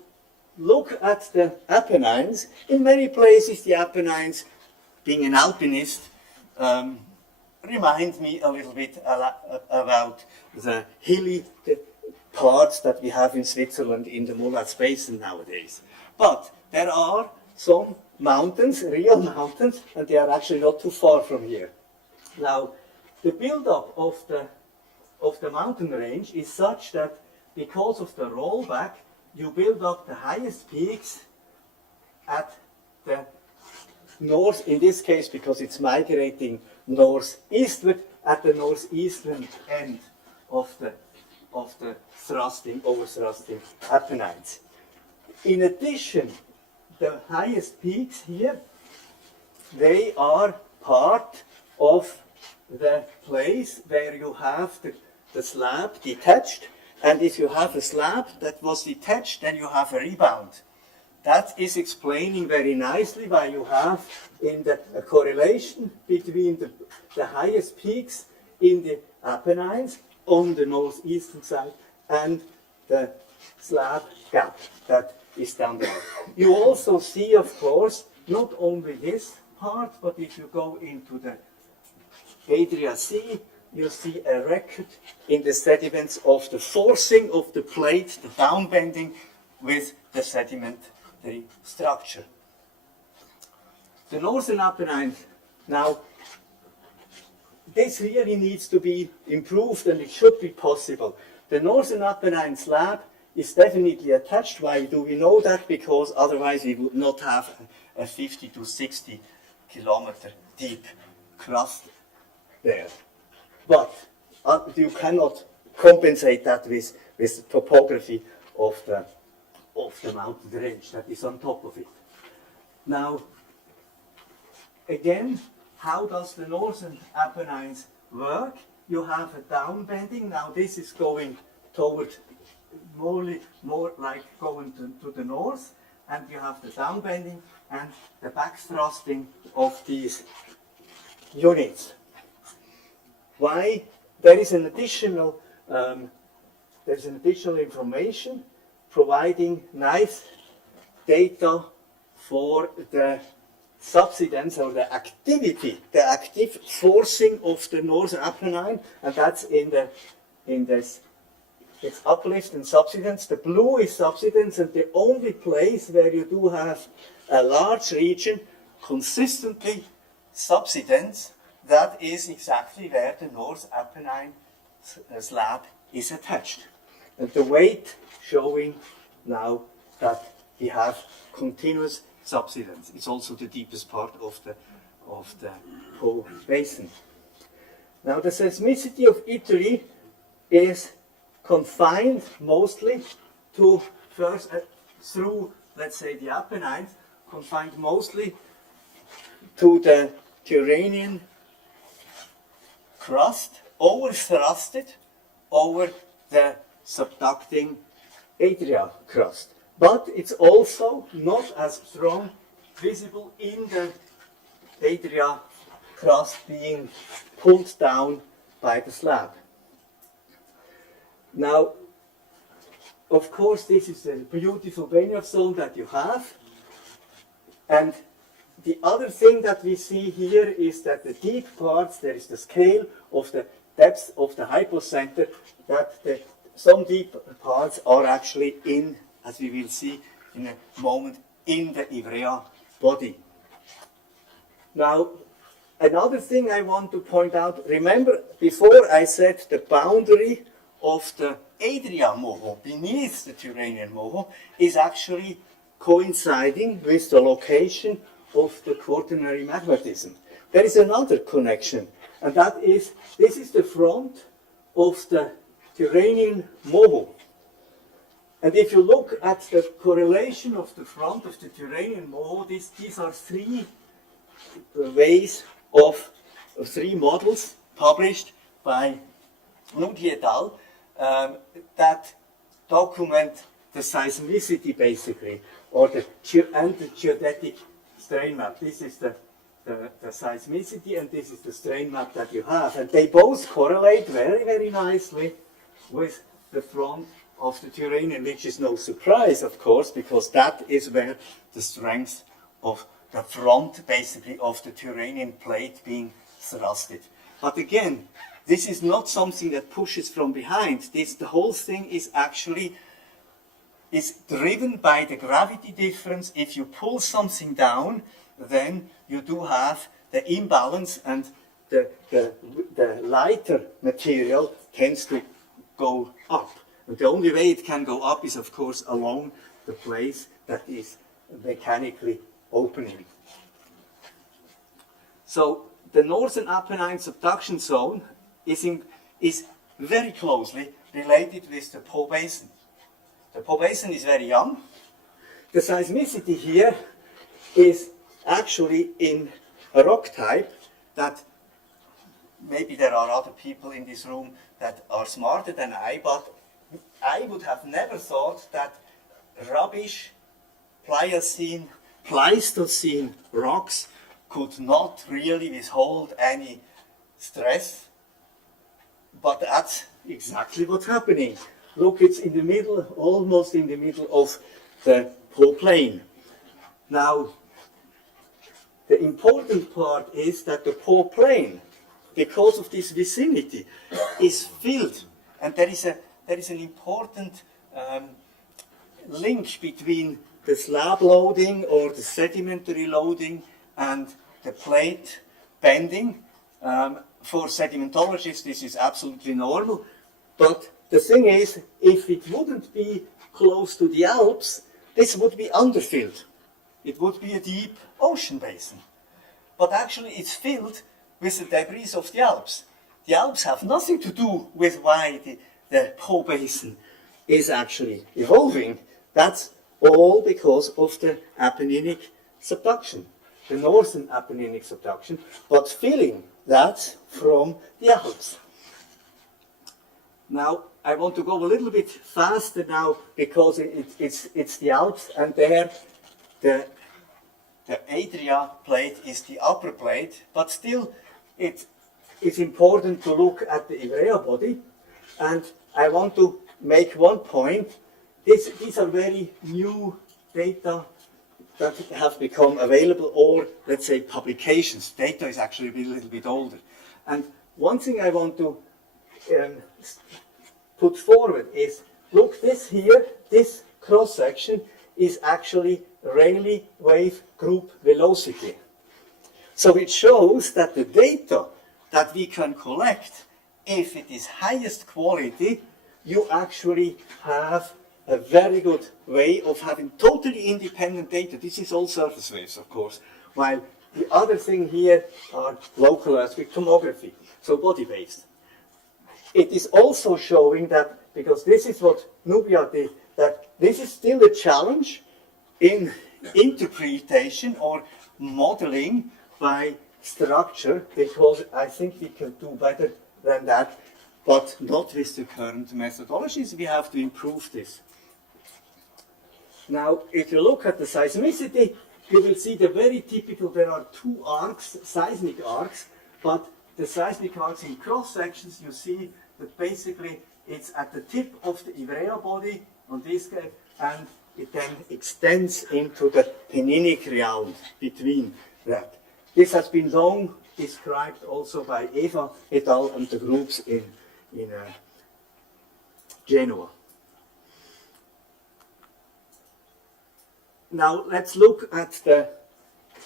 look at the Apennines, in many places the Apennines, being an alpinist, remind me a little bit about the hilly parts that we have in Switzerland in the Mulatz Basin nowadays. But there are some mountains, real mountains, and they are actually not too far from here. Now, the build-up of the mountain range is such that because of the rollback, you build up the highest peaks at the north, in this case because it's migrating northeastward, at the northeastern end of the over-thrusting Apennines. In addition, the highest peaks here, they are part of the place where you have the slab detached, and if you have a slab that was detached, then you have a rebound. That is explaining very nicely why you have a correlation between the highest peaks in the Apennines on the northeastern side and the slab gap that is down there. You also see, of course, not only this part, but if you go into the Adria Sea, you see a record in the sediments of the forcing of the plate, the downbending with the sedimentary structure. The northern Apennines, now, this really needs to be improved, and it should be possible. The northern Apennine slab is definitely attached. Why do we know that? Because otherwise we would not have a 50 to 60 kilometer deep crust there. But you cannot compensate that with the topography of the mountain range that is on top of it. Now, again, how does the northern Apennines work? You have a downbending. Now this is going toward more like going to the north, and you have the downbending and the back thrusting of these units. Why? There is an additional information providing nice data for the subsidence or the activity, the active forcing of the northern Apennine, and that's in this. It's uplift and subsidence. The blue is subsidence, and the only place where you do have a large region consistently subsidence, that is exactly where the North Apennine slab is attached. And the weight showing now that we have continuous subsidence. It's also the deepest part of of the Po basin. Now the seismicity of Italy is confined mostly to first through, let's say, the Apennines, confined mostly to the Turanian crust, over-thrusted over the subducting Adria crust. But it's also not as strong visible in the Adria crust being pulled down by the slab. Now, of course, this is a beautiful Benioff zone that you have. And the other thing that we see here is that the deep parts, there is the scale of the depth of the hypocenter, that some deep parts are actually in, as we will see in a moment, in the Ivrea body. Now, another thing I want to point out, remember before I said the boundary of the Adria Moho beneath the Turanian Moho is actually coinciding with the location of the quaternary magmatism. There is another connection, and that is, this is the front of the Turanian Moho. And if you look at the correlation of the front of the Turanian Moho, these are three ways of three models published by Ludi et al. That document the seismicity basically, or the geodetic strain map. This is the seismicity, and this is the strain map that you have. And they both correlate very, very nicely with the front of the Turanian, which is no surprise, of course, because that is where the strength of the front, basically, of the Turanian plate being thrusted. But again, this is not something that pushes from behind. The whole thing is actually driven by the gravity difference. If you pull something down, then you do have the imbalance, and the lighter material tends to go up. And the only way it can go up is, of course, along the place that is mechanically opening. So the northern Apennine subduction zone is very closely related with the Po basin. The Po basin is very young. The seismicity here is actually in a rock type that maybe there are other people in this room that are smarter than I, but I would have never thought that rubbish Pleistocene rocks could not really withhold any stress. But that's exactly what's happening. Look, it's in the middle, almost in the middle of the Po plain. Now, the important part is that the Po plain, because of this vicinity, is filled. And there is an important link between the slab loading or the sedimentary loading and the plate bending. For sedimentologists, this is absolutely normal. But the thing is, if it wouldn't be close to the Alps, this would be underfilled. It would be a deep ocean basin. But actually, it's filled with the debris of the Alps. The Alps have nothing to do with why the Po basin is actually evolving. That's all because of the Apenninic subduction, the northern Apenninic subduction, but filling that from the Alps. Now, I want to go a little bit faster now because it's the Alps, and there the Adria plate is the upper plate, but still it is important to look at the Ivrea body. And I want to make one point. These are very new data that have become available, or let's say publications. Data is actually a little bit older. And one thing I want to put forward is, look, this here, this cross-section is actually Rayleigh wave group velocity. So it shows that the data that we can collect, if it is highest quality, you actually have a very good way of having totally independent data. This is all surface waves, of course, while The other thing here are local earthquake tomography, so body-based. It is also showing that, because this is what Nubia did, that this is still a challenge in interpretation or modeling by structure, because I think we can do better than that, but not with the current methodologies. We have to improve this. Now, if you look at the seismicity, you will see the very typical, there are two arcs, seismic arcs, but the seismic arcs in cross sections, you see that basically it's at the tip of the Ivrea body on this guy, and it then extends into the Penninic realm between that. This has been long described also by Eva et al. And the groups in Genoa. Now let's look at the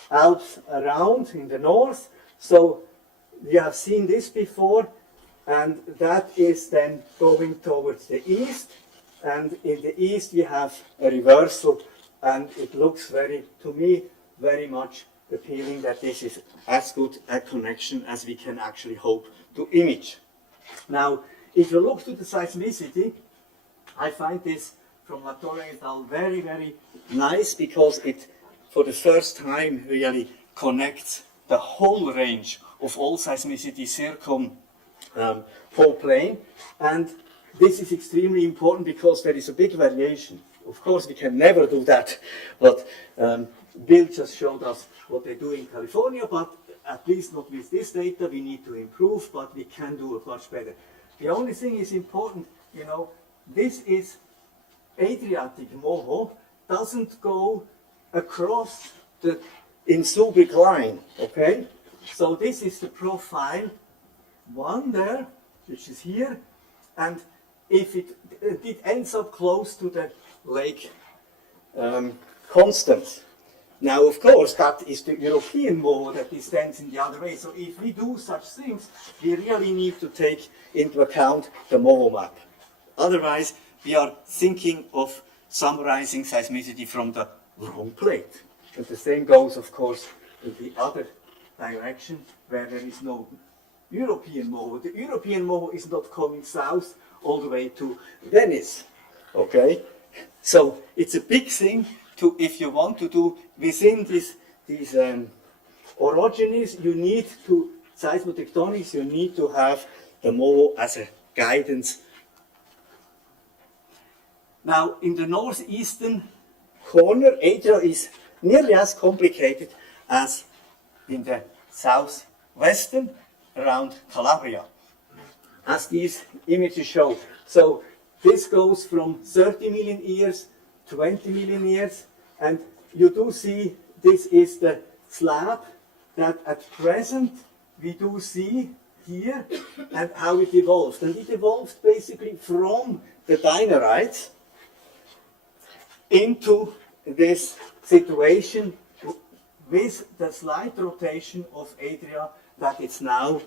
Alps around in the north. So you have seen this before, and that is then going towards the east. And in the east we have a reversal, and it looks to me, very much appealing that this is as good a connection as we can actually hope to image. Now, if you look to the seismicity, I find this from Latore et al. Very, very nice, because it, for the first time, really connects the whole range of all seismicity circum whole plane. And this is extremely important because there is a big variation. Of course, we can never do that, but Bill just showed us what they do in California, but at least not with this data. We need to improve, but we can do it much better. The only thing is important, you know, this is Adriatic Moho, doesn't go across the Insubric line, okay? So this is the profile one there, which is here, and if it ends up close to the Lake Constance. Now, of course, that is the European Moho that extends in the other way. So if we do such things, we really need to take into account the Moho map. Otherwise, we are thinking of summarizing seismicity from the wrong plate. And the same goes, of course, in the other direction, where there is no European Moho. The European Moho is not coming south all the way to Venice. Okay? So it's a big thing to, if you want to do within these orogenies, you need to, seismotectonics, you need to have the Moho as a guidance. Now, in the northeastern corner, Adria is nearly as complicated as in the southwestern around Calabria, as these images show. So this goes from 30 million years, 20 million years, and you do see this is the slab that at present we do see here, and how it evolved. And it evolved basically from the dinarites into this situation with the slight rotation of Adria, that it's now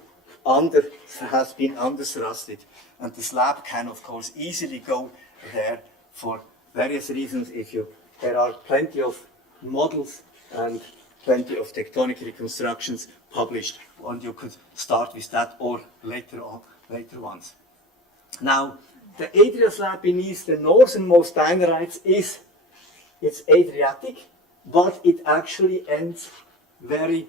has been underthrusted. And the slab can, of course, easily go there for various reasons. There are plenty of models and plenty of tectonic reconstructions published, and you could start with that or later ones. Now, the Adria slab beneath the northernmost dinarites it's Adriatic, but it actually ends very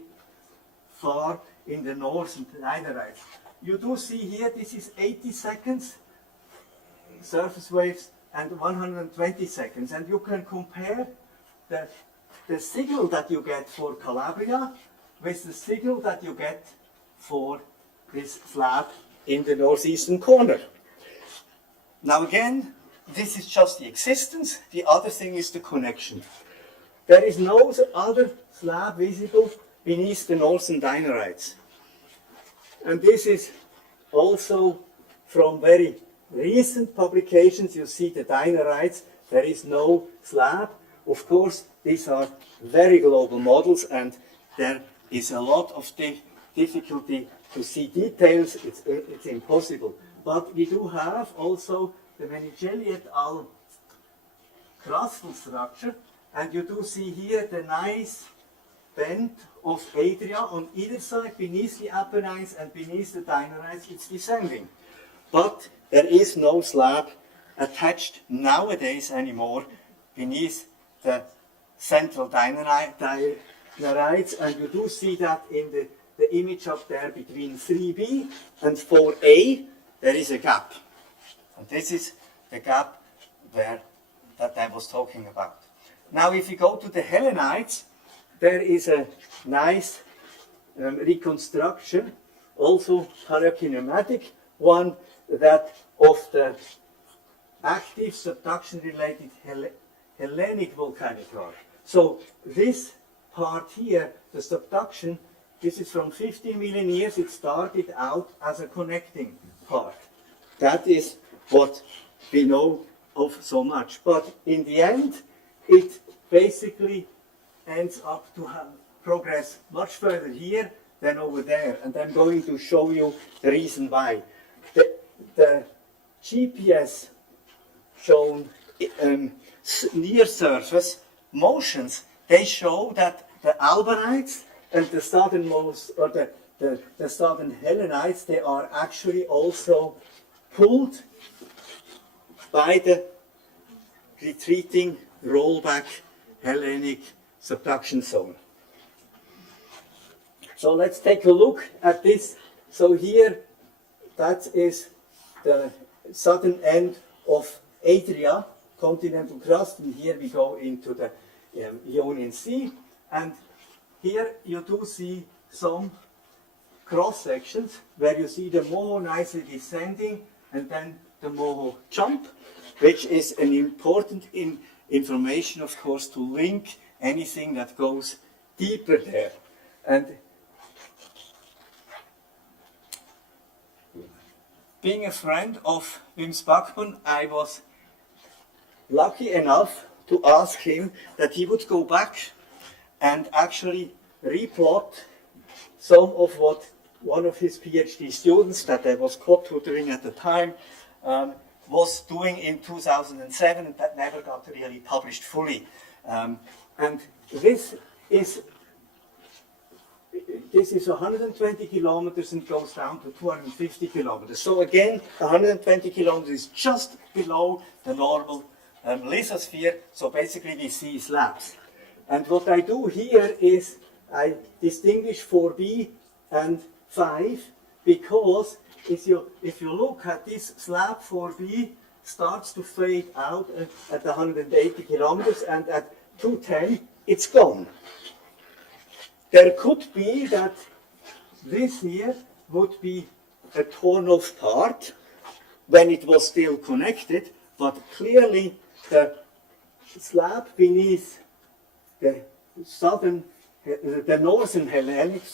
far in the northern dinarites. You do see here, this is 80 seconds surface waves and 120 seconds, and you can compare the signal that you get for Calabria with the signal that you get for this slab in the northeastern corner. Now again, this is just the existence. The other thing is the connection. There is no other slab visible beneath the northern dinarites. And this is also from very recent publications. You see the dinarites, there is no slab. Of course, these are very global models, and there is a lot of difficulty to see details. It's impossible. But we do have also the Menicelli et al. Crustal structure, and you do see here the nice bend of Adria on either side, beneath the Apennines and beneath the Dinarites, it's descending. But there is no slab attached nowadays anymore beneath the central Dinarites, and you do see that in the image up there between 3b and 4a, there is a gap. And this is the gap that I was talking about. Now if you go to the Hellenites, there is a nice reconstruction, also paleokinematic one, that of the active subduction-related Hellenic volcanic rock. So this part here, the subduction, this is from 50 million years. It started out as a connecting part. That is what we know of so much. But in the end, it basically ends up to have progress much further here than over there. And I'm going to show you the reason why. The GPS shown near surface motions, they show that the Albanites and the southernmost, or the southern Hellenites, they are actually also pulled by the retreating rollback Hellenic subduction zone. So let's take a look at this. So here, that is the southern end of Adria, continental crust, and here we go into the Ionian Sea, and here you do see some cross sections where you see the Moho nicely descending and then the Moho jump, which is an important information, of course, to link anything that goes deeper there. And being a friend of Wim Spakman, I was lucky enough to ask him that he would go back and actually replot some of what one of his PhD students that I was co-tutoring at the time was doing in 2007, and that never got really published fully. And this is 120 kilometers and goes down to 250 kilometers. So again, 120 kilometers is just below the normal lithosphere, so basically we see slabs. And what I do here is I distinguish 4b and 5, because if you look at this slab 4b starts to fade out at 180 kilometers, and at 210 it's gone. There could be that this here would be a torn off part when it was still connected, but clearly the slab beneath the northern Hellenites,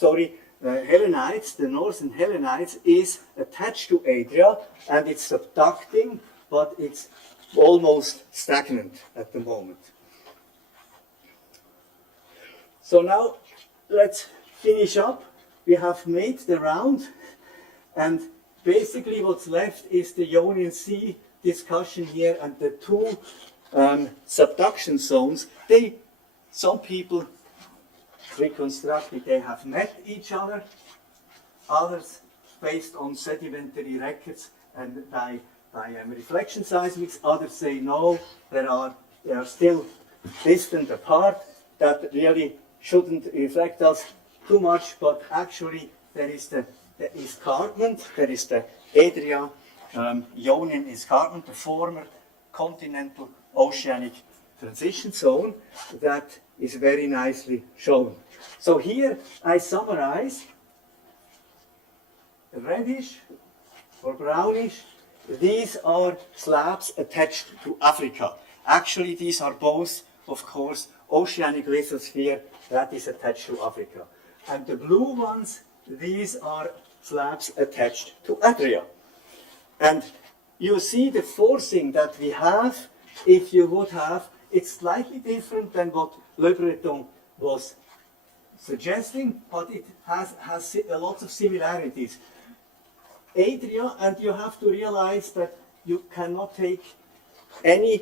the northern Hellenites is attached to Adria, and it's subducting, but it's almost stagnant at the moment. So now let's finish up. We have made the round, and basically what's left is the Ionian Sea discussion here, and the two subduction zones. Some people reconstructed they have met each other, others based on sedimentary records and by reflection seismics, others say no, they are still distant apart. That really shouldn't reflect us too much, but actually there is the escarpment, there is the Adria Ionian escarpment, the former continental oceanic transition zone, that is very nicely shown. So here I summarize: reddish or brownish, these are slabs attached to Africa. Actually, these are both, of course, oceanic lithosphere that is attached to Africa. And the blue ones, these are slabs attached to Adria. And you see the forcing that we have, if you would have, it's slightly different than what Le Breton was suggesting, but it has a lot of similarities. Adria, and you have to realize that you cannot take any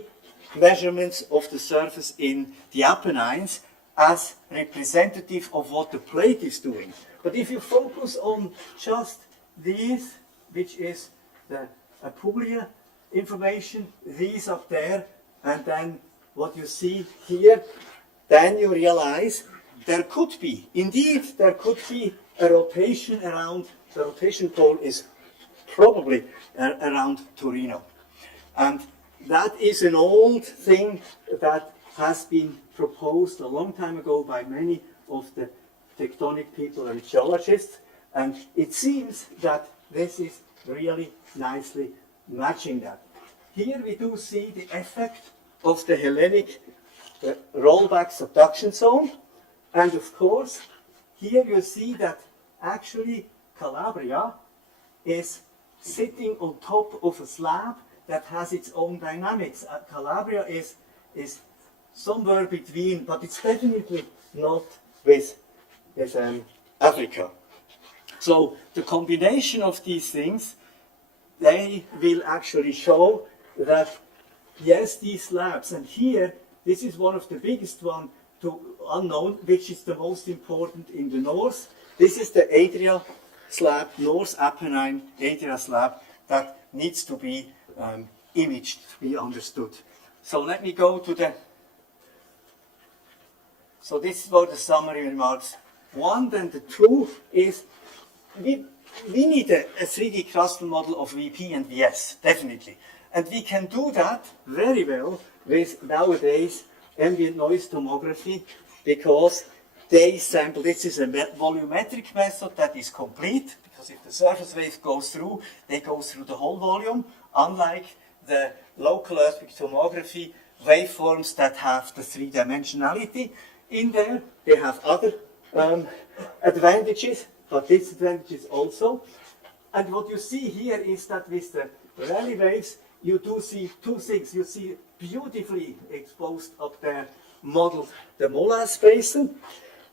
measurements of the surface in the Apennines, as representative of what the plate is doing. But if you focus on just these, which is the Apulia information, these up there, and then what you see here, then you realize there could be, indeed, there could be a rotation around, the rotation pole is probably around Torino. And that is an old thing that has been proposed a long time ago by many of the tectonic people and geologists, and it seems that this is really nicely matching that. Here we do see the effect of the Hellenic rollback subduction zone, and of course here you see that actually Calabria is sitting on top of a slab that has its own dynamics. Calabria is somewhere between, but it's definitely not with Africa. So the combination of these things, they will actually show that yes, these slabs, and here this is one of the biggest one to unknown, which is the most important in the north. This is the Adria slab, North Apennine Adria slab, that needs to be imaged, to be understood. So let me go to the, so this is what the summary remarks. One, then the two is, we need a 3D crustal model of VP and VS, definitely. And we can do that very well with nowadays ambient noise tomography, because they sample, this is a volumetric method that is complete, because if the surface wave goes through, they go through the whole volume, unlike the local earthquake tomography waveforms that have the three-dimensionality in there. They have other advantages, but disadvantages also. And what you see here is that with the Rayleigh waves, you do see two things. You see beautifully exposed up there, modeled the Molas basin.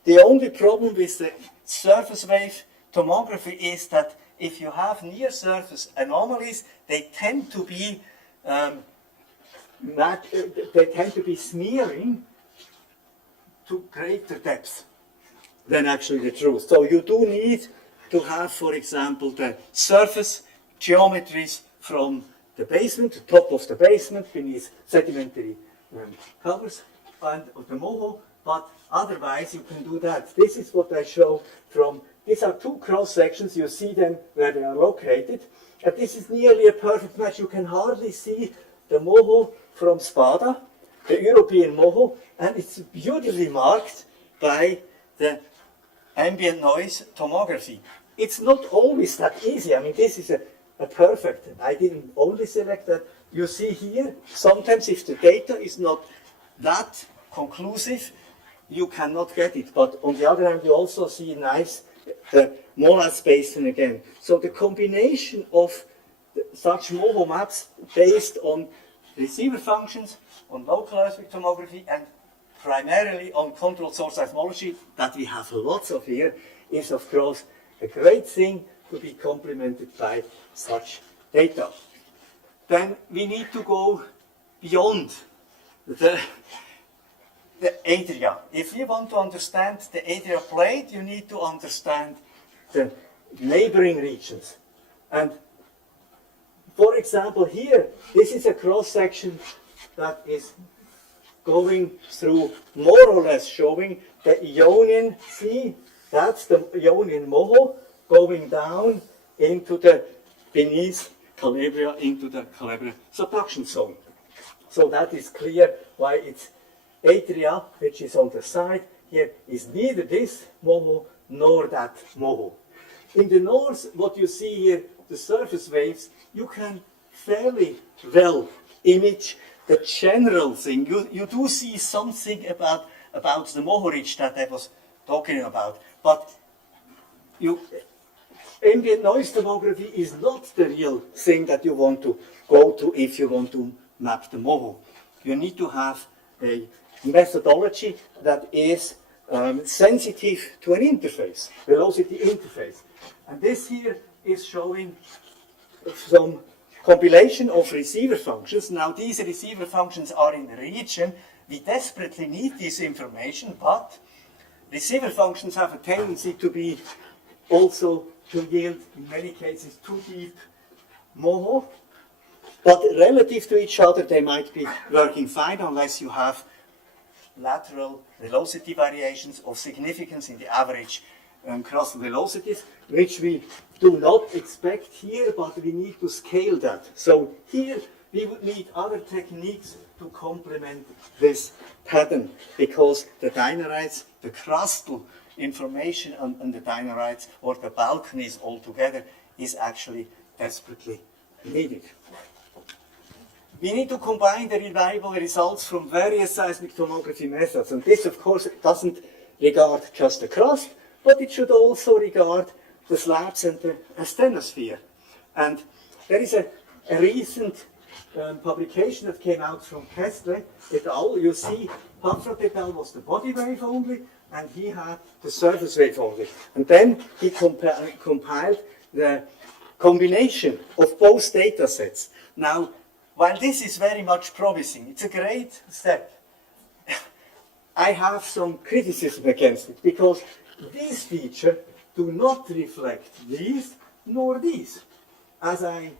The only problem with the surface wave tomography is that if you have near surface anomalies, they tend to be smearing to greater depth than actually the truth. So you do need to have, for example, the surface geometries from the basement, the top of the basement, beneath sedimentary covers and the moho, but otherwise you can do that. This is what I show from, these are two cross sections, you see them where they are located, and this is nearly a perfect match. You can hardly see the moho from Spada, the European moho, and it's beautifully marked by the ambient noise tomography. It's not always that easy. I mean, this is a perfect. I didn't only select that. You see here, sometimes if the data is not that conclusive, you cannot get it. But on the other hand, you also see nice the Molas basin again. So the combination of such MOHO maps based on receiver functions, on local earthquake tomography, and primarily on controlled source seismology, that we have lots of here, is of course a great thing to be complemented by such data. Then we need to go beyond the Adria. If you want to understand the Adria plate, you need to understand the neighboring regions. And for example, here, this is a cross-section that is going through, more or less showing the Ionian Sea. That's the Ionian Moho going down into the beneath Calabria, into the Calabria subduction zone. So that is clear why it's Adria, which is on the side here, is neither this Moho nor that Moho. In the north, what you see here, the surface waves, you can fairly well image the general thing. You do see something about the Moho ridge that I was talking about, but ambient noise tomography is not the real thing that you want to go to if you want to map the Moho. You need to have a methodology that is sensitive to an interface, velocity interface. And this here is showing some compilation of receiver functions. Now these receiver functions are in the region We desperately need this information, but receiver functions have a tendency to be also to yield, in many cases, too deep moho. But relative to each other, they might be working fine unless you have lateral velocity variations of significance in the average crustal velocities, which we do not expect here, but we need to scale that. So here we would need other techniques to complement this pattern, because the dinarites, the crustal information on the dinarites or the balconies altogether is actually desperately needed. We need to combine the reliable results from various seismic tomography methods, and this of course doesn't regard just the crust, but it should also regard the slabs and the asthenosphere. And there is a recent publication that came out from Kissling et al. You see, Patrat et al. Was the body wave only, and he had the surface wave only. And then he compiled the combination of both data sets. Now, while this is very much promising, it's a great step, I have some criticism against it, because these features do not reflect these nor these. As I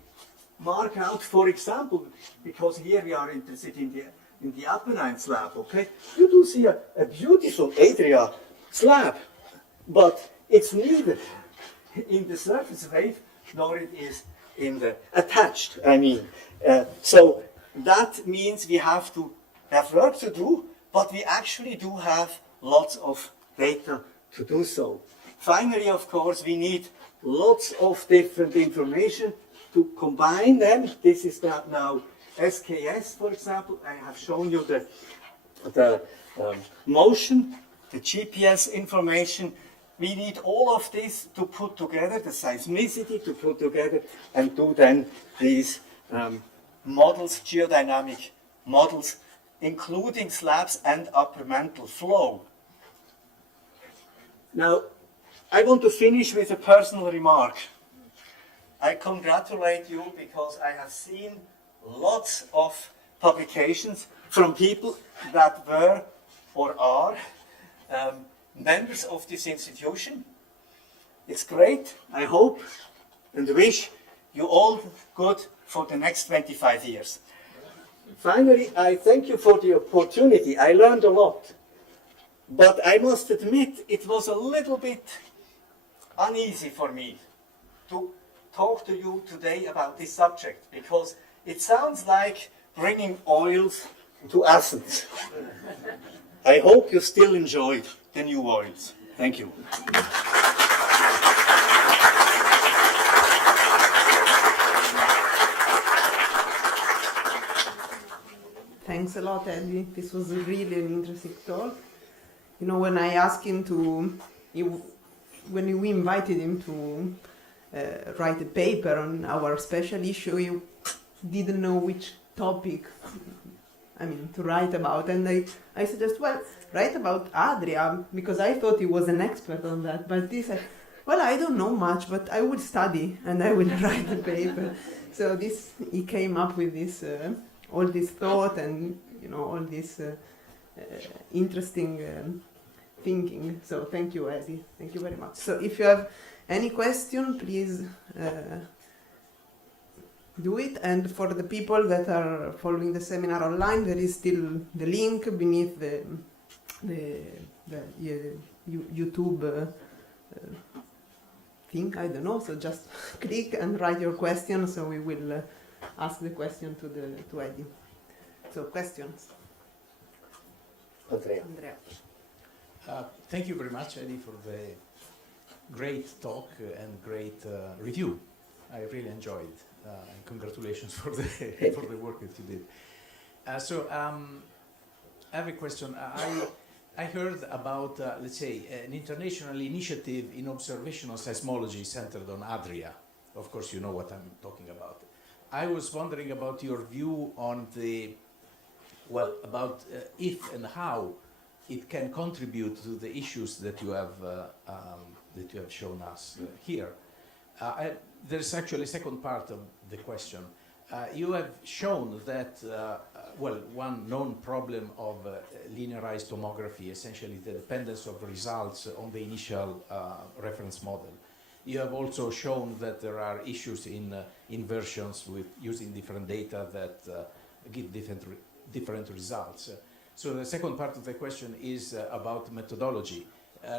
mark out, for example, because here we are interested in the Apennine slab, okay? You do see a beautiful Adria slab, but it's neither in the surface wave nor it is in the attached, I mean. So that means we have work to do, but we actually do have lots of data to do so. Finally, of course, we need lots of different information to combine them. This is now SKS, for example. I have shown you the motion, the GPS information. We need all of this to put together, the seismicity to put together, and do then these models, geodynamic models, including slabs and upper mantle flow. Now, I want to finish with a personal remark. I congratulate you because I have seen lots of publications from people that were or are members of this institution. It's great. I hope and wish you all good for the next 25 years. Finally, I thank you for the opportunity. I learned a lot. But I must admit, it was a little bit uneasy for me to talk to you today about this subject, because it sounds like bringing oils to Athens. I hope you still enjoyed the new oils. Thank you. Thanks a lot, Eddie. This was really an interesting talk. You know, when I asked him when we invited him to write a paper on our special issue, he didn't know which topic, to write about. And I suggested, well, write about Adria, because I thought he was an expert on that. But he said, well, I don't know much, but I will study and I will write a paper. So he came up with this, all this thought and, all this interesting thinking. So thank you, Eddie. Thank you very much. So if you have any question, please do it. And for the people that are following the seminar online, there is still the link beneath the YouTube thing. I don't know. So just click and write your question. So we will ask the question to Eddie. So questions. Andrea. Thank you very much, Eddie, for the great talk and great review. I really enjoyed it. And congratulations for the work that you did. I have a question. I heard about, let's say, an international initiative in observational seismology centered on Adria. Of course, you know what I'm talking about. I was wondering about your view on about if and how it can contribute to the issues that you have shown us here. There's actually a second part of the question. You have shown that, well, one known problem of linearized tomography, essentially the dependence of results on the initial reference model. You have also shown that there are issues in inversions with using different data that give different results. So the second part of the question is about methodology.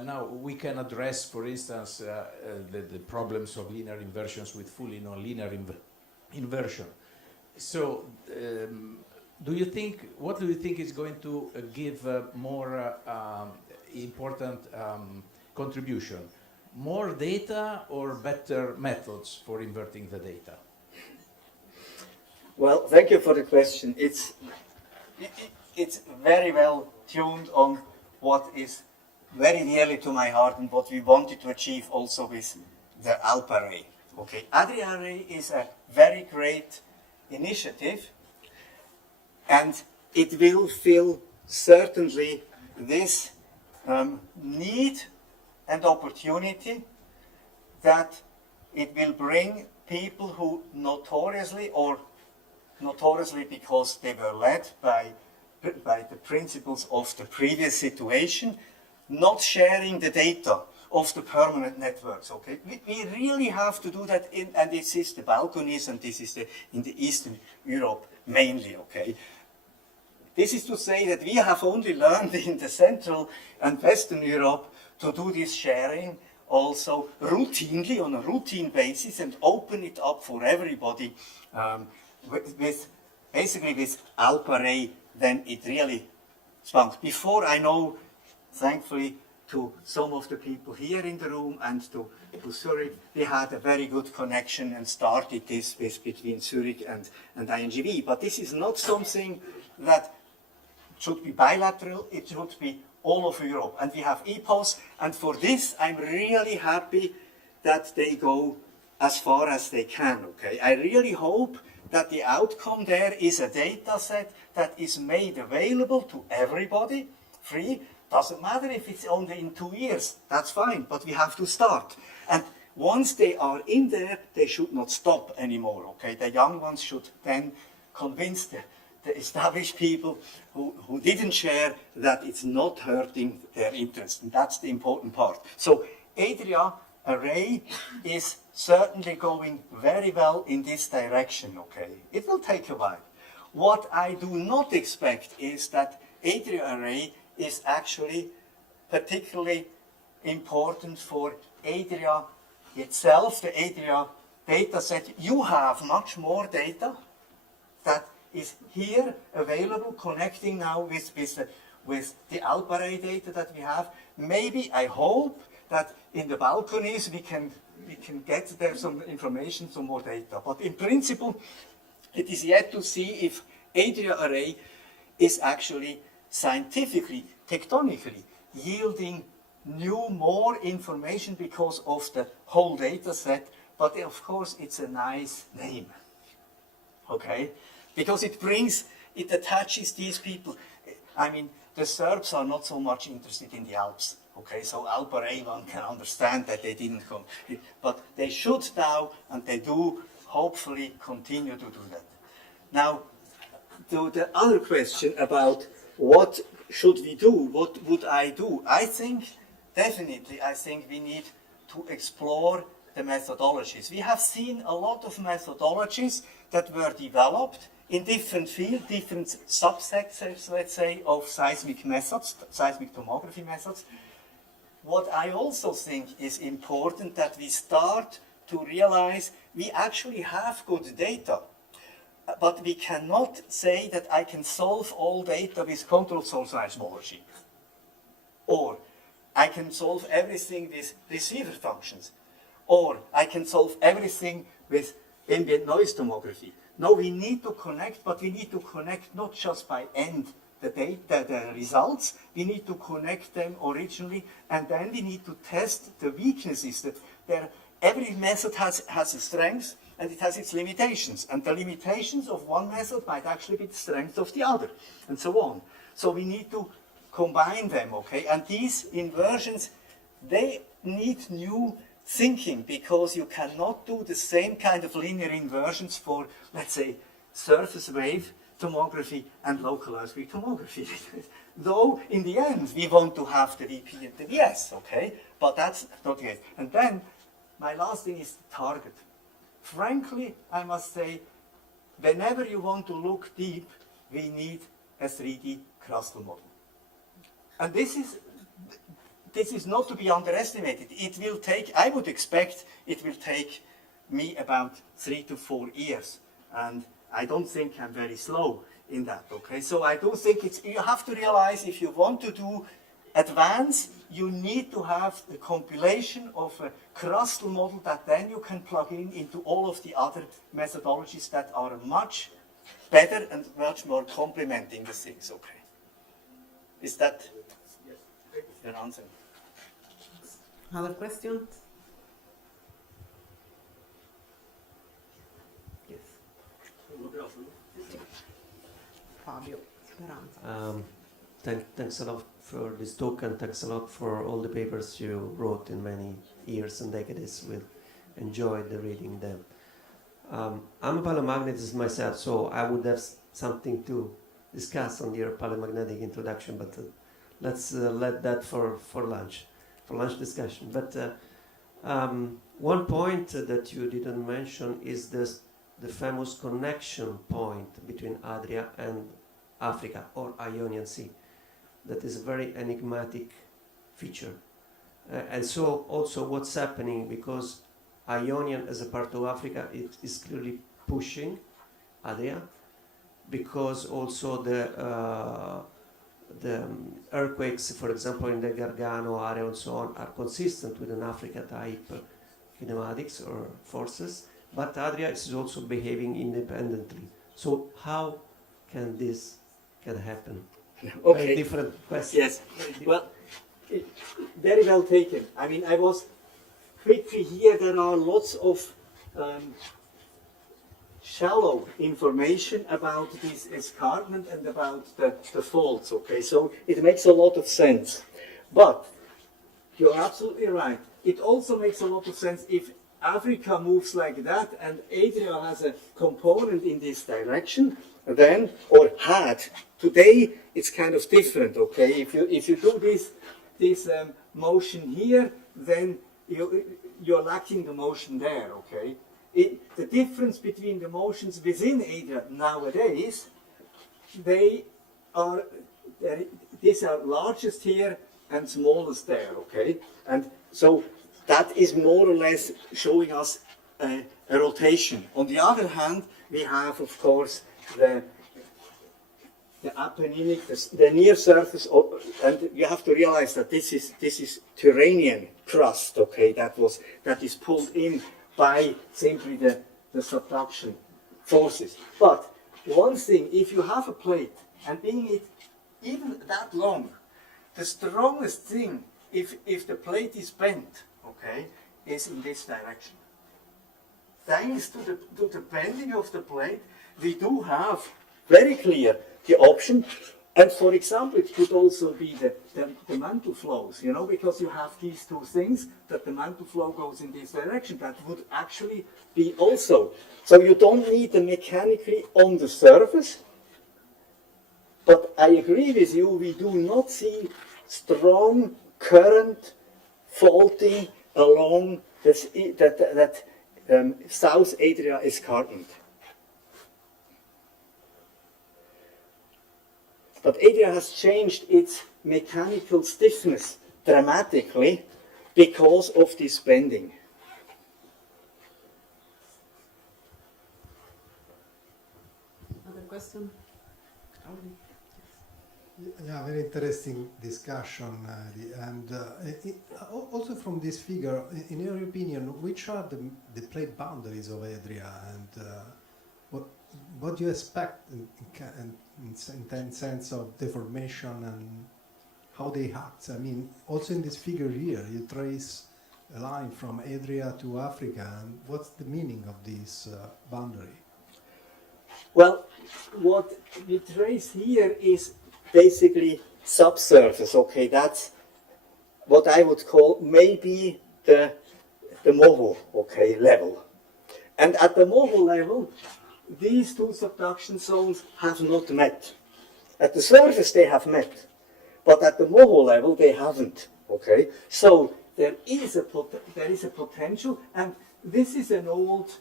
Now we can address, for instance, the problems of linear inversions with fully nonlinear inversion. So, what do you think is going to give more important contribution? More data or better methods for inverting the data? Well, thank you for the question. It's very well tuned on what is very nearly to my heart and what we wanted to achieve also with the ALP array. Okay, Adria array is a very great initiative, and it will fill certainly this need and opportunity that it will bring people who notoriously because they were led by the principles of the previous situation, not sharing the data of the permanent networks. Okay, we really have to do that, and this is the Balkans, and this is in the Eastern Europe mainly. Okay, this is to say that we have only learned in the Central and Western Europe to do this sharing also routinely, on a routine basis, and open it up for everybody basically with ALP array. Then it really spunk. Before I know, thankfully, to some of the people here in the room and to Zurich, we had a very good connection and started this between Zurich and INGV. But this is not something that should be bilateral, it should be all over Europe. And we have EPOS, and for this I'm really happy that they go as far as they can. Okay, I really hope that the outcome there is a data set that is made available to everybody, free. Doesn't matter if it's only in 2 years, that's fine, but we have to start. And once they are in there, they should not stop anymore, okay? The young ones should then convince the established people who didn't share that it's not hurting their interest, and that's the important part. So Adria array is certainly going very well in this direction, okay? It will take a while. What I do not expect is that Adria array is actually particularly important for Adria itself, the Adria data set. You have much more data that is here available, connecting now with the ALP array data that we have. Maybe, I hope, that in the Balkans we can get there some information, some more data. But in principle, it is yet to see if Adria array is actually scientifically, tectonically, yielding more information because of the whole data set. But of course, it's a nice name, okay? Because it attaches these people. I mean, the Serbs are not so much interested in the Alps, okay? So ALP array, one can understand that they didn't come. But they should now, and they do, hopefully continue to do that. Now, to the other question about what should we do, what would I do? I think we need to explore the methodologies. We have seen a lot of methodologies that were developed in different fields, different subsectors, let's say, of seismic methods, seismic tomography methods. What I also think is important that we start to realize we actually have good data. But we cannot say that I can solve all data with controlled source seismology. Or I can solve everything with receiver functions. Or I can solve everything with ambient noise tomography. No, we need to connect, but we need to connect not just by end the data, the results. We need to connect them originally, and then we need to test the weaknesses. Every method has a strength, and it has its limitations. And the limitations of one method might actually be the strength of the other, and so on. So we need to combine them, okay? And these inversions, they need new thinking, because you cannot do the same kind of linear inversions for, let's say, surface wave tomography and local earthquake tomography. Though, in the end, we want to have the VP and the VS, okay? But that's not the case. And then, my last thing is the target. Frankly, I must say, whenever you want to look deep, we need a 3D crustal model. And this is not to be underestimated. It will take, I would expect, it will take me about 3 to 4 years. And I don't think I'm very slow in that, okay? So I do think you have to realize if you want to do advance, you need to have the compilation of a crustal model that then you can plug into all of the other methodologies that are much better and much more complementing the things, okay? Is that your answer? Other questions? Yes. Fabio Speranza. Thanks a lot for this talk, and thanks a lot for all the papers you wrote in many years and decades. We've enjoyed reading them. I'm a paleomagnetist myself, so I would have something to discuss on your palemagnetic introduction, but let's let that for lunch discussion. But one point that you didn't mention is the famous connection point between Adria and Africa, or Ionian Sea. That is a very enigmatic feature. And so also what's happening, because Ionian as a part of Africa, it is clearly pushing Adria, because also the earthquakes, for example, in the Gargano area and so on, are consistent with an Africa-type kinematics or forces, but Adria is also behaving independently. So how can this happen? Okay. Very different question. Yes. Well, very well taken. I mean, I was quickly here. There are lots of shallow information about this escarpment and about the faults. Okay, so it makes a lot of sense. But you're absolutely right. It also makes a lot of sense if Africa moves like that and Adria has a component in this direction, then, or had. Today it's kind of different, okay? If you do this motion here, then you're lacking the motion there, okay? The difference between the motions within Adria nowadays, these are largest here and smallest there, okay? And so that is more or less showing us a rotation. On the other hand, we have, of course, the Apenninic, the near surface, and you have to realize that this is Turanian crust, okay, that is pulled in by simply the subduction forces. But one thing, if you have a plate and being it even that long, the strongest thing, if the plate is bent, okay, is in this direction. Thanks to the bending of the plate, we do have very clear the option, and for example, it could also be the mantle flows, you know, because you have these two things, that the mantle flow goes in this direction. That would actually be also. So you don't need the mechanically on the surface, but I agree with you, we do not see strong current faulting along that South Adria escarpment. But Adria has changed its mechanical stiffness dramatically because of this bending. Other question? Yeah, very interesting discussion. Also from this figure, in your opinion, which are the plate boundaries of Adria, and what do you expect in sense of deformation and how they act? I mean, also in this figure here, you trace a line from Adria to Africa, and what's the meaning of this boundary? Well, what we trace here is basically subsurface, okay? That's what I would call maybe the the model, okay, level. And at the model level, these two subduction zones have not met. At the surface they have met, but at the model level they haven't, okay? So there is a potential, and this is an old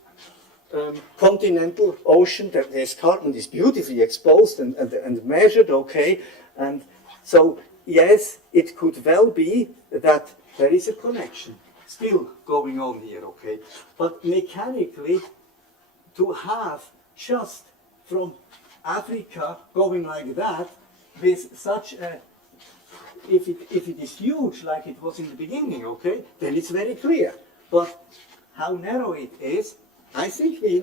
continental ocean. The escarpment is beautifully exposed and measured, okay? And so, yes, it could well be that there is a connection still going on here, okay? But mechanically, to have just from Africa going like that with such a, if it is huge like it was in the beginning, okay, then it's very clear. But how narrow it is, I think we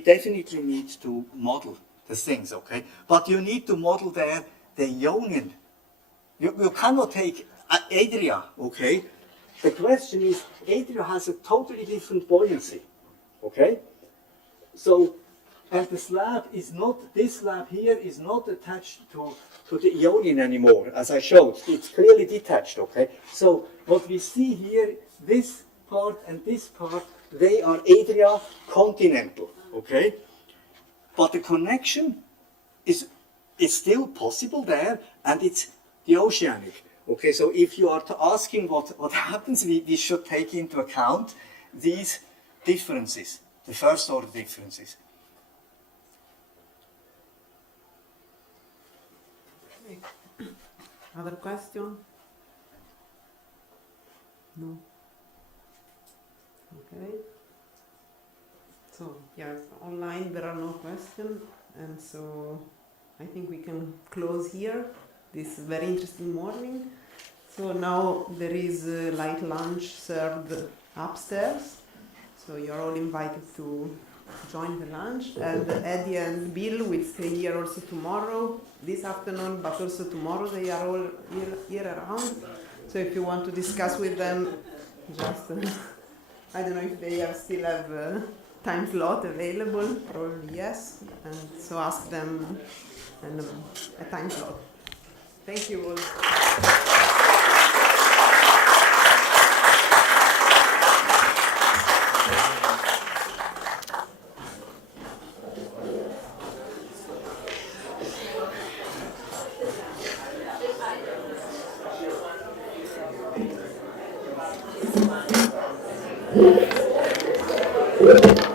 definitely need to model the things, okay? But you need to model there the Ionian. You cannot take Adria, okay? The question is, Adria has a totally different buoyancy, okay? So, and the slab is not, this slab here is not attached to the Ionian anymore, as I showed. It's clearly detached, okay? So, what we see here, this part and this part, they are Adria continental, okay? But the connection is still possible there, and it's the oceanic. Okay, so if you are asking what happens, we should take into account these differences, the first order differences. Other question? No. Okay. So, yes, online there are no questions, and so I think we can close here this very interesting morning. So now there is a light lunch served upstairs, so you're all invited to join the lunch, and Eddie and Bill will stay here also tomorrow, this afternoon, but also tomorrow. They are all here around, so if you want to discuss with them, just I don't know if they still have a time slot available, probably yes, and so ask them a time slot. Thank you all. Thank you.